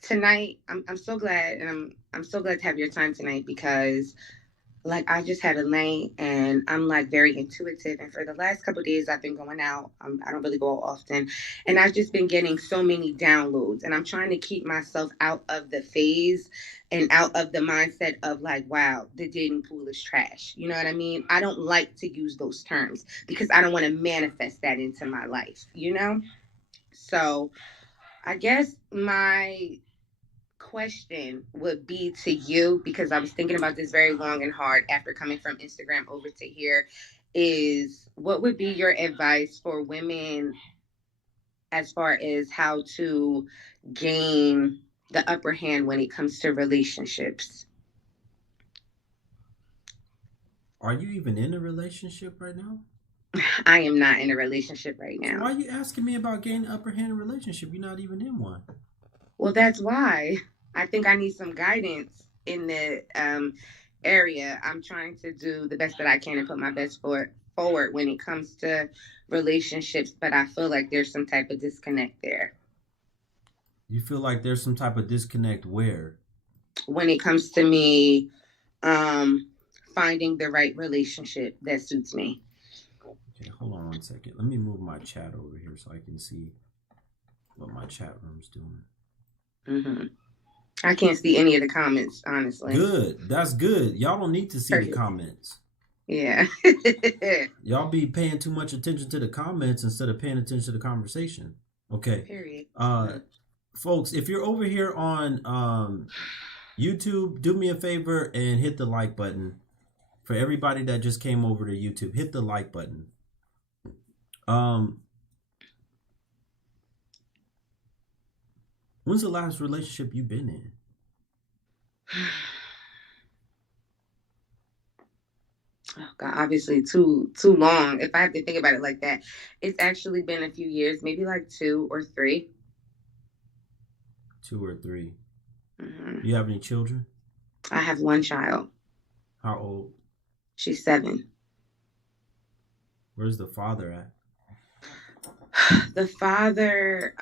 tonight, I'm so glad, and I'm so glad to have your time tonight because like I just had a night and I'm like very intuitive. And for the last couple of days, I've been going out. I don't really go out often. And I've just been getting so many downloads. And I'm trying to keep myself out of the phase and out of the mindset of like, wow, the dating pool is trash. You know what I mean? I don't like to use those terms because I don't want to manifest that into my life, So I guess my question would be to you, because I was thinking about this very long and hard after coming from Instagram over to here, is what would be your advice for women as far as how to gain the upper hand when it comes to relationships? Are you even in a relationship right now? I am not in a relationship right So now. why are you asking me about gaining upper hand in a relationship? You're not even in one. Well, that's why. I think I need some guidance in the area. I'm trying to do the best that I can and put my best forward when it comes to relationships, but I feel like there's some type of disconnect there. You feel like there's some type of disconnect where? When it comes to me um, finding the right relationship that suits me. Okay, hold on 1 second. Let me move my chat over here so I can see what my chat room's doing. Mm-hmm. I can't see any of the comments, honestly. Good. That's good. Y'all don't need to see the comments. Yeah. Y'all be paying too much attention to the comments instead of paying attention to the conversation. Okay. Period. Folks, if you're over here on YouTube, do me a favor and hit the like button. For everybody that just came over to YouTube, hit the like button. When's the last relationship you've been in? Oh God, obviously too long. If I have to think about it like that, it's actually been a few years, maybe like 2 or 3. 2 or 3. Mm-hmm. You have any children? I have 1 child. How old? She's 7. Where's the father at? The father,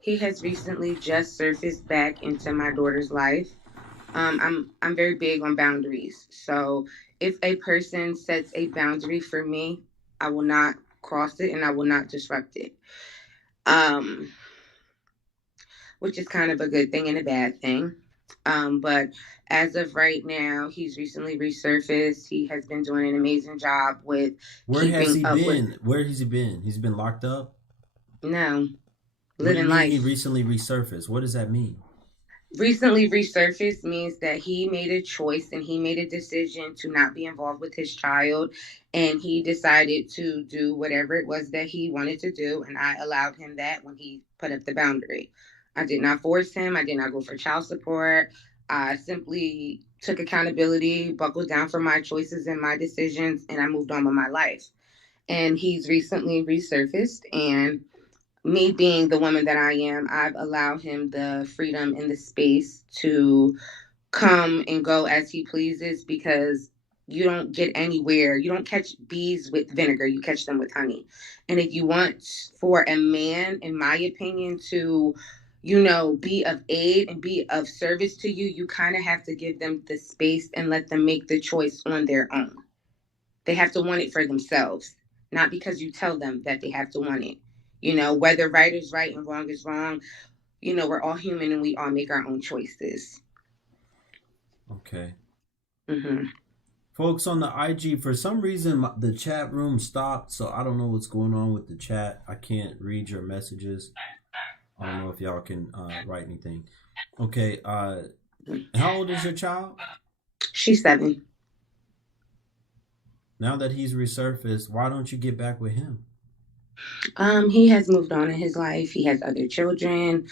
he has recently just surfaced back into my daughter's life. I'm very big on boundaries. So if a person sets a boundary for me, I will not cross it and I will not disrupt it. Which is kind of a good thing and a bad thing. But as of right now, he's recently resurfaced. He has been doing an amazing job with Where has he been? with... Where has he been? He's been locked up? No. What do you Living mean life. he recently resurfaced? What does that mean? Recently resurfaced means that he made a choice and he made a decision to not be involved with his child, and he decided to do whatever it was that he wanted to do, and I allowed him that when he put up the boundary. I did not force him. I did not go for child support. I simply took accountability, buckled down for my choices and my decisions, and I moved on with my life. And he's recently resurfaced, and me being the woman that I am, I've allowed him the freedom and the space to come and go as he pleases, because you don't get anywhere. You don't catch bees with vinegar. You catch them with honey. And if you want for a man, in my opinion, to, be of aid and be of service to you, you kind of have to give them the space and let them make the choice on their own. They have to want it for themselves, not because you tell them that they have to want it. Whether right is right and wrong is wrong, we're all human and we all make our own choices. Okay. Mm-hmm. Folks on the IG, for some reason, the chat room stopped, so I don't know what's going on with the chat. I can't read your messages. I don't know if y'all can write anything. Okay. How old is your child? She's 7. Now that he's resurfaced, why don't you get back with him? He has moved on in his life. He has other children.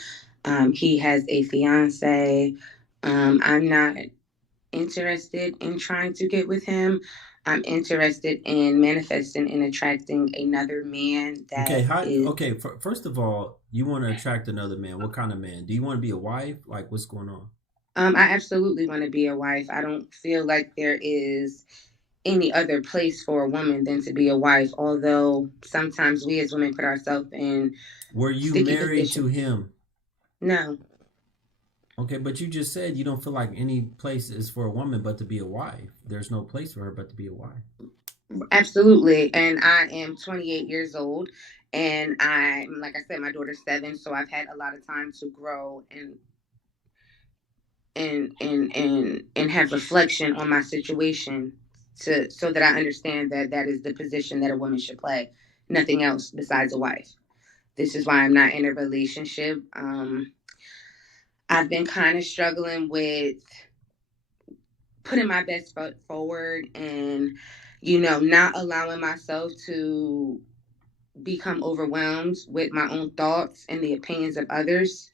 He has a fiance. I'm not interested in trying to get with him. I'm interested in manifesting and attracting another man that first of all, you want to attract another man. What kind of man? Do you want to be a wife? Like, what's going on? I absolutely want to be a wife. I don't feel like there is any other place for a woman than to be a wife, although sometimes we as women put ourselves in... Were you married to him? No. Okay, but you just said you don't feel like any place is for a woman but to be a wife. There's no place for her but to be a wife. Absolutely. And I am 28 years old, and I'm, like I said, my daughter's 7, so I've had a lot of time to grow and have reflection on my situation, so that I understand that is the position that a woman should play, nothing else besides a wife. This is why I'm not in a relationship. I've been kind of struggling with putting my best foot forward and, not allowing myself to become overwhelmed with my own thoughts and the opinions of others.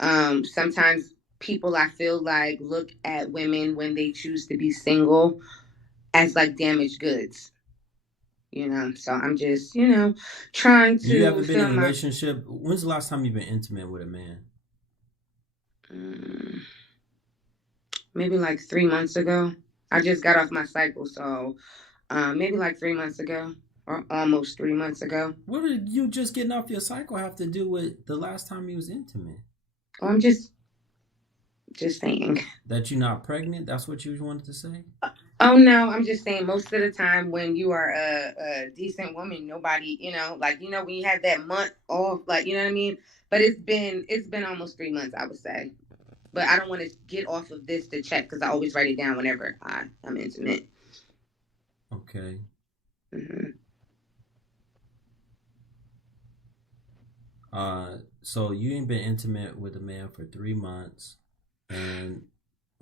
Sometimes people, I feel like, look at women when they choose to be single as like damaged goods. So I'm just, trying to You haven't been in fill a my relationship. When's the last time you've been intimate with a man? mm, maybe like 3 months ago. I just got off my cycle, so maybe like 3 months ago, or almost 3 months ago. What did you just getting off your cycle have to do with the last time you was intimate? Oh, I'm just saying. That you're not pregnant? That's what you wanted to say? Oh no, I'm just saying. Most of the time, when you are a decent woman, nobody, when you have that month off, like, you know what I mean. But it's been almost 3 months, I would say. But I don't want to get off of this to check because I always write it down whenever I'm intimate. Okay. hmm So you ain't been intimate with a man for 3 months, and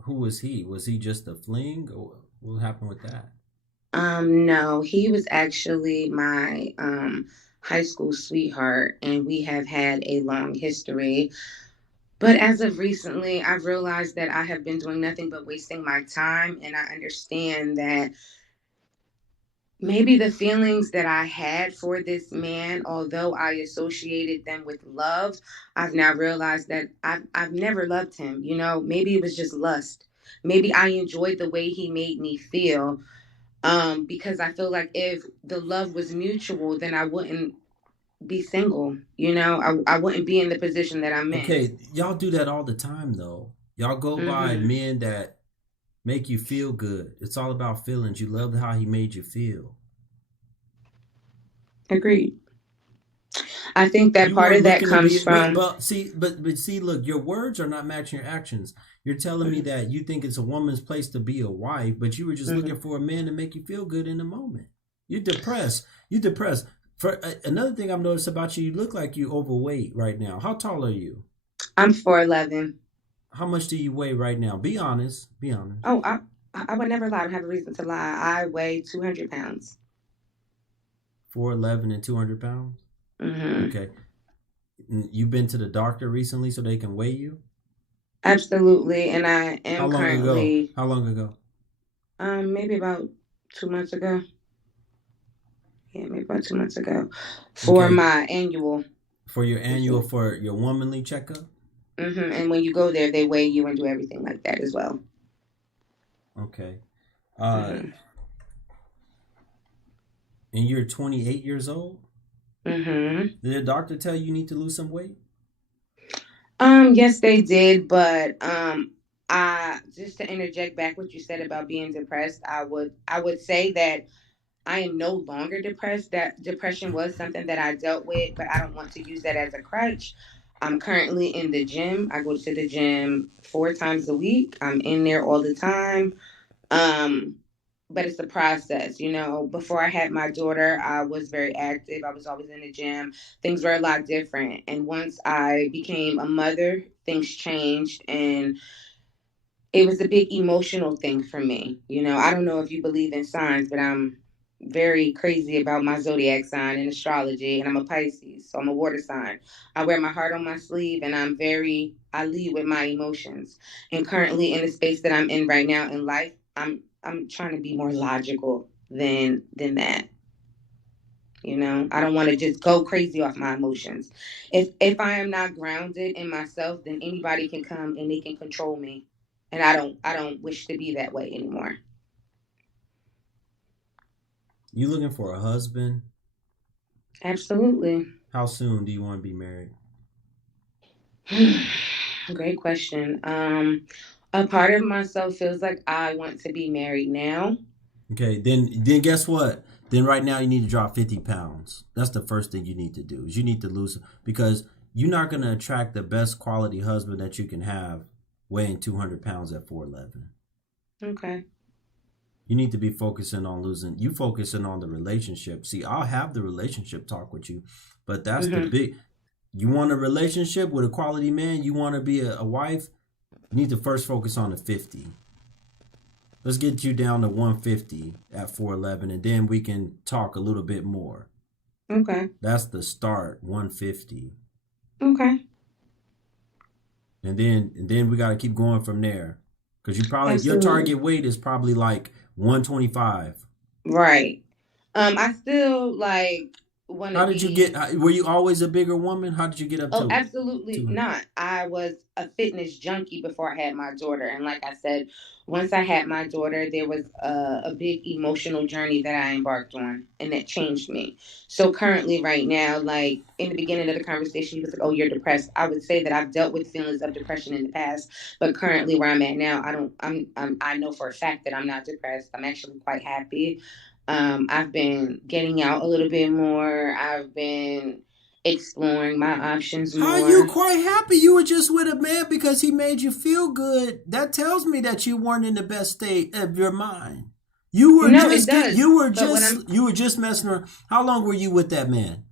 who was he? Was he just a fling, or what happened with that? No, he was actually my high school sweetheart, and we have had a long history. But as of recently, I've realized that I have been doing nothing but wasting my time, and I understand that maybe the feelings that I had for this man, although I associated them with love, I've now realized that I've never loved him. Maybe it was just lust. Maybe I enjoyed the way he made me feel. Because I feel like if the love was mutual, then I wouldn't be single. I wouldn't be in the position that I'm in. Okay, y'all do that all the time, though. Y'all go by hmm men that make you feel good. It's all about feelings. You love how he made you feel. Agreed. I think that You part weren't of that looking to comes be wait, from. but see, but see, look, your words are not matching your actions. You're telling me Mhm, that you think it's a woman's place to be a wife, but you were just mhm. looking for a man to make you feel good in the moment. You're depressed. You're depressed. For another thing I've noticed about you, you look like you overweight right now. How tall are you? I'm 4'11". How much do you weigh right now? Be honest. Be honest. Oh, I would never lie. I don't have a reason to lie. I weigh 200 pounds. 4'11" and 200 pounds. hmm Okay. You've been to the doctor recently so they can weigh you? Absolutely, and I How am long ago? currently How long ago? maybe about 2 months ago. Yeah, maybe about 2 months ago for Okay. my annual. For your annual, Mhm. for your womanly checkup? And when you go there, they weigh you and do everything like that as well. Okay. Uh, hmm and you're 28 years old? hmm Did the doctor tell you need to lose some weight? Yes, they did, but I just to interject back what you said about being depressed, I would say that I am no longer depressed. That depression was something that I dealt with, but I don't want to use that as a crutch. I'm currently in the gym. I go to the gym 4 times a week. I'm in there all the time. Um, but it's a process. Before I had my daughter, I was very active. I was always in the gym. Things were a lot different. And once I became a mother, things changed. And it was a big emotional thing for me. I don't know if you believe in signs, but I'm very crazy about my zodiac sign and astrology, and I'm a Pisces, so I'm a water sign. I wear my heart on my sleeve, and I lead with my emotions. And currently, in the space that I'm in right now in life, I'm trying to be more logical than that. I don't want to just go crazy off my emotions. If I am not grounded in myself, then anybody can come and they can control me. And I don't wish to be that way anymore. You looking for a husband? Absolutely. How soon do you want to be married? Great question. A part of myself feels like I want to be married now. Okay, then guess what? Then right now you need to drop 50 pounds. That's the first thing you need to do. Is you need to lose, because you're not going to attract the best quality husband that you can have weighing 200 pounds at 4'11". Okay. You need to be focusing on losing. You focusing on the relationship. See, I'll have the relationship talk with you, but that's the hmm big. You want a relationship with a quality man. You want to be a wife. You need to first focus on the 50. Let's get you down to 150 at 4'11", and then we can talk a little bit more. Okay. That's the start, 150, Okay. and then we got to keep going from there, because your Absolutely. target weight is probably like 125. Right. I still like want to How did you be. get? Were you always a bigger woman? How did you get up Oh, to absolutely 200? not. I was a fitness junkie before I had my daughter. And like I said, once I had my daughter, there was a big emotional journey that I embarked on and that changed me. So currently, right now, like in the beginning of the conversation, you was like, oh, you're depressed. I would say that I've dealt with feelings of depression in the past, but currently where I'm at now, I know for a fact that I'm not depressed. I'm actually quite happy. I've been getting out a little bit more. I've been exploring my options How are you more. quite happy? You were just with a man because he made you feel good. That tells me that you weren't in the best state of your mind. You were No, it just does. But what you were just messing around. How long were you with that man?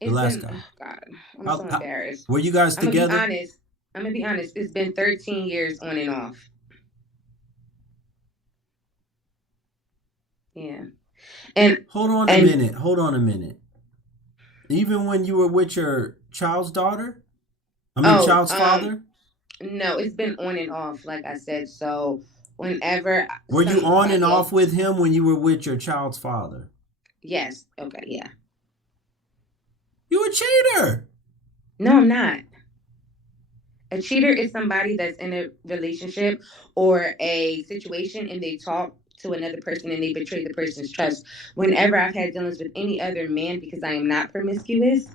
The it's last been, guy. oh God, I'm so embarrassed. Were you guys I'm gonna be together? honest. I'm gonna be honest. It's been 13 years on and off. Yeah. And Hold on a minute. Hold on a minute. Even when you were with your child's daughter? Child's father? No, it's been on and off, like I said. So whenever Were you on and somebody off with him when you were with your child's father? Yes. Okay, yeah. You a cheater. No, I'm not. A cheater is somebody that's in a relationship or a situation and they talk to another person and they betray the person's trust. Whenever I've had dealings with any other man, because I am not promiscuous,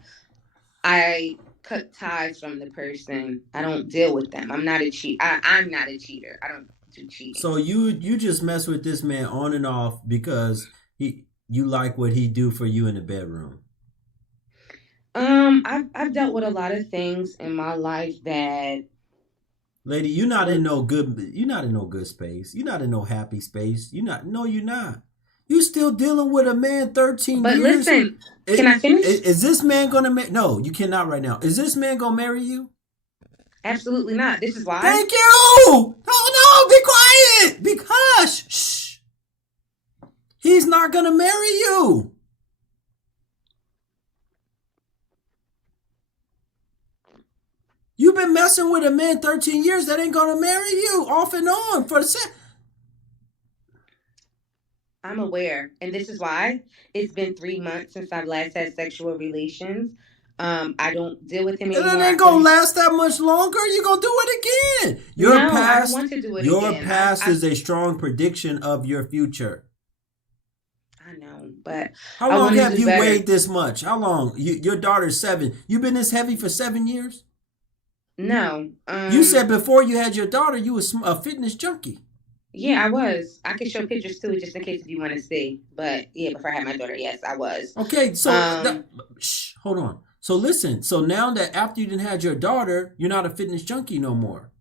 I cut ties from the person. I don't deal with them. I'm not a cheat. I'm not a cheater. I don't do cheating. So you just mess with this man on and off because you like what he do for you in the bedroom. I've dealt with a lot of things in my life that. Lady, you're not in no good space. You're not in no happy space. You're not. You still dealing with a man 13 but years. But listen, can I finish? Is this man gonna no, you cannot right now. Is this man gonna marry you? Absolutely not. This is why. Thank you! No, be quiet! Because shh. He's not gonna marry you. You've been messing with a man 13 years that ain't gonna marry you off and on for the set. I'm aware, and this is why it's been 3 months since I've last had sexual relations. I don't deal with him anymore. And it ain't gonna last that much longer. You're gonna do it again. Your past, I don't want to do it your again. past is a strong prediction of your future. I know, but how long have you weighed this much? How long? Your daughter's 7. You've been this heavy for 7 years? No. You said before you had your daughter, you was a fitness junkie. Yeah, I was. I could show pictures too, just in case if you want to see. But yeah, before I had my daughter, yes, I was. Okay, so shh, hold on. So listen. So now that after you didn't had your daughter, you're not a fitness junkie no more.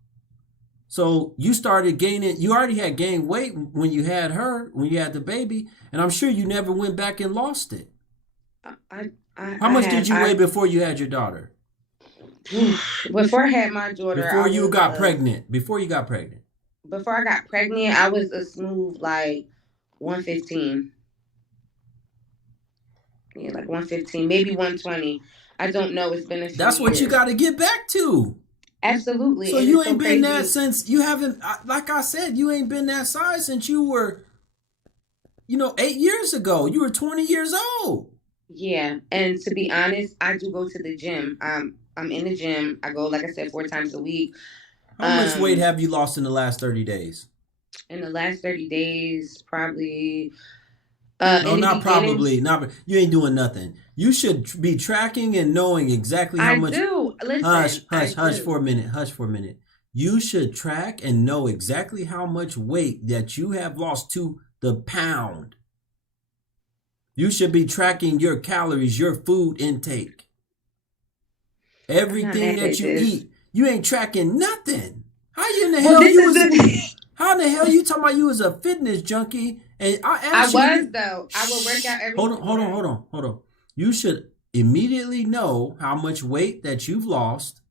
So you started gaining. You already had gained weight when you had her, when you had the baby, and I'm sure you never went back and lost it. How much did you weigh before you had your daughter? Before I had my daughter, before you got pregnant. Before you got pregnant. Before I got pregnant, I was a smooth like 115. Yeah, like 115, maybe 120. I don't know. It's been a few That's what years. you got to get back to. Absolutely. So and you ain't been that since you haven't. Like I said, you ain't been that size since you were, 8 years ago. You were 20 years old. Yeah, and to be honest, I do go to the gym. I'm in the gym. I go, like I said, 4 times a week. How much weight have you lost in the last 30 days? In the last 30 days, probably. No, not probably. Not you ain't doing nothing. You should be tracking and knowing exactly how much. I do. Listen. Hush for a minute. Hush for a minute. You should track and know exactly how much weight that you have lost to the pound. You should be tracking your calories, your food intake. Everything that you eat. You ain't tracking nothing. How in the hell how in the hell you talking about you was a fitness junkie? And I asked I would work out every day. Hold on. You should immediately know how much weight that you've lost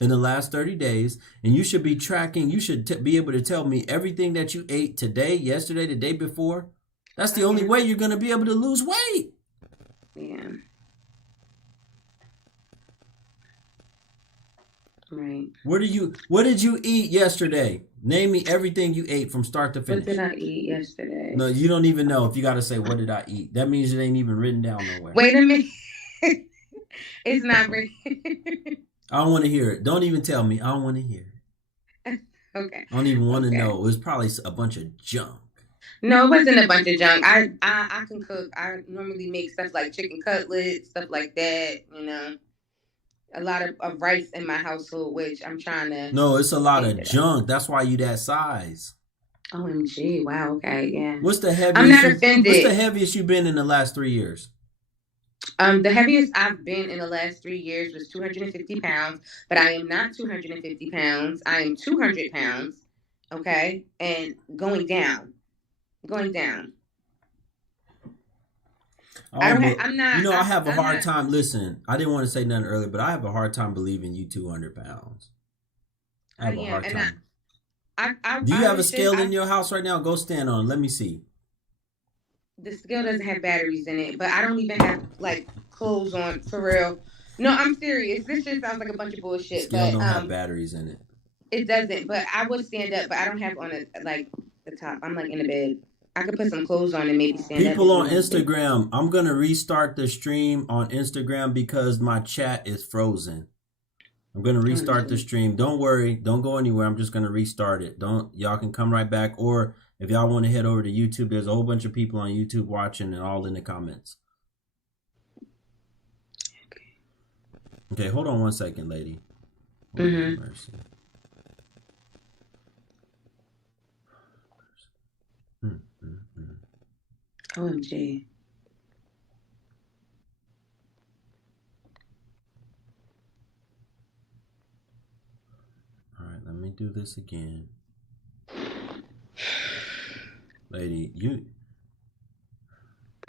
in the last 30 days. And you should be tracking. You should be able to tell me everything that you ate today, yesterday, the day before. That's the only way you're going to be able to lose weight. Yeah. Right. What did you eat yesterday? Name me everything you ate from start to finish. What did I eat yesterday? No, you don't even know. If you got to say, what did I eat? That means it ain't even written down nowhere. Wait a minute. It's not written. I don't want to hear it. Don't even tell me. I don't want to hear it. Okay. I don't even want to know. It was probably a bunch of junk. No, it wasn't a bunch of junk. I can cook. I normally make stuff like chicken cutlets, stuff like that, you know. A lot of rice in my household, which I'm trying to... No, it's a lot of junk. That's why you that size. OMG. Wow, okay, yeah. What's the heaviest? I'm not offended. What's the heaviest you've been in the last 3 years? The heaviest I've been in the last 3 years was 250 pounds, but I am not 250 pounds. I am 200 pounds, okay? And going down. I'm not. You know, I have a hard time. Listen, I didn't want to say nothing earlier, but I have a hard time believing you 200 pounds. I have a hard time. Do you have a scale in your house right now? Go stand on it. Let me see. The scale doesn't have batteries in it, but I don't even have like clothes on for real. No, I'm serious. This just sounds like a bunch of bullshit. Scale don't have batteries in it. It doesn't, but I would stand up, but I don't have on the top. I'm like in the bed. I could put some clothes on and maybe stand up. People on Instagram, I'm going to restart the stream on Instagram because my chat is frozen. I'm going to restart the stream. Don't worry. Don't go anywhere. I'm just going to restart it. Y'all can come right back. Or if y'all want to head over to YouTube, there's a whole bunch of people on YouTube watching and all in the comments. Okay, hold on one second, lady. Mercy. OMG. All right, let me do this again. Lady,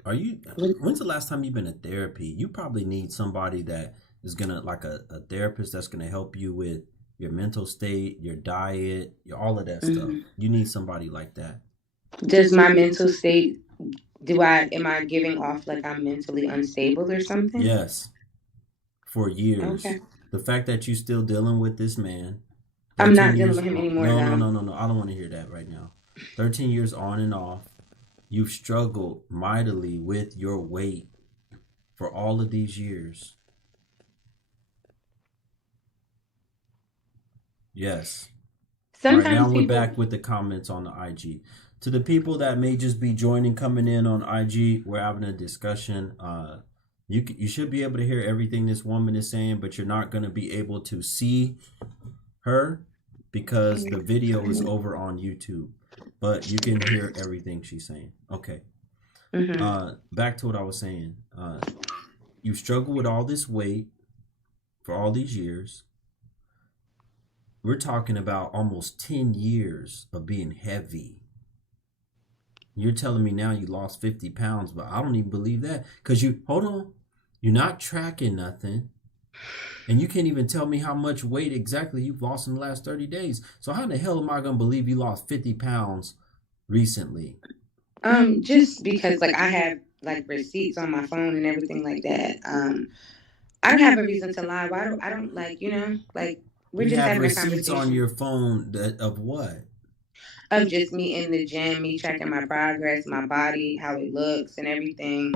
when's the last time you've been in therapy? You probably need somebody that is gonna, like a therapist that's gonna help you with your mental state, your diet, all of that stuff. You need somebody like that. Does my mental state, am I giving off like I'm mentally unstable or something? Yes. For years. Okay. The fact that you're still dealing with this man. I'm not dealing with him anymore. No. I don't want to hear that right now. 13 years on and off. You've struggled mightily with your weight for all of these years. Yes. Sometimes right, now we're back with the comments on the IG. To the people that may just be coming in on IG, we're having a discussion. You should be able to hear everything this woman is saying, but you're not going to be able to see her because the video is over on YouTube. But you can hear everything she's saying. Okay. Back to what I was saying. You struggle with all this weight for all these years. We're talking about almost 10 years of being heavy. You're telling me now you lost 50 pounds, but I don't even believe that. Because hold on, you're not tracking nothing. And you can't even tell me how much weight exactly you've lost in the last 30 days. So how in the hell am I going to believe you lost 50 pounds recently? Just because like I have like receipts on my phone and everything like that. I don't have a reason to lie. I don't like, you know, like we're just having a conversation. Receipts on your phone of what? Of just me in the gym, me tracking my progress, my body, how it looks and everything.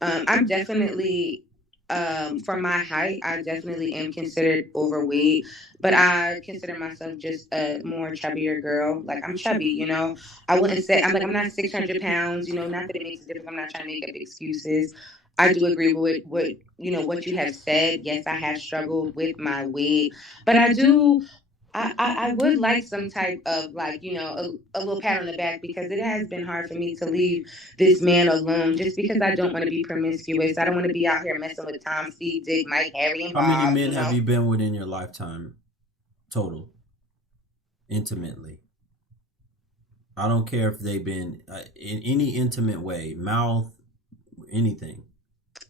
I'm definitely, for my height, I definitely am considered overweight, but I consider myself just a more chubbier girl. Like I'm chubby, you know, I wouldn't say, I'm not 600 pounds, you know, not that it makes a difference. I'm not trying to make up excuses. I do agree with what you have said. Yes, I have struggled with my weight, but I would like some type of like, you know, a little pat on the back because it has been hard for me to leave this man alone just because I don't want to be promiscuous. I don't want to be out here messing with Tom, Steve, Dick, Mike, Harry, and Bob. How many men have you been with in your lifetime total? Intimately. I don't care if they've been in any intimate way, mouth, anything.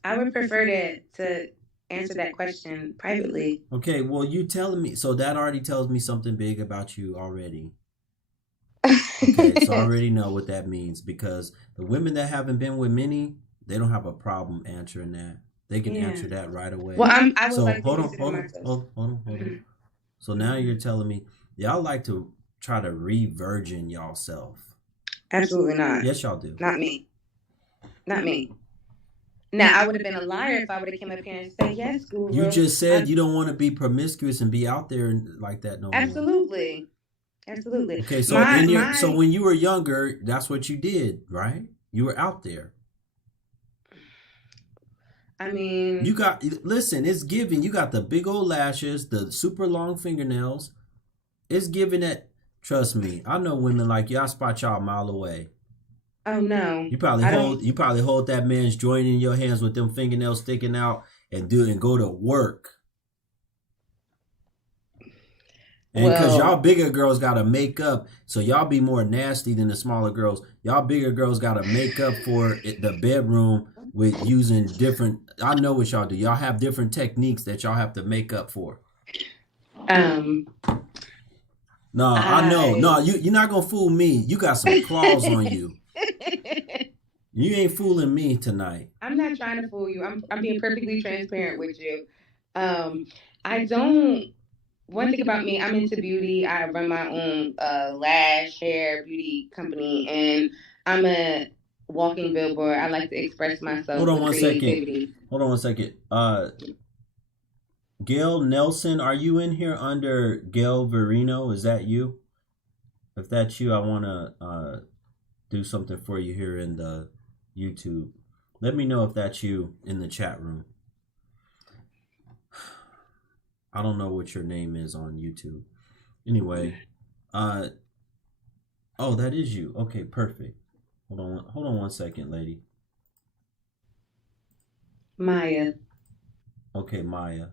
I would prefer to answer that question privately. Okay, well, you telling me, so that already tells me something big about you already. Okay, so I already know what that means because the women that haven't been with many, they don't have a problem answering that. They can answer that right away. Well, I would so like hold to on. So now you're telling me y'all like to try to re-virgin y'all self. Absolutely not. Yes, y'all do. Not me. Not me. Now, I would have been a liar if I would have came up here and said, yes, Guru. You just said you don't want to be promiscuous and be out there like that no more. Absolutely. Absolutely. Okay, so so when you were younger, that's what you did, right? You were out there. I mean, listen, it's giving. You got the big old lashes, the super long fingernails. It's giving that. Trust me, I know women like you. I spot y'all a mile away. Oh no! You probably hold that man's joint in your hands with them fingernails sticking out and go to work. And because y'all bigger girls gotta make up, so y'all be more nasty than the smaller girls. Y'all bigger girls gotta make up for the bedroom with using different. I know what y'all do. Y'all have different techniques that y'all have to make up for. No, I know. No, you're not gonna fool me. You got some claws on you. You ain't fooling me tonight. I'm not trying to fool you. I'm being perfectly transparent with you. I don't. One thing about me, I'm into beauty. I run my own lash, hair, beauty company, and I'm a walking billboard. I like to express myself. Hold on one second. Gail Nelson, are you in here under Gail Verino? Is that you? If that's you, I want to do something for you here in the YouTube. Let me know if that's you in the chat room. I don't know what your name is on YouTube. Anyway, oh, that is you. Okay, perfect. Hold on one second, lady. Maya. Okay, Maya.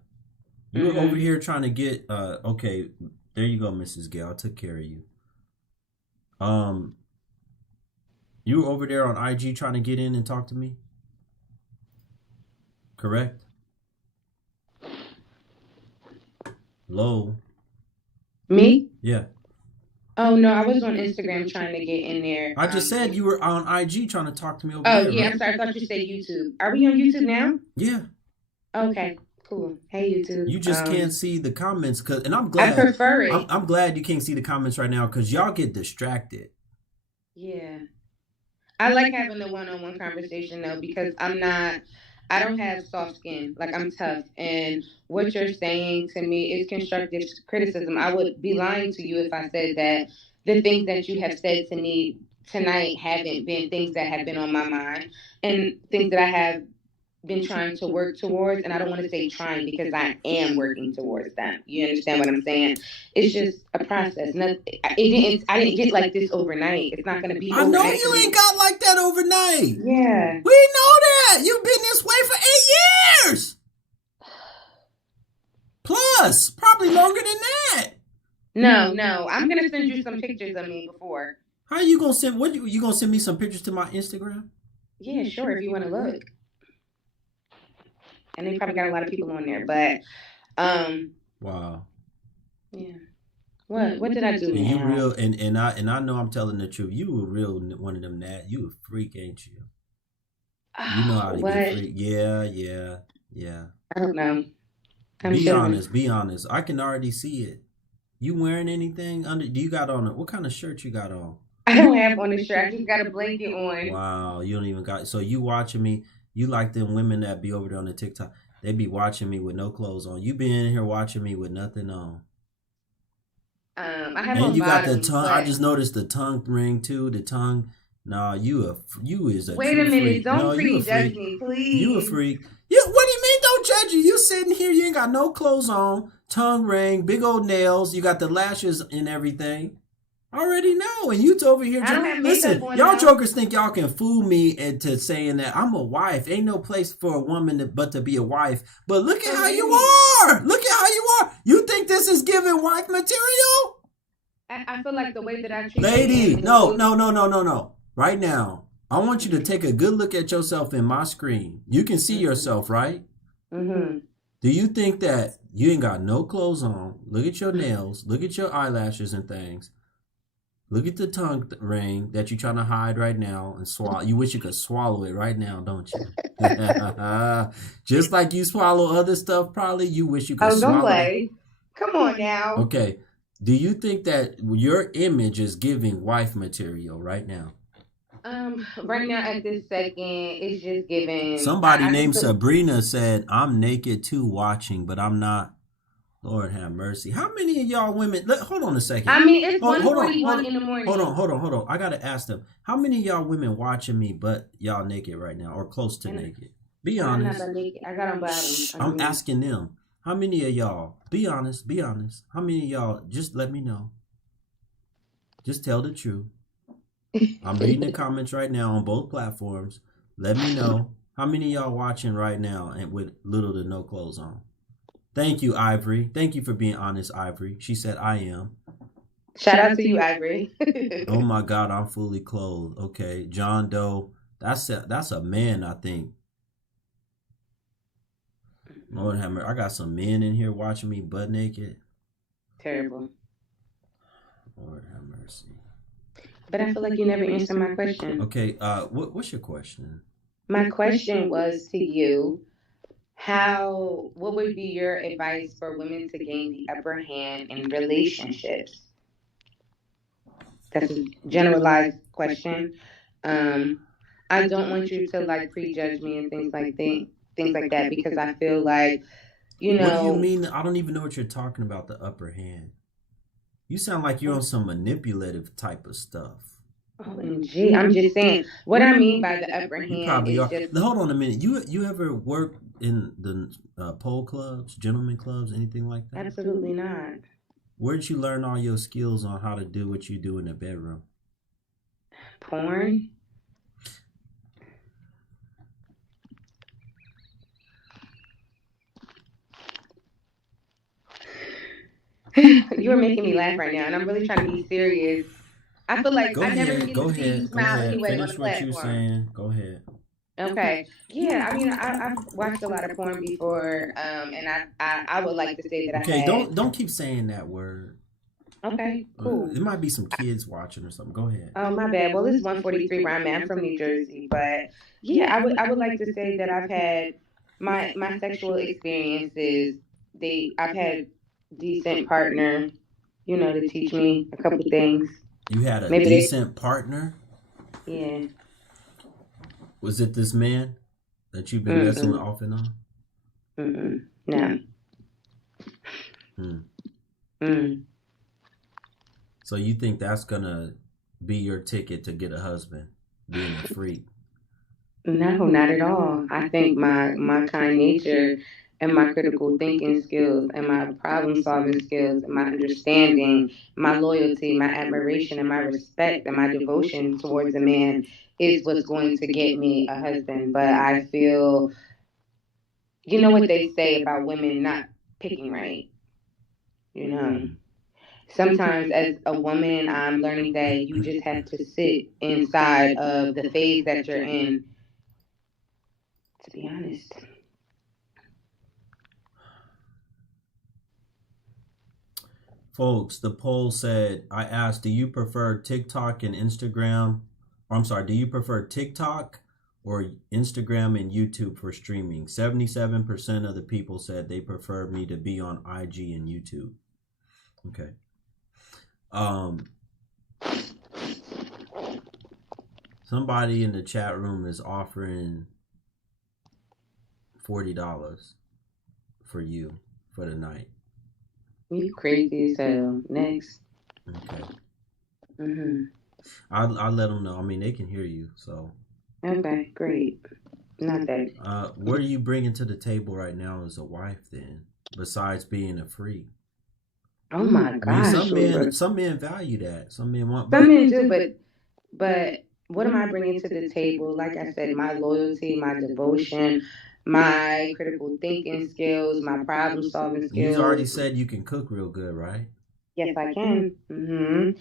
You were over here trying to get okay, there you go, Mrs. Gale. I took care of you. You were over there on IG trying to get in and talk to me? Correct? Hello? Me? Yeah. Oh, no, I was on Instagram trying to get in there. I just said you were on IG trying to talk to me over there. Oh, yeah, right? I'm sorry. I thought you said YouTube. Are we on YouTube now? Yeah. Okay, cool. Hey, YouTube. You just can't see the comments, and I'm glad. I prefer it. I'm glad you can't see the comments right now because y'all get distracted. Yeah. I like having the one-on-one conversation, though, because I don't have soft skin. Like, I'm tough. And what you're saying to me is constructive criticism. I would be lying to you if I said that the things that you have said to me tonight haven't been things that have been on my mind and things that I have been trying to work towards. And I don't want to say trying because I am working towards them. You understand what I'm saying? It's just a process. I didn't get like this overnight. It's not going to be overnight. I know you ain't got like that overnight. Yeah. We know that. You've been this way for 8 years. Plus, probably longer than that. No. I'm going to send you some pictures of me before. How are you going to send, you going to send me some pictures to my Instagram? Yeah, sure, if you want to look. And they probably got a lot of people on there, but wow. Yeah. What did I do? And you real and I know I'm telling the truth. You were real one of them that you a freak, ain't you? You know how to get freak. Yeah. I don't know. Be honest. I can already see it. You wearing anything under? Do you got on what kind of shirt you got on? I don't have on a shirt. I just got a blanket on. Wow, you don't even got. So you watching me? You like them women that be over there on the TikTok? They be watching me with no clothes on. You be in here watching me with nothing on. I have. And you got the tongue. But I just noticed the tongue ring too. The tongue. Nah, you is a. Wait a minute! Freak. Don't prejudge me, please. You a freak. You. What do you mean? Don't judge you. You sitting here. You ain't got no clothes on. Tongue ring. Big old nails. You got the lashes and everything. I already know, and you over here. Listen, y'all jokers think y'all can fool me into saying that I'm a wife. Ain't no place for a woman but to be a wife. But look at how you are. Look at how you are. You think this is giving wife material? I feel like the way that I treat lady. No. Right now, I want you to take a good look at yourself in my screen. You can see yourself, right? Mm-hmm. Do you think that you ain't got no clothes on? Look at your nails. Look at your eyelashes and things. Look at the tongue ring that you're trying to hide right now and swallow. You wish you could swallow it right now, don't you? Just like you swallow other stuff, probably you wish you could swallow. Don't play. Come on now. Okay. Do you think that your image is giving wife material right now? Right now at this second, it's just giving. Somebody I named just feel, Sabrina said, I'm naked too watching, but I'm not. Lord have mercy. How many of y'all women, hold on a second. I mean, it's Hold on, 1:41 in the morning. Hold on. I got to ask them. How many of y'all women watching me but y'all naked right now or close to naked? Be honest. I got on bottoms. I'm asking them. How many of y'all, be honest. How many of y'all, just let me know. Just tell the truth. I'm reading the comments right now on both platforms. Let me know how many of y'all watching right now and with little to no clothes on. Thank you, Ivory. Thank you for being honest, Ivory. She said, I am. Shout out to you, Ivory. Oh my God, I'm fully clothed. Okay, John Doe. That's a man, I think. Lord have mercy. I got some men in here watching me butt naked. Terrible. Lord have mercy. But I feel like you never answered my question. Okay, what's your question? My question was to you, what would be your advice for women to gain the upper hand in relationships? That's a generalized question. I don't want you to like prejudge me and things like that because I feel like, What do you mean? I don't even know what you're talking about, the upper hand. You sound like you're on some manipulative type of stuff. OMG, I'm just saying. What I mean by the upper hand probably is are. just... Hold on a minute. You ever work in the pole clubs, gentlemen clubs, anything like that? Absolutely not. Where did you learn all your skills on how to do what you do in the bedroom? Porn. You're making me laugh right now, and I'm really trying to be serious. I feel like I never get to see you smile anyway on the platform. Finish what you're saying. Go ahead. Okay. Yeah, I mean, I've watched a lot of porn before, and I would like to say that Okay, don't keep saying that word. Okay, cool. There might be some kids watching or something. Go ahead. Oh, my bad. Well, it's 1:43 where I'm at. I'm from New Jersey, but yeah, I would like to say that I've had my sexual experiences. I've had decent partner, to teach me a couple things. You had a decent partner? Yeah. Was it this man that you've been messing with off and on? No. So you think that's gonna be your ticket to get a husband, being a freak? No, not at all. I think my kind nature and my critical thinking skills and my problem solving skills and my understanding, my loyalty, my admiration and my respect and my devotion towards a man is what's going to get me a husband. But I feel, you know what they say about women not picking right? Sometimes as a woman, I'm learning that you just have to sit inside of the phase that you're in, to be honest. Folks, the poll said, I asked, do you prefer TikTok and Instagram? Or I'm sorry, do you prefer TikTok or Instagram and YouTube for streaming? 77% of the people said they prefer me to be on IG and YouTube. Okay. Somebody in the chat room is offering $40 for you for the night. You crazy as hell. Next. Okay. I'll let them know. I mean, they can hear you, so. Okay, great. Not that. What are you bringing to the table right now as a wife then, besides being a freak? Oh my gosh. I mean, some men value that. Some men want. Some men do, but what am I bringing to the table? Like I said, my loyalty, my devotion, my critical thinking skills, my problem solving skills. You already said you can cook real good, right? Yes, I can.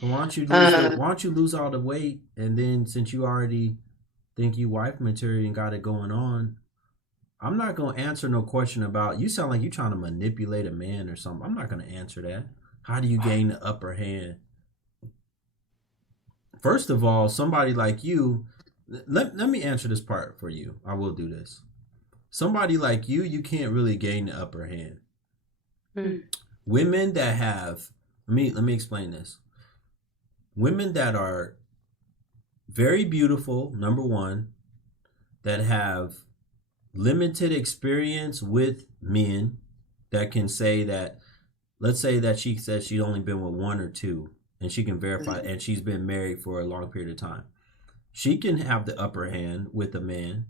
So why don't you lose all the weight, and then since you already think you wife material and got it going on, I'm not gonna answer no question about. You sound like you're trying to manipulate a man or something. I'm not gonna answer that. How do you gain the upper hand? First of all, somebody like you, let me answer this part for you. I will do this. Somebody like you can't really gain the upper hand. women that have, let me explain this. Women that are very beautiful, number one, that have limited experience with men, that can say that, let's say that she says she's only been with one or two, and she can verify, and she's been married for a long period of time. She can have the upper hand with a man,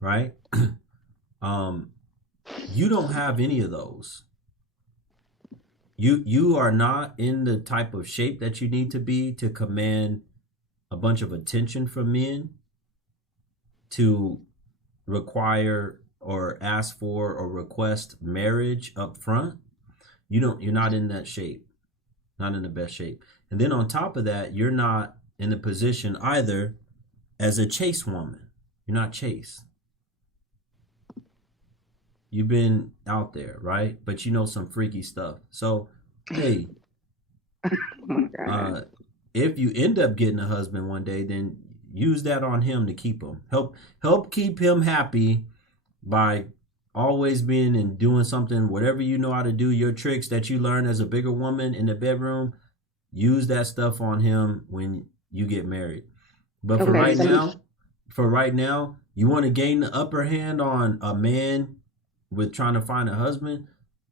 right? You don't have any of those. You are not in the type of shape that you need to be to command a bunch of attention from men, to require or ask for or request marriage up front. You're not in that shape, not in the best shape. And then on top of that, you're not in the position either as a chase woman. You're not chased. You've been out there, right? But you know some freaky stuff. So, hey, if you end up getting a husband one day, then use that on him to keep him. Help keep him happy by always being and doing something, whatever you know how to do, your tricks that you learn as a bigger woman in the bedroom, use that stuff on him when you get married. But for right now, you want to gain the upper hand on a man with trying to find a husband,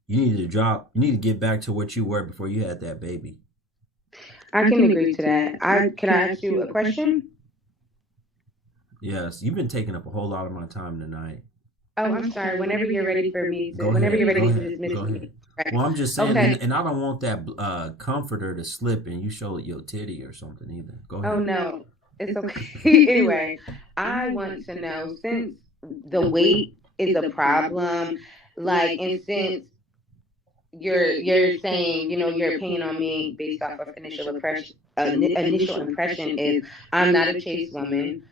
you need to get back to what you were before you had that baby. I can agree to that. Can I ask you a question? Yes, you've been taking up a whole lot of my time tonight. Oh, I'm sorry. Whenever you're ready for me to, whenever you're ready to dismiss me. Right. Well, I'm just saying, and I don't want that comforter to slip and you show your titty or something either. Go ahead. Oh, no. It's okay. Anyway, I want to know, since the weight is a problem, like, and since you're saying, you know, your opinion on me based off of initial impression is I'm not a chaste woman.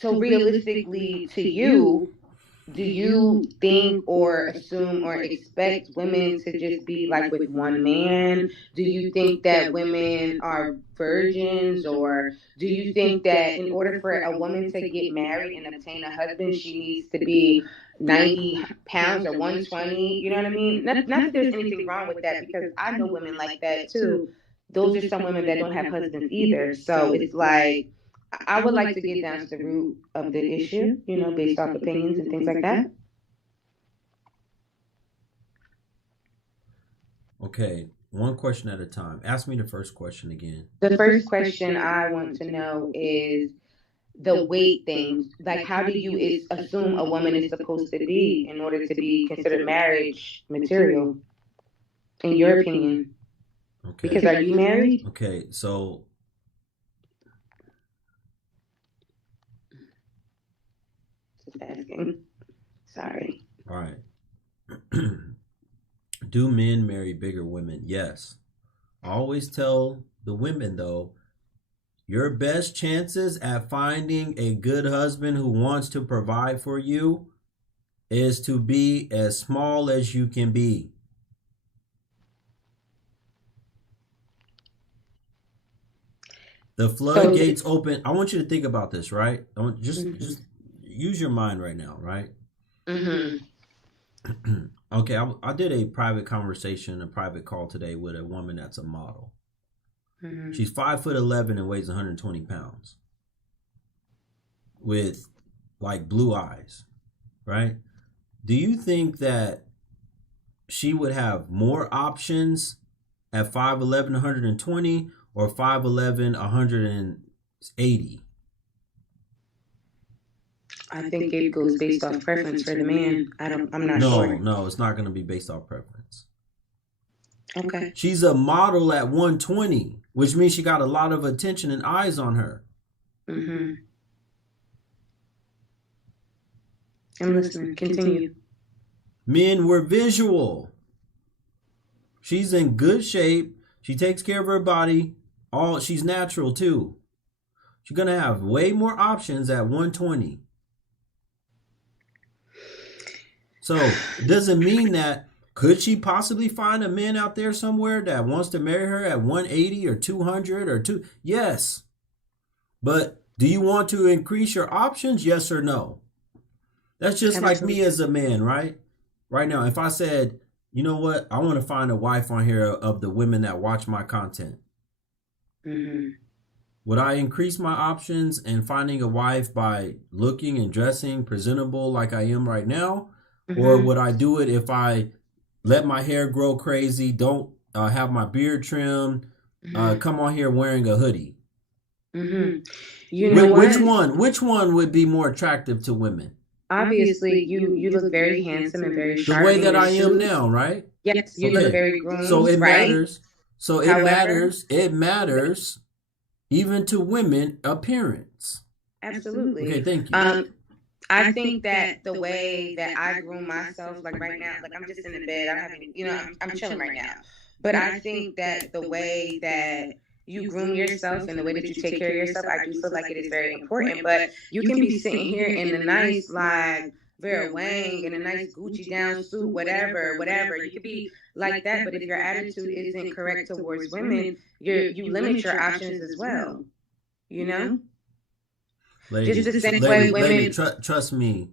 So realistically, to you, do you think or assume or expect women to just be like with one man? Do you think that women are virgins, or do you think that in order for a woman to get married and obtain a husband, she needs to be 90 pounds or 120? You know what I mean? Not that there's anything wrong with that, because I know women like that too. Those are some women that don't have husbands either. So it's like, I would like to get down to the root of the issue, you know, based off opinions and things like that. Okay, one question at a time. Ask me the first question again. The first question I want to know is the weight thing. Like, how do you assume a woman is supposed to be in order to be considered marriage material, in your opinion? Okay. Because are you married? Okay, so asking. Sorry. All right. Do men marry bigger women? Yes. I always tell the women, though, your best chances at finding a good husband who wants to provide for you is to be as small as you can be. The floodgates open. I want you to think about this, right? Just use your mind right now, right? Mm-hmm. Okay, I did a private conversation, a private call today with a woman that's a model. Mm-hmm. She's 5'11" and weighs 120 pounds, with like blue eyes, right? Do you think that she would have more options at 5'11", 120, or 5'11", 180? I think it goes based off preference for the man. I'm not sure. No, it's not going to be based off preference. Okay. She's a model at 120, which means she got a lot of attention and eyes on her. Mm-hmm. I'm listening. Continue. Men were visual. She's in good shape. She takes care of her body. She's natural too. She's going to have way more options at 120. So, does it mean that could she possibly find a man out there somewhere that wants to marry her at 180 or 200 or 2? Yes. But do you want to increase your options? Yes or no? That's just like me as a man, right? Right now, if I said, you know what? I want to find a wife on here of the women that watch my content. Mm-hmm. Would I increase my options and finding a wife by looking and dressing presentable like I am right now? Mm-hmm. Or would I do it if I let my hair grow crazy, don't have my beard trimmed, come on here wearing a hoodie? Mm-hmm. You know Which one would be more attractive to women? Obviously, you look very handsome and very sharp. The way that I am now, right? Yes, you look very groomed. So it right? matters. So it matters. It matters, even to women, appearance. Absolutely. Okay, thank you. I think that the way that I groom myself, like right now, like I'm just in the bed, I'm having, I'm chilling right now. But I think that the way that you groom yourself and the way that you take care of yourself, I do feel like it is very important. But you can be sitting here in a nice, like, Vera Wang in a nice Gucci down suit, whatever. You could be like that, but if your attitude isn't correct towards women, you limit your options as well. You know? Ladies, just the same way women. Trust me,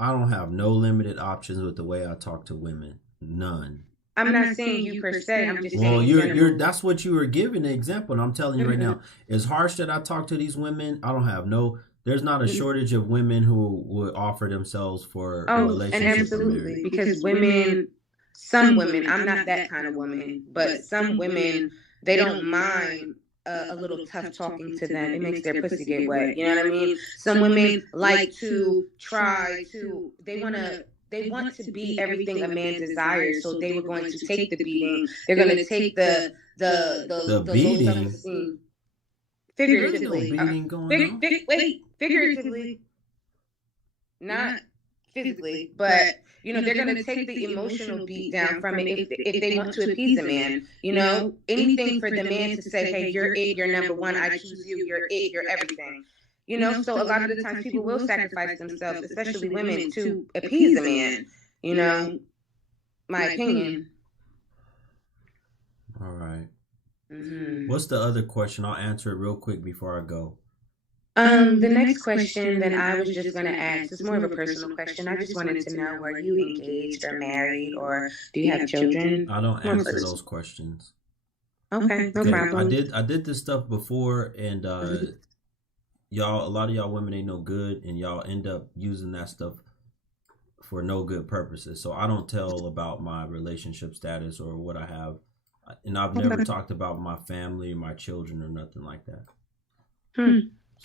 I don't have no limited options with the way I talk to women. None. I'm not saying you per se. I'm just saying. Well, you're that's what you were giving the example, and I'm telling you right now, as harsh that I talk to these women, I don't have no. There's not a shortage of women who would offer themselves for a relationship. And absolutely, because women, some women, I'm not that kind of woman, but some women, they don't mind a little tough talking to them. It makes their pussy get wet. You know what I mean? Some women like to try to. They want to be everything a man desires, so they were going to take the beating. They're going to take the beating. Low self-esteem. Figuratively. There's no beating going on. Figuratively. Not physically, but they're going to take the emotional beat down from it if they want to appease a man. Anything for the man to say, hey, you're it, you're number one, I choose you, you're it, you're everything. So a lot of the times people will sacrifice themselves, especially women, to appease a man. My opinion. All right. Mm-hmm. What's the other question? I'll answer it real quick before I go. The next question that I was just going to ask is more of a personal question. I just wanted to know, were you engaged or married, or do you have children? I don't answer those questions. Okay, no problem. I did this stuff before, and y'all, a lot of y'all women ain't no good, and y'all end up using that stuff for no good purposes. So I don't tell about my relationship status or what I have, and I've never talked about my family, my children, or nothing like that.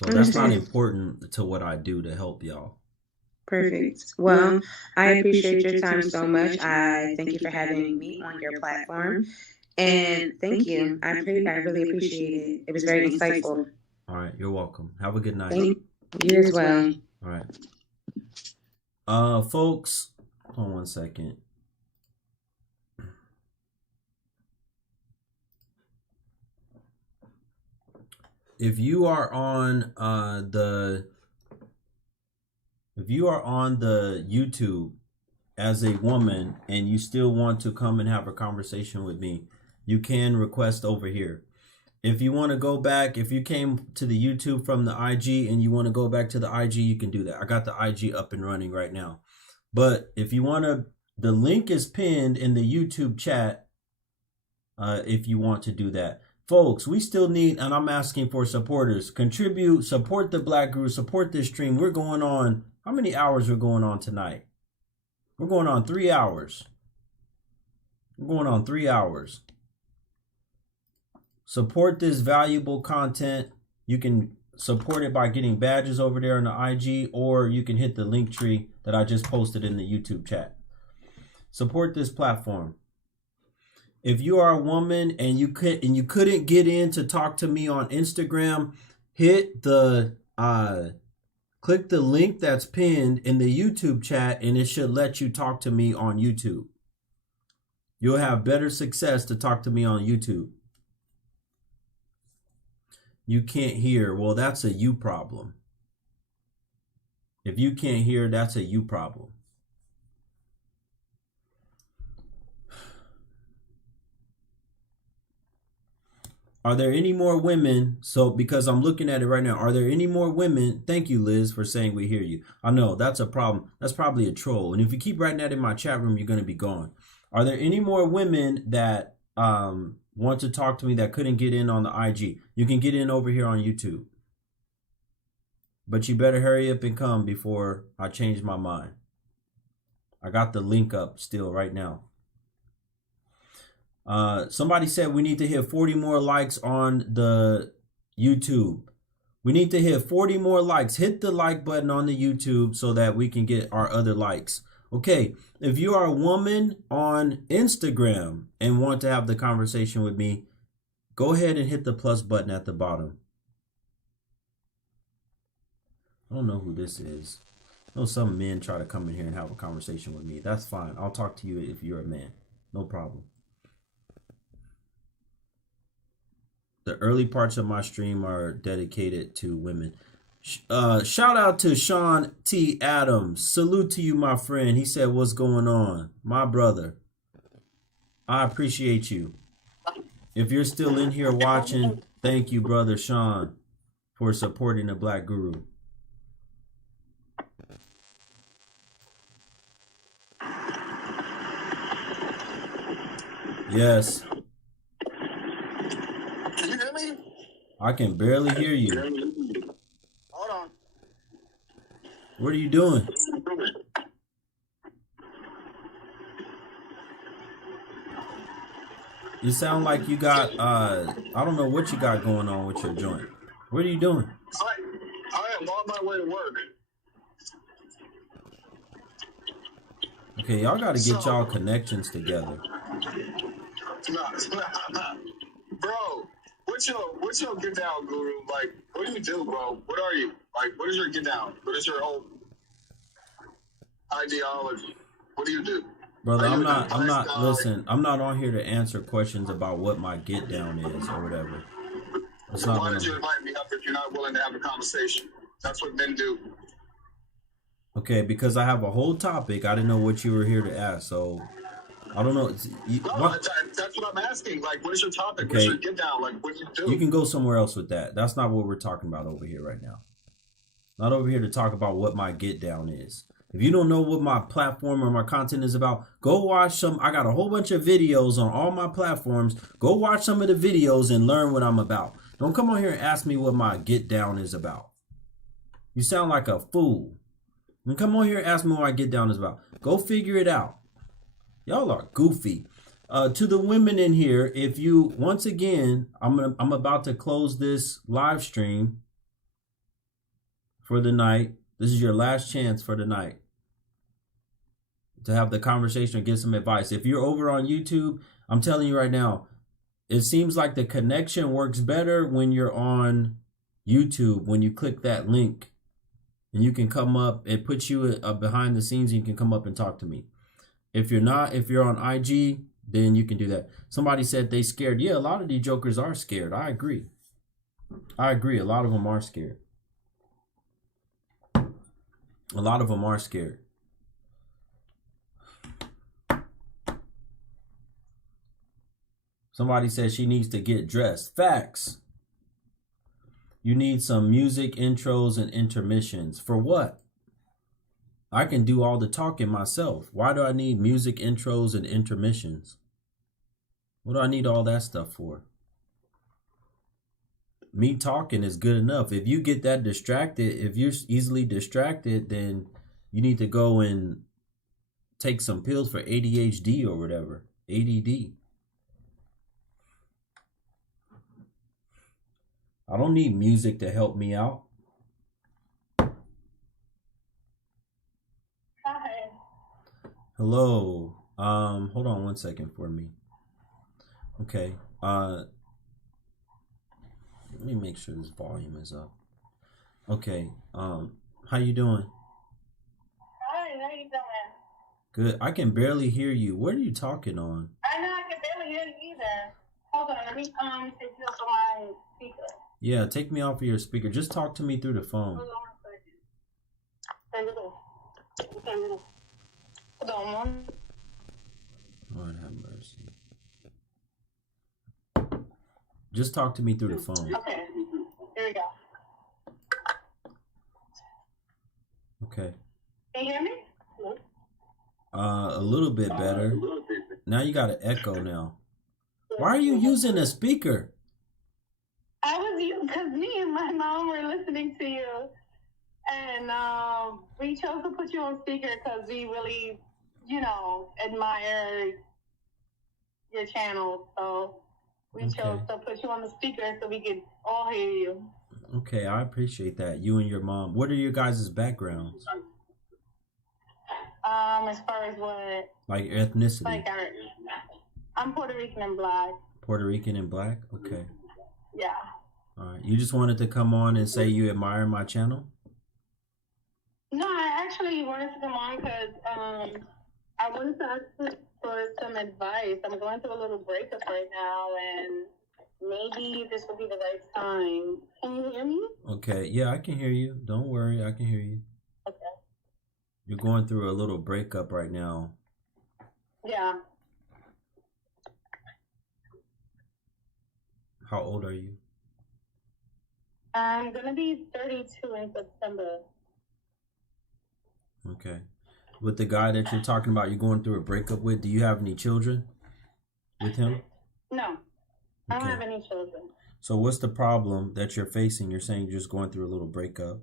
So that's not important to what I do to help y'all. Perfect. Well, I appreciate your time so much. I thank you for having me on your platform, and thank you. I really appreciate it. It was very insightful. All right, you're welcome. Have a good night. Thank you as well. All right. Folks, hold on one second. If you are on the YouTube as a woman and you still want to come and have a conversation with me, you can request over here. If you want to go back, if you came to the YouTube from the IG and you want to go back to the IG, you can do that. I got the IG up and running right now. But if you want to, the link is pinned in the YouTube chat if you want to do that. Folks, we still need, and I'm asking for supporters. Contribute, support the Black Guru, support this stream. We're going on, how many hours we're going on tonight? We're going on 3 hours. We're going on 3 hours. Support this valuable content. You can support it by getting badges over there on the IG, or you can hit the link tree that I just posted in the YouTube chat. Support this platform. If you are a woman and you couldn't get in to talk to me on Instagram, hit the click the link that's pinned in the YouTube chat, and it should let you talk to me on YouTube. You'll have better success to talk to me on YouTube. You can't hear. Well, that's a you problem. If you can't hear, that's a you problem. Are there any more women? So, because I'm looking at it right now, are there any more women? Thank you, Liz, for saying we hear you. I know that's a problem. That's probably a troll. And if you keep writing that in my chat room, you're going to be gone. Are there any more women that want to talk to me that couldn't get in on the IG? You can get in over here on YouTube. But you better hurry up and come before I change my mind. I got the link up still right now. Somebody said we need to hit 40 more likes on the YouTube. We need to hit 40 more likes. Hit the like button on the YouTube so that we can get our other likes. Okay, if you are a woman on Instagram and want to have the conversation with me, go ahead and hit the plus button at the bottom. I don't know who this is. I know some men try to come in here and have a conversation with me. That's fine. I'll talk to you if you're a man. No problem. The early parts of my stream are dedicated to women. Shout out to Sean T. Adams. Salute to you, my friend. He said, what's going on? My brother. I appreciate you. If you're still in here watching, thank you, brother Sean, for supporting the Black Guru. Yes. Can you hear me? I can barely hear you. Hold on. What are you doing? You sound like you got, I don't know what you got going on with your joint. What are you doing? I am on my way to work. Okay, y'all got to get y'all connections together. Bro, what's your get down, Guru? Like, what do you do, bro? What are you? Like, what is your get down? What is your whole ideology? What do you do? Brother, I'm not, listen, I'm not on here to answer questions about what my get down is or whatever. It's not. Why did you invite me up if you're not willing to have a conversation? That's what men do. Okay, because I have a whole topic. I didn't know what you were here to ask, so I don't know. That's what I'm asking. Like, what is your topic? Okay. What's your get down? Like, what do you do? You can go somewhere else with that. That's not what we're talking about over here right now. Not over here to talk about what my get down is. If you don't know what my platform or my content is about, go watch some. I got a whole bunch of videos on all my platforms. Go watch some of the videos and learn what I'm about. Don't come on here and ask me what my get down is about. You sound like a fool. And come on here and ask me what my get down is about. Go figure it out. Y'all are goofy. To the women in here, if you, once again, I'm about to close this live stream for the night. This is your last chance for the night to have the conversation or get some advice. If you're over on YouTube, I'm telling you right now, it seems like the connection works better when you're on YouTube, when you click that link and you can come up, it puts you behind the scenes and you can come up and talk to me. If you're not, if you're on IG, then you can do that. Somebody said they scared. Yeah, a lot of these jokers are scared. I agree. I agree. A lot of them are scared. A lot of them are scared. Somebody says she needs to get dressed. Facts. You need some music intros and intermissions. For what? I can do all the talking myself. Why do I need music intros and intermissions? What do I need all that stuff for? Me talking is good enough. If you get that distracted, if you're easily distracted, then you need to go and take some pills for ADHD or whatever. ADD. I don't need music to help me out. Hi. Hello. Hold on one second for me. Okay. Let me make sure this volume is up. Okay. How you doing? Hi, how you doing? Good. I can barely hear you. What are you talking on? I know I can barely hear you either. Hold on, let me take you off of my speaker. Yeah, take me off of your speaker. Just talk to me through the phone. Hold on one second. Hold on one. Lord have mercy. Just talk to me through the phone. Okay, here we go. Okay. Can you hear me? A little bit better. Now you got an echo now. Why are you using a speaker? I was because me and my mom were listening to you, and we chose to put you on speaker because we really, admire your channel. So we chose to put you on the speaker so we could all hear you. Okay, I appreciate that. You and your mom. What are your guys' backgrounds? As far as what? Like ethnicity. Like I'm Puerto Rican and black. Puerto Rican and black? Okay. Yeah. All right. You just wanted to come on and say you admire my channel? No, I actually wanted to come on because I wanted to ask for some advice. I'm going through a little breakup right now, and maybe this will be the right time. Can you hear me? Okay. Yeah, I can hear you. Don't worry. I can hear you. Okay. You're going through a little breakup right now. Yeah. How old are you? I'm going to be 32 in September. Okay. With the guy that you're talking about, you're going through a breakup with, do you have any children with him? No. I don't have any children. So what's the problem that you're facing? You're saying you're just going through a little breakup.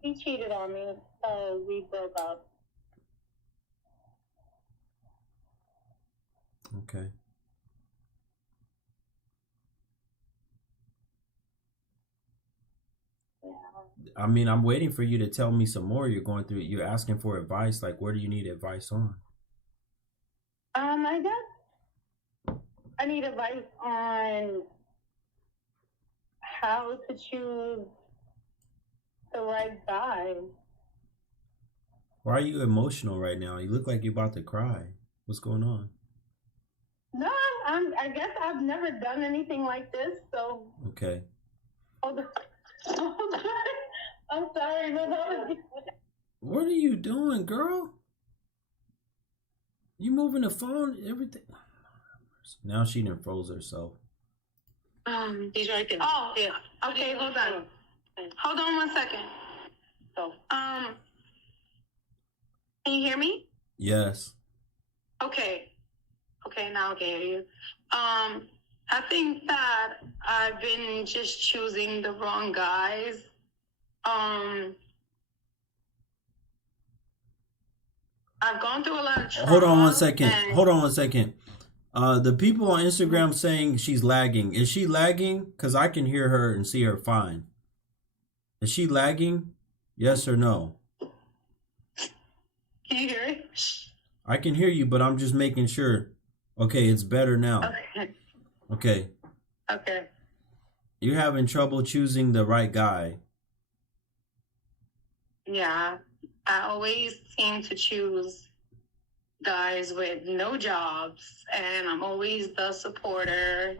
He cheated on me, so we broke up. Okay. Yeah. I mean, I'm waiting for you to tell me some more. You're going through, you're asking for advice. Like, what do you need advice on? I guess I need advice on how to choose the right guy. Why are you emotional right now? You look like you're about to cry. What's going on? No, I guess I've never done anything like this, so. Okay. Hold on. I'm sorry, but What are you doing, girl? You moving the phone, everything. Now she done froze herself. He's right there. Oh, yeah. Okay, hold on. Hold on 1 second. So, can you hear me? Yes. Okay, now I can hear you. I think that I've been just choosing the wrong guys. I've gone through a lot of trauma. Hold on 1 second. Hold on 1 second. The people on Instagram saying she's lagging. Is she lagging? Because I can hear her and see her fine. Is she lagging? Yes or no? Can you hear it? I can hear you, but I'm just making sure. Okay, it's better now. Okay. Okay. You're having trouble choosing the right guy. Yeah, I always seem to choose guys with no jobs, and I'm always the supporter,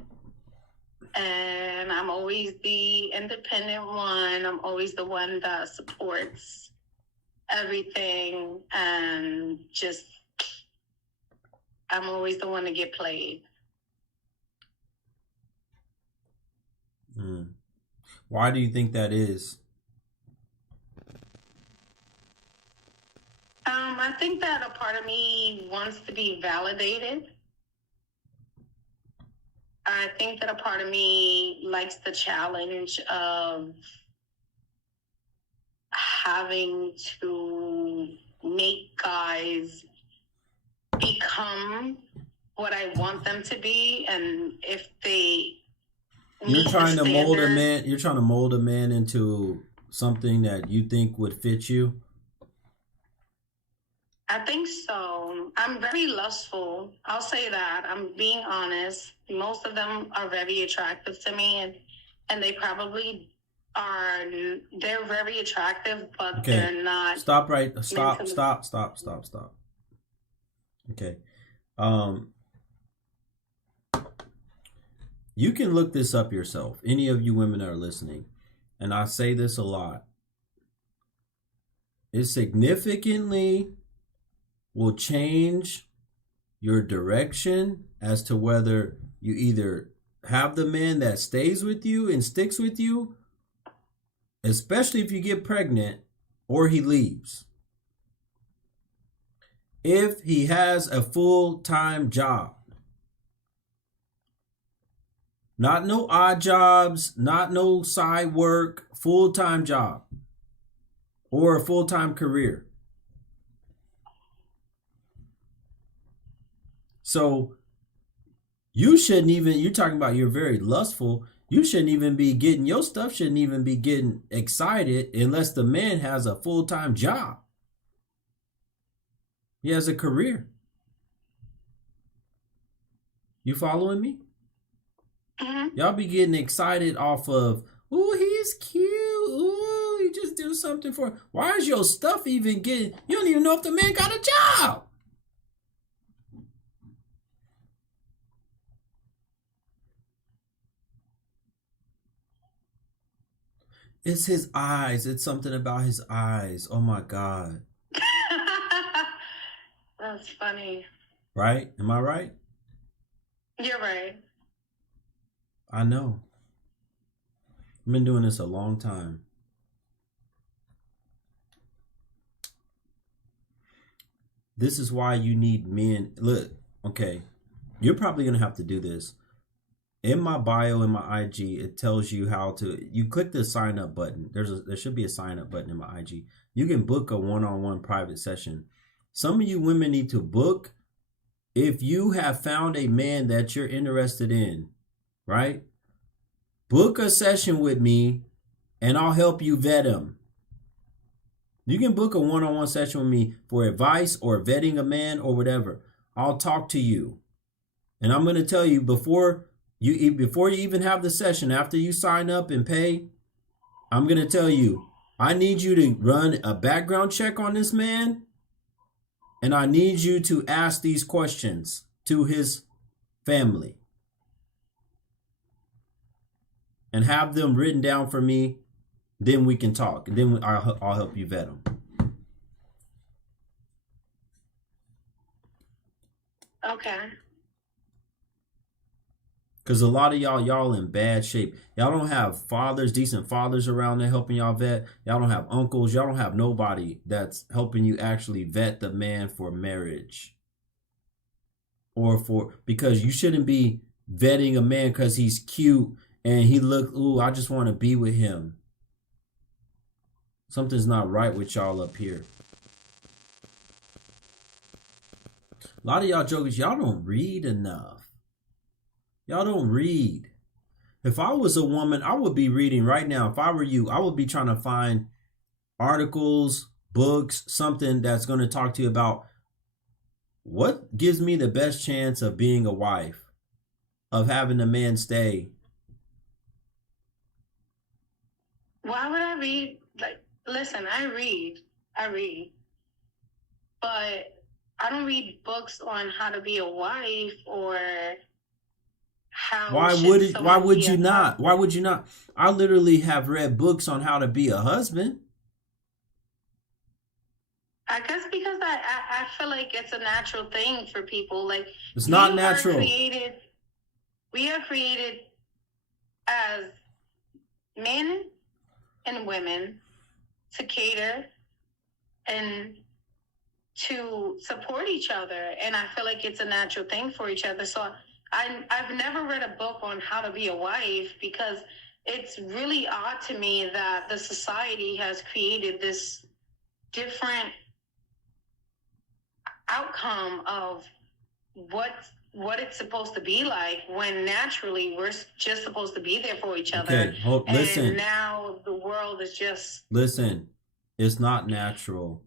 and I'm always the independent one. I'm always the one that supports everything, and just I'm always the one to get played. Why do you think that is? I think that a part of me wants to be validated. I think that a part of me likes the challenge of having to make guys become what I want them to be, and if they You're trying to mold a standard- man. You're trying to mold a man into something that you think would fit you. I think so. I'm very lustful. I'll say that. I'm being honest. Most of them are very attractive to me, and they probably are. They're very attractive, but they're not. Stop. Okay. You can look this up yourself. Any of you women that are listening, and I say this a lot. It significantly will change your direction as to whether you either have the man that stays with you and sticks with you, especially if you get pregnant, or he leaves. if he has a full-time job. Not no odd jobs, not no side work, full-time job or a full-time career. So you shouldn't even, you're talking about you're very lustful. You shouldn't even be getting, your stuff shouldn't even be getting excited unless the man has a full-time job. He has a career. You following me? Mm-hmm. Y'all be getting excited off of, ooh, he's cute. Ooh, he just do something for. Why is your stuff even getting? You don't even know if the man got a job. It's his eyes. It's something about his eyes. Oh my God. That's funny. Right? Am I right? You're right. I know. I've been doing this a long time. This is why you need men. Look, okay. You're probably going to have to do this. In my bio, in my IG, it tells you how to, you click the sign up button. There should be a sign up button in my IG. You can book a one-on-one private session. Some of you women need to book if you have found a man that you're interested in, right? Book a session with me and I'll help you vet him. You can book a one-on-one session with me for advice or vetting a man or whatever. I'll talk to you. And I'm going to tell you before you even have the session, after you sign up and pay, I'm going to tell you, I need you to run a background check on this man. And I need you to ask these questions to his family. And have them written down for me. Then we can talk. And then I'll help you vet them. Okay. Because a lot of y'all in bad shape. Y'all don't have fathers, decent fathers around there helping y'all vet. Y'all don't have uncles. Y'all don't have nobody that's helping you actually vet the man for marriage. Or because you shouldn't be vetting a man because he's cute and he look, ooh, I just want to be with him. Something's not right with y'all up here. A lot of y'all jokers, y'all don't read enough. Y'all don't read. If I was a woman, I would be reading right now. If I were you, I would be trying to find articles, books, something that's going to talk to you about what gives me the best chance of being a wife, of having a man stay. Why would I read? Like, listen, I read, but I don't read books on how to be a wife or how. Why would you not? Why would you not? I literally have read books on how to be a husband. I guess because I feel like it's a natural thing for people. Like, it's not natural. We are created as men and women to cater and to support each other, and I feel like it's a natural thing for each other. So I've never read a book on how to be a wife because it's really odd to me that the society has created this different outcome of what it's supposed to be like when naturally we're just supposed to be there for each other. Okay, listen. And now the world is just... Listen, it's not natural.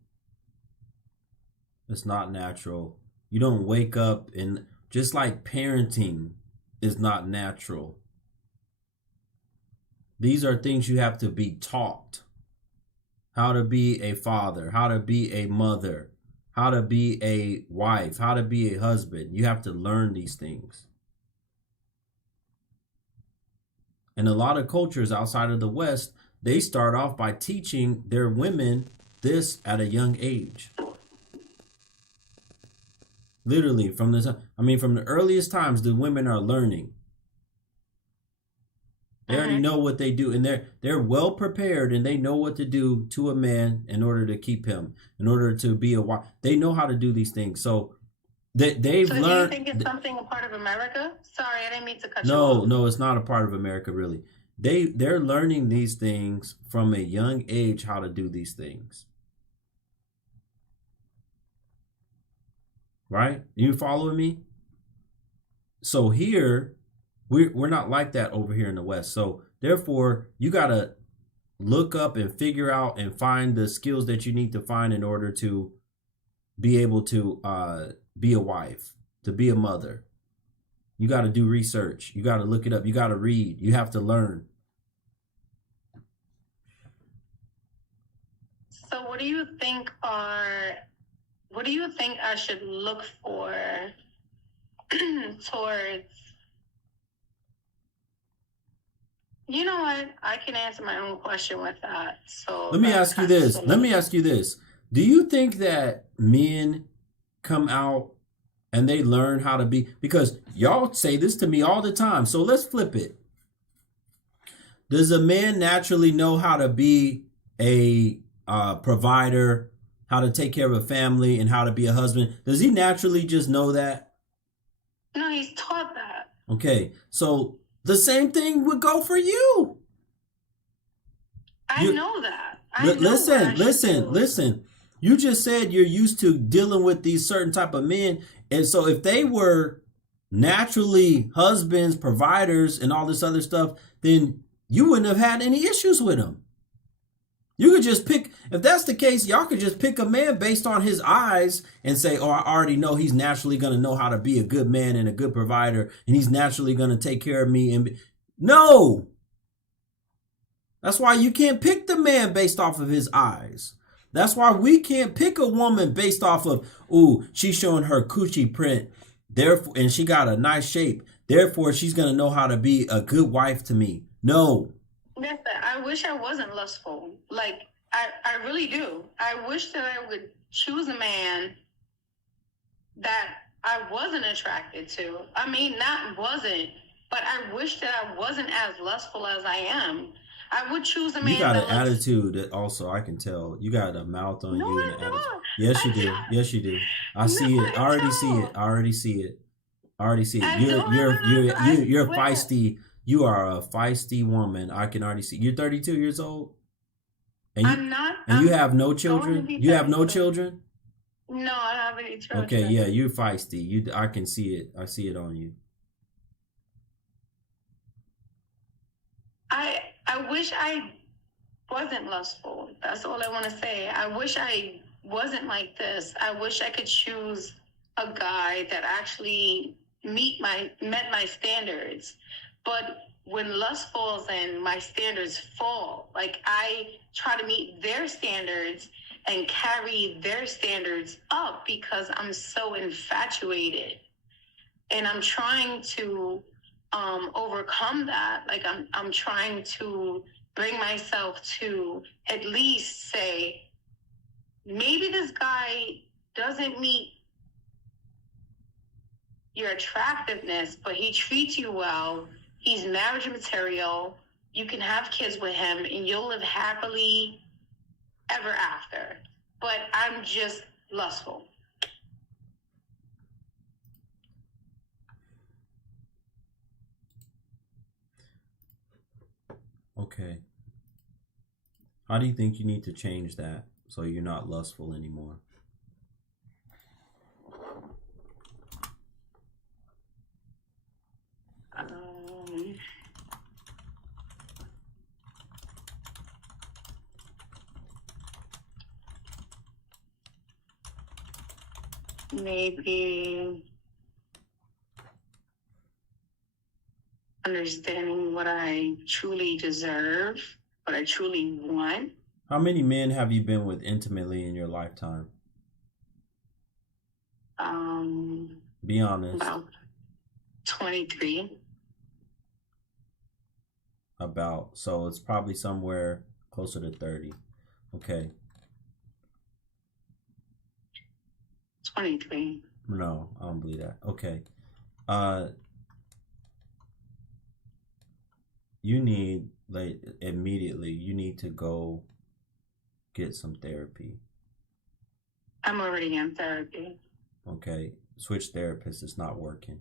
It's not natural. You don't wake up and just like parenting is not natural. These are things you have to be taught. How to be a father, how to be a mother, how to be a wife, how to be a husband. You have to learn these things. And a lot of cultures outside of the West, they start off by teaching their women this at a young age. Literally from the earliest times, the women are learning. They already know what they do, and they're well prepared, and they know what to do to a man in order to keep him, in order to be a wife. They know how to do these things. So they've So learned. do you think it's something a part of America? Sorry, I didn't mean to cut you off. No, it's not a part of America, really. They're learning these things from a young age, how to do these things. Right? You following me? So here, we're not like that over here in the West. So therefore, you gotta look up and figure out and find the skills that you need to find in order to be able to be a wife, to be a mother. You got to do research. You got to look it up. You got to read. You have to learn. So what do you think I should look for towards, you know what? I can answer my own question with that. So Let me ask you this. Do you think that men come out and they learn how to be, because y'all say this to me all the time. So let's flip it. Does a man naturally know how to be a provider, how to take care of a family, and how to be a husband? Does he naturally just know that? No, he's taught that. Okay, so the same thing would go for you. I know that. Listen. You just said you're used to dealing with these certain type of men. And so if they were naturally husbands, providers, and all this other stuff, then you wouldn't have had any issues with them. You could just pick, if that's the case, y'all could just pick a man based on his eyes and say, oh, I already know he's naturally going to know how to be a good man and a good provider, and he's naturally going to take care of me. No! That's why you can't pick the man based off of his eyes. That's why we can't pick a woman based off of, ooh, she's showing her coochie print, therefore, and she got a nice shape. Therefore, she's going to know how to be a good wife to me. No. Listen, I wish I wasn't lustful. Like, I really do. I wish that I would choose a man that I wasn't attracted to. I mean, not wasn't, but I wish that I wasn't as lustful as I am. I would choose a man. You got an attitude that also I can tell. You got a mouth on you and an attitude. Yes, you do. Yes, you do. I see it. I already see it. I already see it. I already see it. You're feisty. You are a feisty woman. I can already see. You're 32 years old. And I'm not. And you have no children. You have no children. No, I don't have any children. Okay, yeah, you're feisty. I can see it. I see it on you. I wish I wasn't lustful. That's all I want to say. I wish I wasn't like this. I wish I could choose a guy that actually met my standards. But when lust falls and my standards fall, like I try to meet their standards and carry their standards up because I'm so infatuated. And I'm trying to overcome that. Like I'm trying to bring myself to at least say, maybe this guy doesn't meet your attractiveness, but he treats you well. He's marriage material. You can have kids with him and you'll live happily ever after. But I'm just lustful. Okay. How do you think you need to change that so you're not lustful anymore? Maybe understanding what I truly deserve, what I truly want. How many men have you been with intimately in your lifetime? Be honest. About 23. So it's probably somewhere closer to 30. Okay. 23. No, I don't believe that. Okay. you need, like, immediately, you need to go get some therapy. I'm already in therapy. Okay. Switch therapists. It's not working.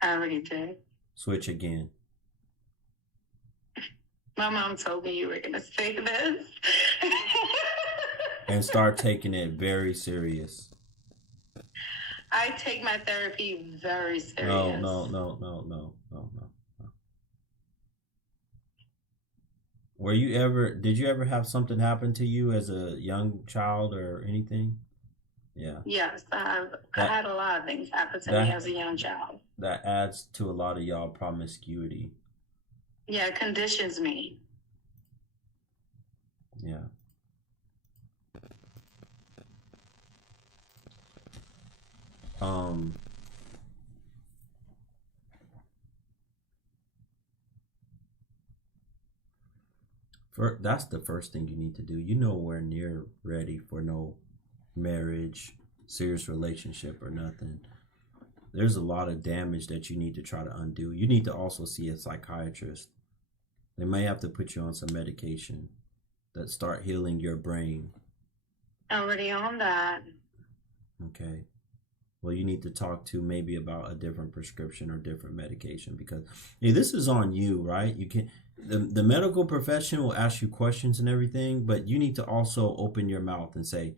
I already did. Switch again. My mom told me you were going to say this. And start taking it very serious. I take my therapy very serious. No. Did you ever have something happen to you as a young child or anything? Yeah. Yes, I had a lot of things happen to me as a young child. That adds to a lot of y'all promiscuity. Yeah, it conditions me. Yeah. That's the first thing you need to do. You're nowhere near ready for no marriage, serious relationship, or nothing. There's a lot of damage that you need to try to undo. You need to also see a psychiatrist. They may have to put you on some medication that start healing your brain. Already on that. Okay. Well, you need to talk to maybe about a different prescription or different medication, because this is on you, right? You can the medical profession will ask you questions and everything, but you need to also open your mouth and say,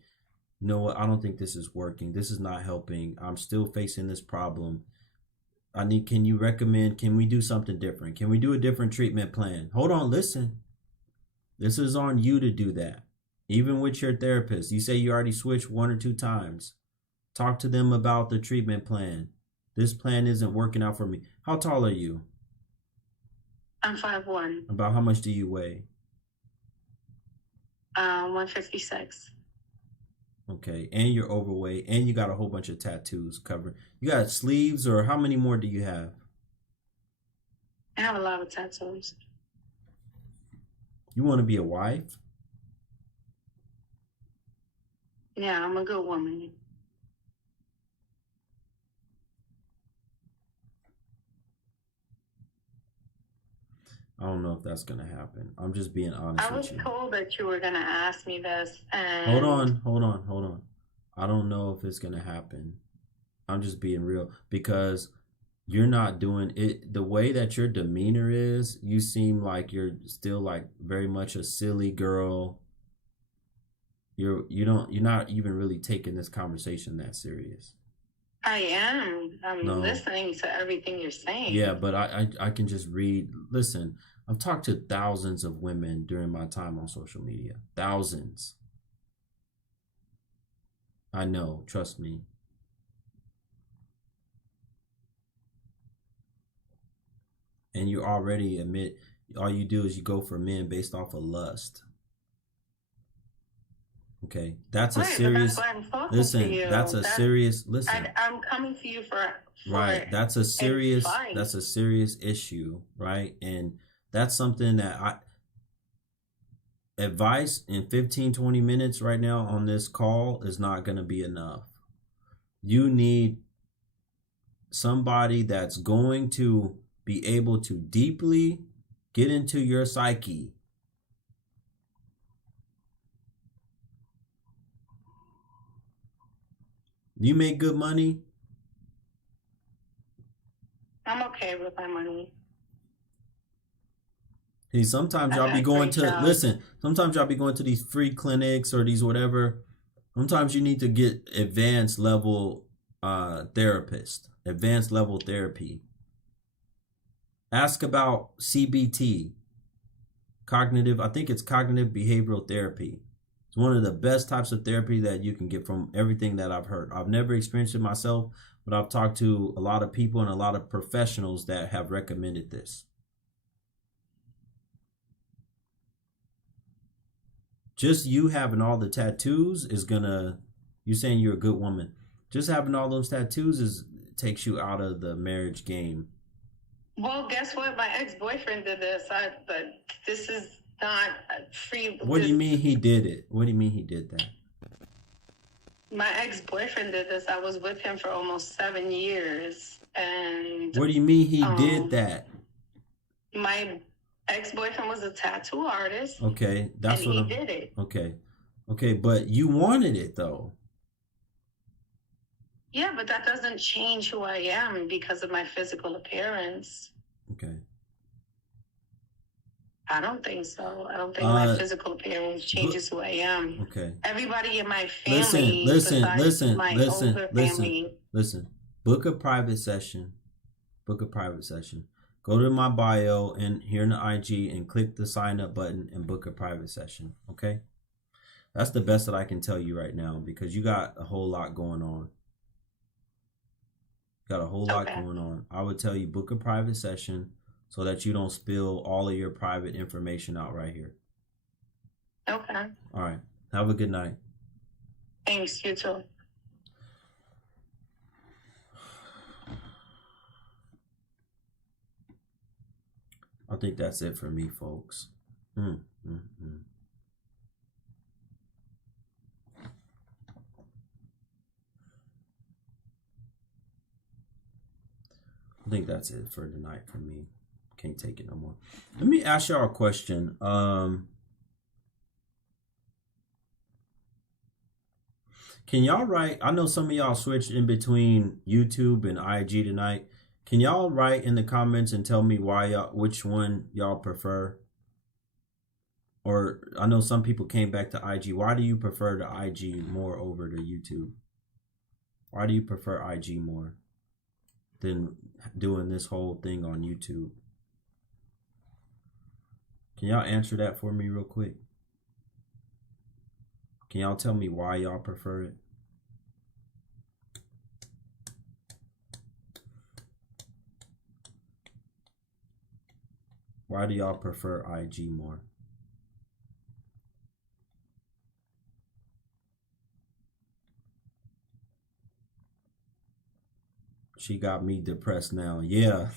you know what, I don't think this is working. This is not helping. I'm still facing this problem. Can you recommend, can we do something different? Can we do a different treatment plan? Hold on, listen. This is on you to do that. Even with your therapist, you say you already switched 1 or 2 times. Talk to them about the treatment plan. This plan isn't working out for me. How tall are you? I'm 5'1". About how much do you weigh? 156. Okay, and you're overweight, and you got a whole bunch of tattoos covered. You got sleeves, or how many more do you have? I have a lot of tattoos. You want to be a wife? Yeah, I'm a good woman. I don't know if that's going to happen. I'm just being honest I was with you. told that you were going to ask me this. And Hold on. I don't know if it's going to happen. I'm just being real, because you're not doing it. The way that your demeanor is, you seem like you're still like very much a silly girl. You're not even really taking this conversation that serious. I am. I'm listening to everything you're saying. Yeah, but I can just read. Listen, I've talked to thousands of women during my time on social media. Thousands. I know. Trust me. And you already admit, all you do is you go for men based off of lust. Okay, that's a serious. Listen, that's a serious. Listen, I'm coming to you for right. That's a serious. That's a serious issue, right? And that's something that advice in 15, 20 minutes right now on this call is not going to be enough. You need somebody that's going to be able to deeply get into your psyche. You make good money? I'm okay with my money. Hey, sometimes y'all be going to, sometimes y'all be going to these free clinics or these whatever. Sometimes you need to get advanced level therapist, advanced level therapy. Ask about CBT, I think it's cognitive behavioral therapy. It's one of the best types of therapy that you can get from everything that I've heard. I've never experienced it myself, but I've talked to a lot of people and a lot of professionals that have recommended this. Just you having all the tattoos is you saying you're a good woman. Just having all those tattoos takes you out of the marriage game. Well, guess what? My ex-boyfriend did this, but this is not free. What do you mean he did it? What do you mean he did that? My ex-boyfriend did this. I was with him for almost 7 years. And what do you mean he did that? My ex-boyfriend was a tattoo artist. Okay, that's and what he did it. Okay, but you wanted it though. Yeah, but that doesn't change who I am because of my physical appearance. Okay. I don't think so. I don't think my physical appearance changes who I am. Okay. Everybody in my family, Listen. Book a private session. Go to my bio and here in the IG and click the sign up button and book a private session. Okay. That's the best that I can tell you right now because you got a whole lot going on. Going on. I would tell you book a private session so that you don't spill all of your private information out right here. Okay. All right. Have a good night. Thanks. You too. I think that's it for me, folks. I think that's it for tonight for me. Can't take it no more. Let me ask y'all a question. Can y'all write? I know some of y'all switched in between YouTube and IG tonight. Can y'all write in the comments and tell me which one y'all prefer? Or I know some people came back to IG. Why do you prefer the IG more over the YouTube? Why do you prefer IG more than doing this whole thing on YouTube? Can y'all answer that for me real quick? Can y'all tell me why y'all prefer it? Why do y'all prefer IG more? She got me depressed now. Yeah.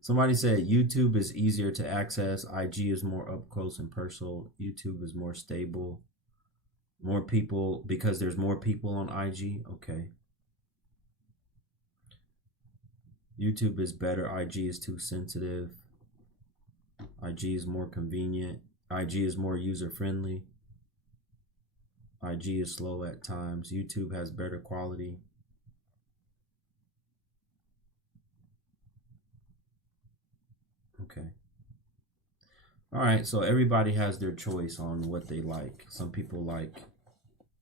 Somebody said YouTube is easier to access. IG is more up close and personal. YouTube is more stable. More people, because there's more people on IG. Okay. YouTube is better. IG is too sensitive. IG is more convenient. IG is more user-friendly. IG is slow at times. YouTube has better quality. Okay. All right. So everybody has their choice on what they like. Some people like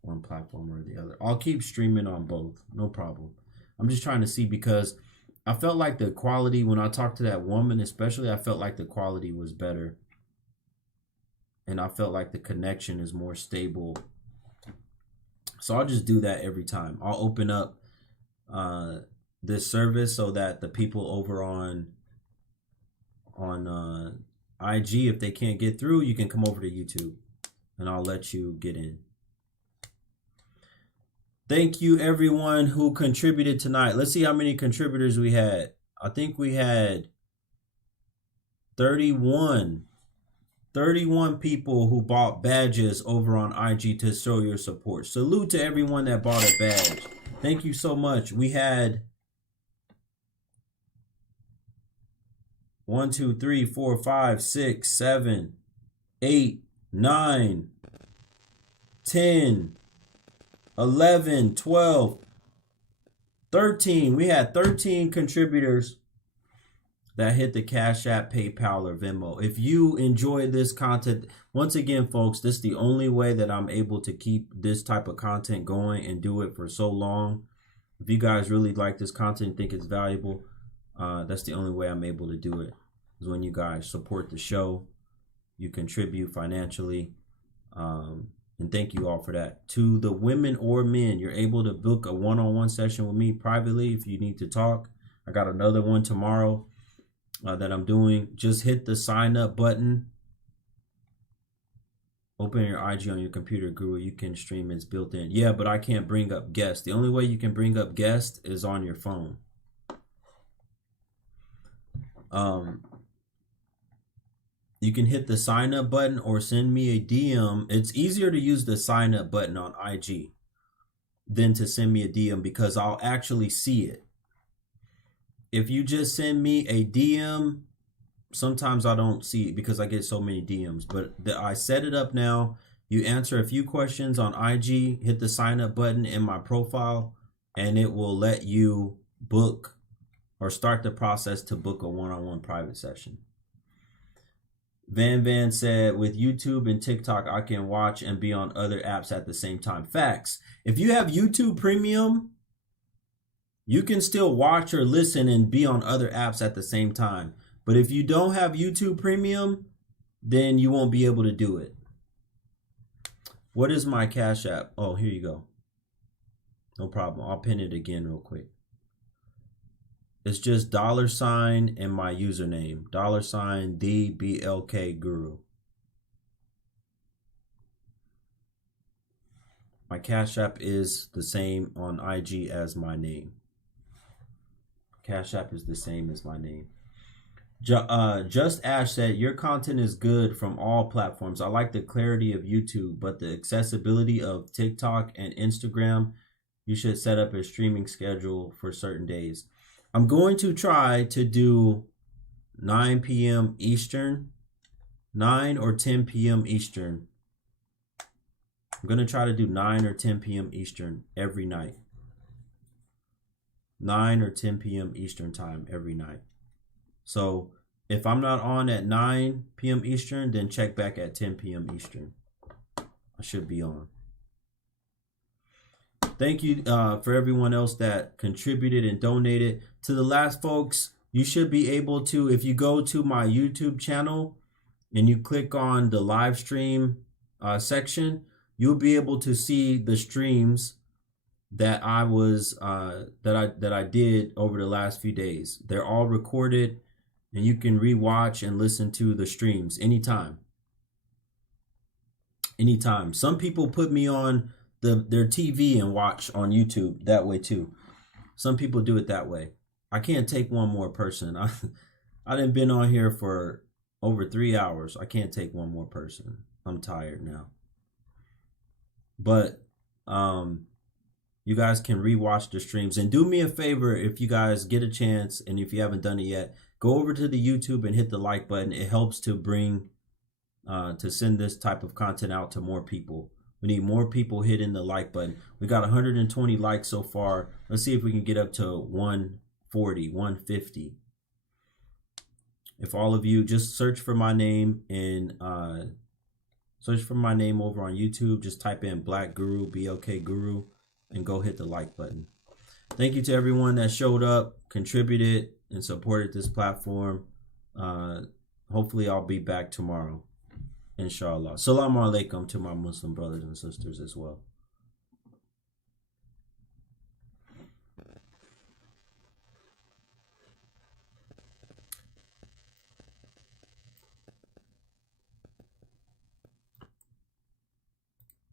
one platform or the other. I'll keep streaming on both. No problem. I'm just trying to see because I felt like the quality when I talked to that woman, especially, I felt like the quality was better. And I felt like the connection is more stable. So I'll just do that every time. I'll open up this service so that the people over on IG, if they can't get through, you can come over to YouTube and I'll let you get in. Thank you everyone who contributed tonight. Let's see how many contributors we had. I think we had 31 people who bought badges over on IG to show your support. Salute to everyone that bought a badge. Thank you so much. We had 1, 2, 3, 4, 5, 6, 7, 8, 9, 10, 11, 12, 13. We had 13 contributors that hit the Cash App, PayPal, or Venmo. If you enjoy this content, once again, folks, this is the only way that I'm able to keep this type of content going and do it for so long. If you guys really like this content and think it's valuable, that's the only way I'm able to do it, is when you guys support the show, you contribute financially, and thank you all for that. To the women or men, you're able to book a one-on-one session with me privately if you need to talk. I got another one tomorrow that I'm doing. Just hit the sign up button. Open your IG on your computer, Guru. You can stream. It's built in. Yeah, but I can't bring up guests. The only way you can bring up guests is on your phone. You can hit the sign up button or send me a DM. It's easier to use the sign up button on IG than to send me a DM because I'll actually see it. if you just send me a DM, sometimes I don't see it because I get so many DMs, but I set it up now. You answer a few questions on IG, hit the sign up button in my profile, and it will let you book or start the process to book a one-on-one private session. Van said, with YouTube and TikTok, I can watch and be on other apps at the same time. Facts. If you have YouTube Premium, you can still watch or listen and be on other apps at the same time. But if you don't have YouTube Premium, then you won't be able to do it. What is my Cash App? Oh, here you go. No problem. I'll pin it again real quick. It's just $ and my username. $ the BLK Guru. My Cash App is the same on IG as my name. Cash App is the same as my name. Just Ash said, your content is good from all platforms. I like the clarity of YouTube, but the accessibility of TikTok and Instagram, you should set up a streaming schedule for certain days. I'm going to try to do 9 p.m. Eastern, 9 or 10 p.m. Eastern. I'm going to try to do 9 or 10 p.m. Eastern every night. 9 or 10 p.m. Eastern time every night. So if I'm not on at 9 p.m. Eastern, then check back at 10 p.m. Eastern. I should be on. Thank you for everyone else that contributed and donated. To the last folks, you should be able to, if you go to my YouTube channel and you click on the live stream section, you'll be able to see the streams that I was that I did over the last few days. They're all recorded, and you can rewatch and listen to the streams anytime. Anytime. Some people put me on their TV and watch on YouTube that way too. Some people do it that way. I can't take one more person. I done been on here for over 3 hours. I can't take one more person. I'm tired now. But you guys can rewatch the streams, and do me a favor, if you guys get a chance, and if you haven't done it yet, go over to the YouTube and hit the like button. It helps to bring to send this type of content out to more people. We need more people hitting the like button. We got 120 likes so far. Let's see if we can get up to 140, 150. If all of you just search for my name and search for my name over on YouTube, just type in Black Guru, BLK Guru, and go hit the like button. Thank you to everyone that showed up, contributed, and supported this platform. Hopefully I'll be back tomorrow, inshallah. Assalamu alaikum to my Muslim brothers and sisters as well.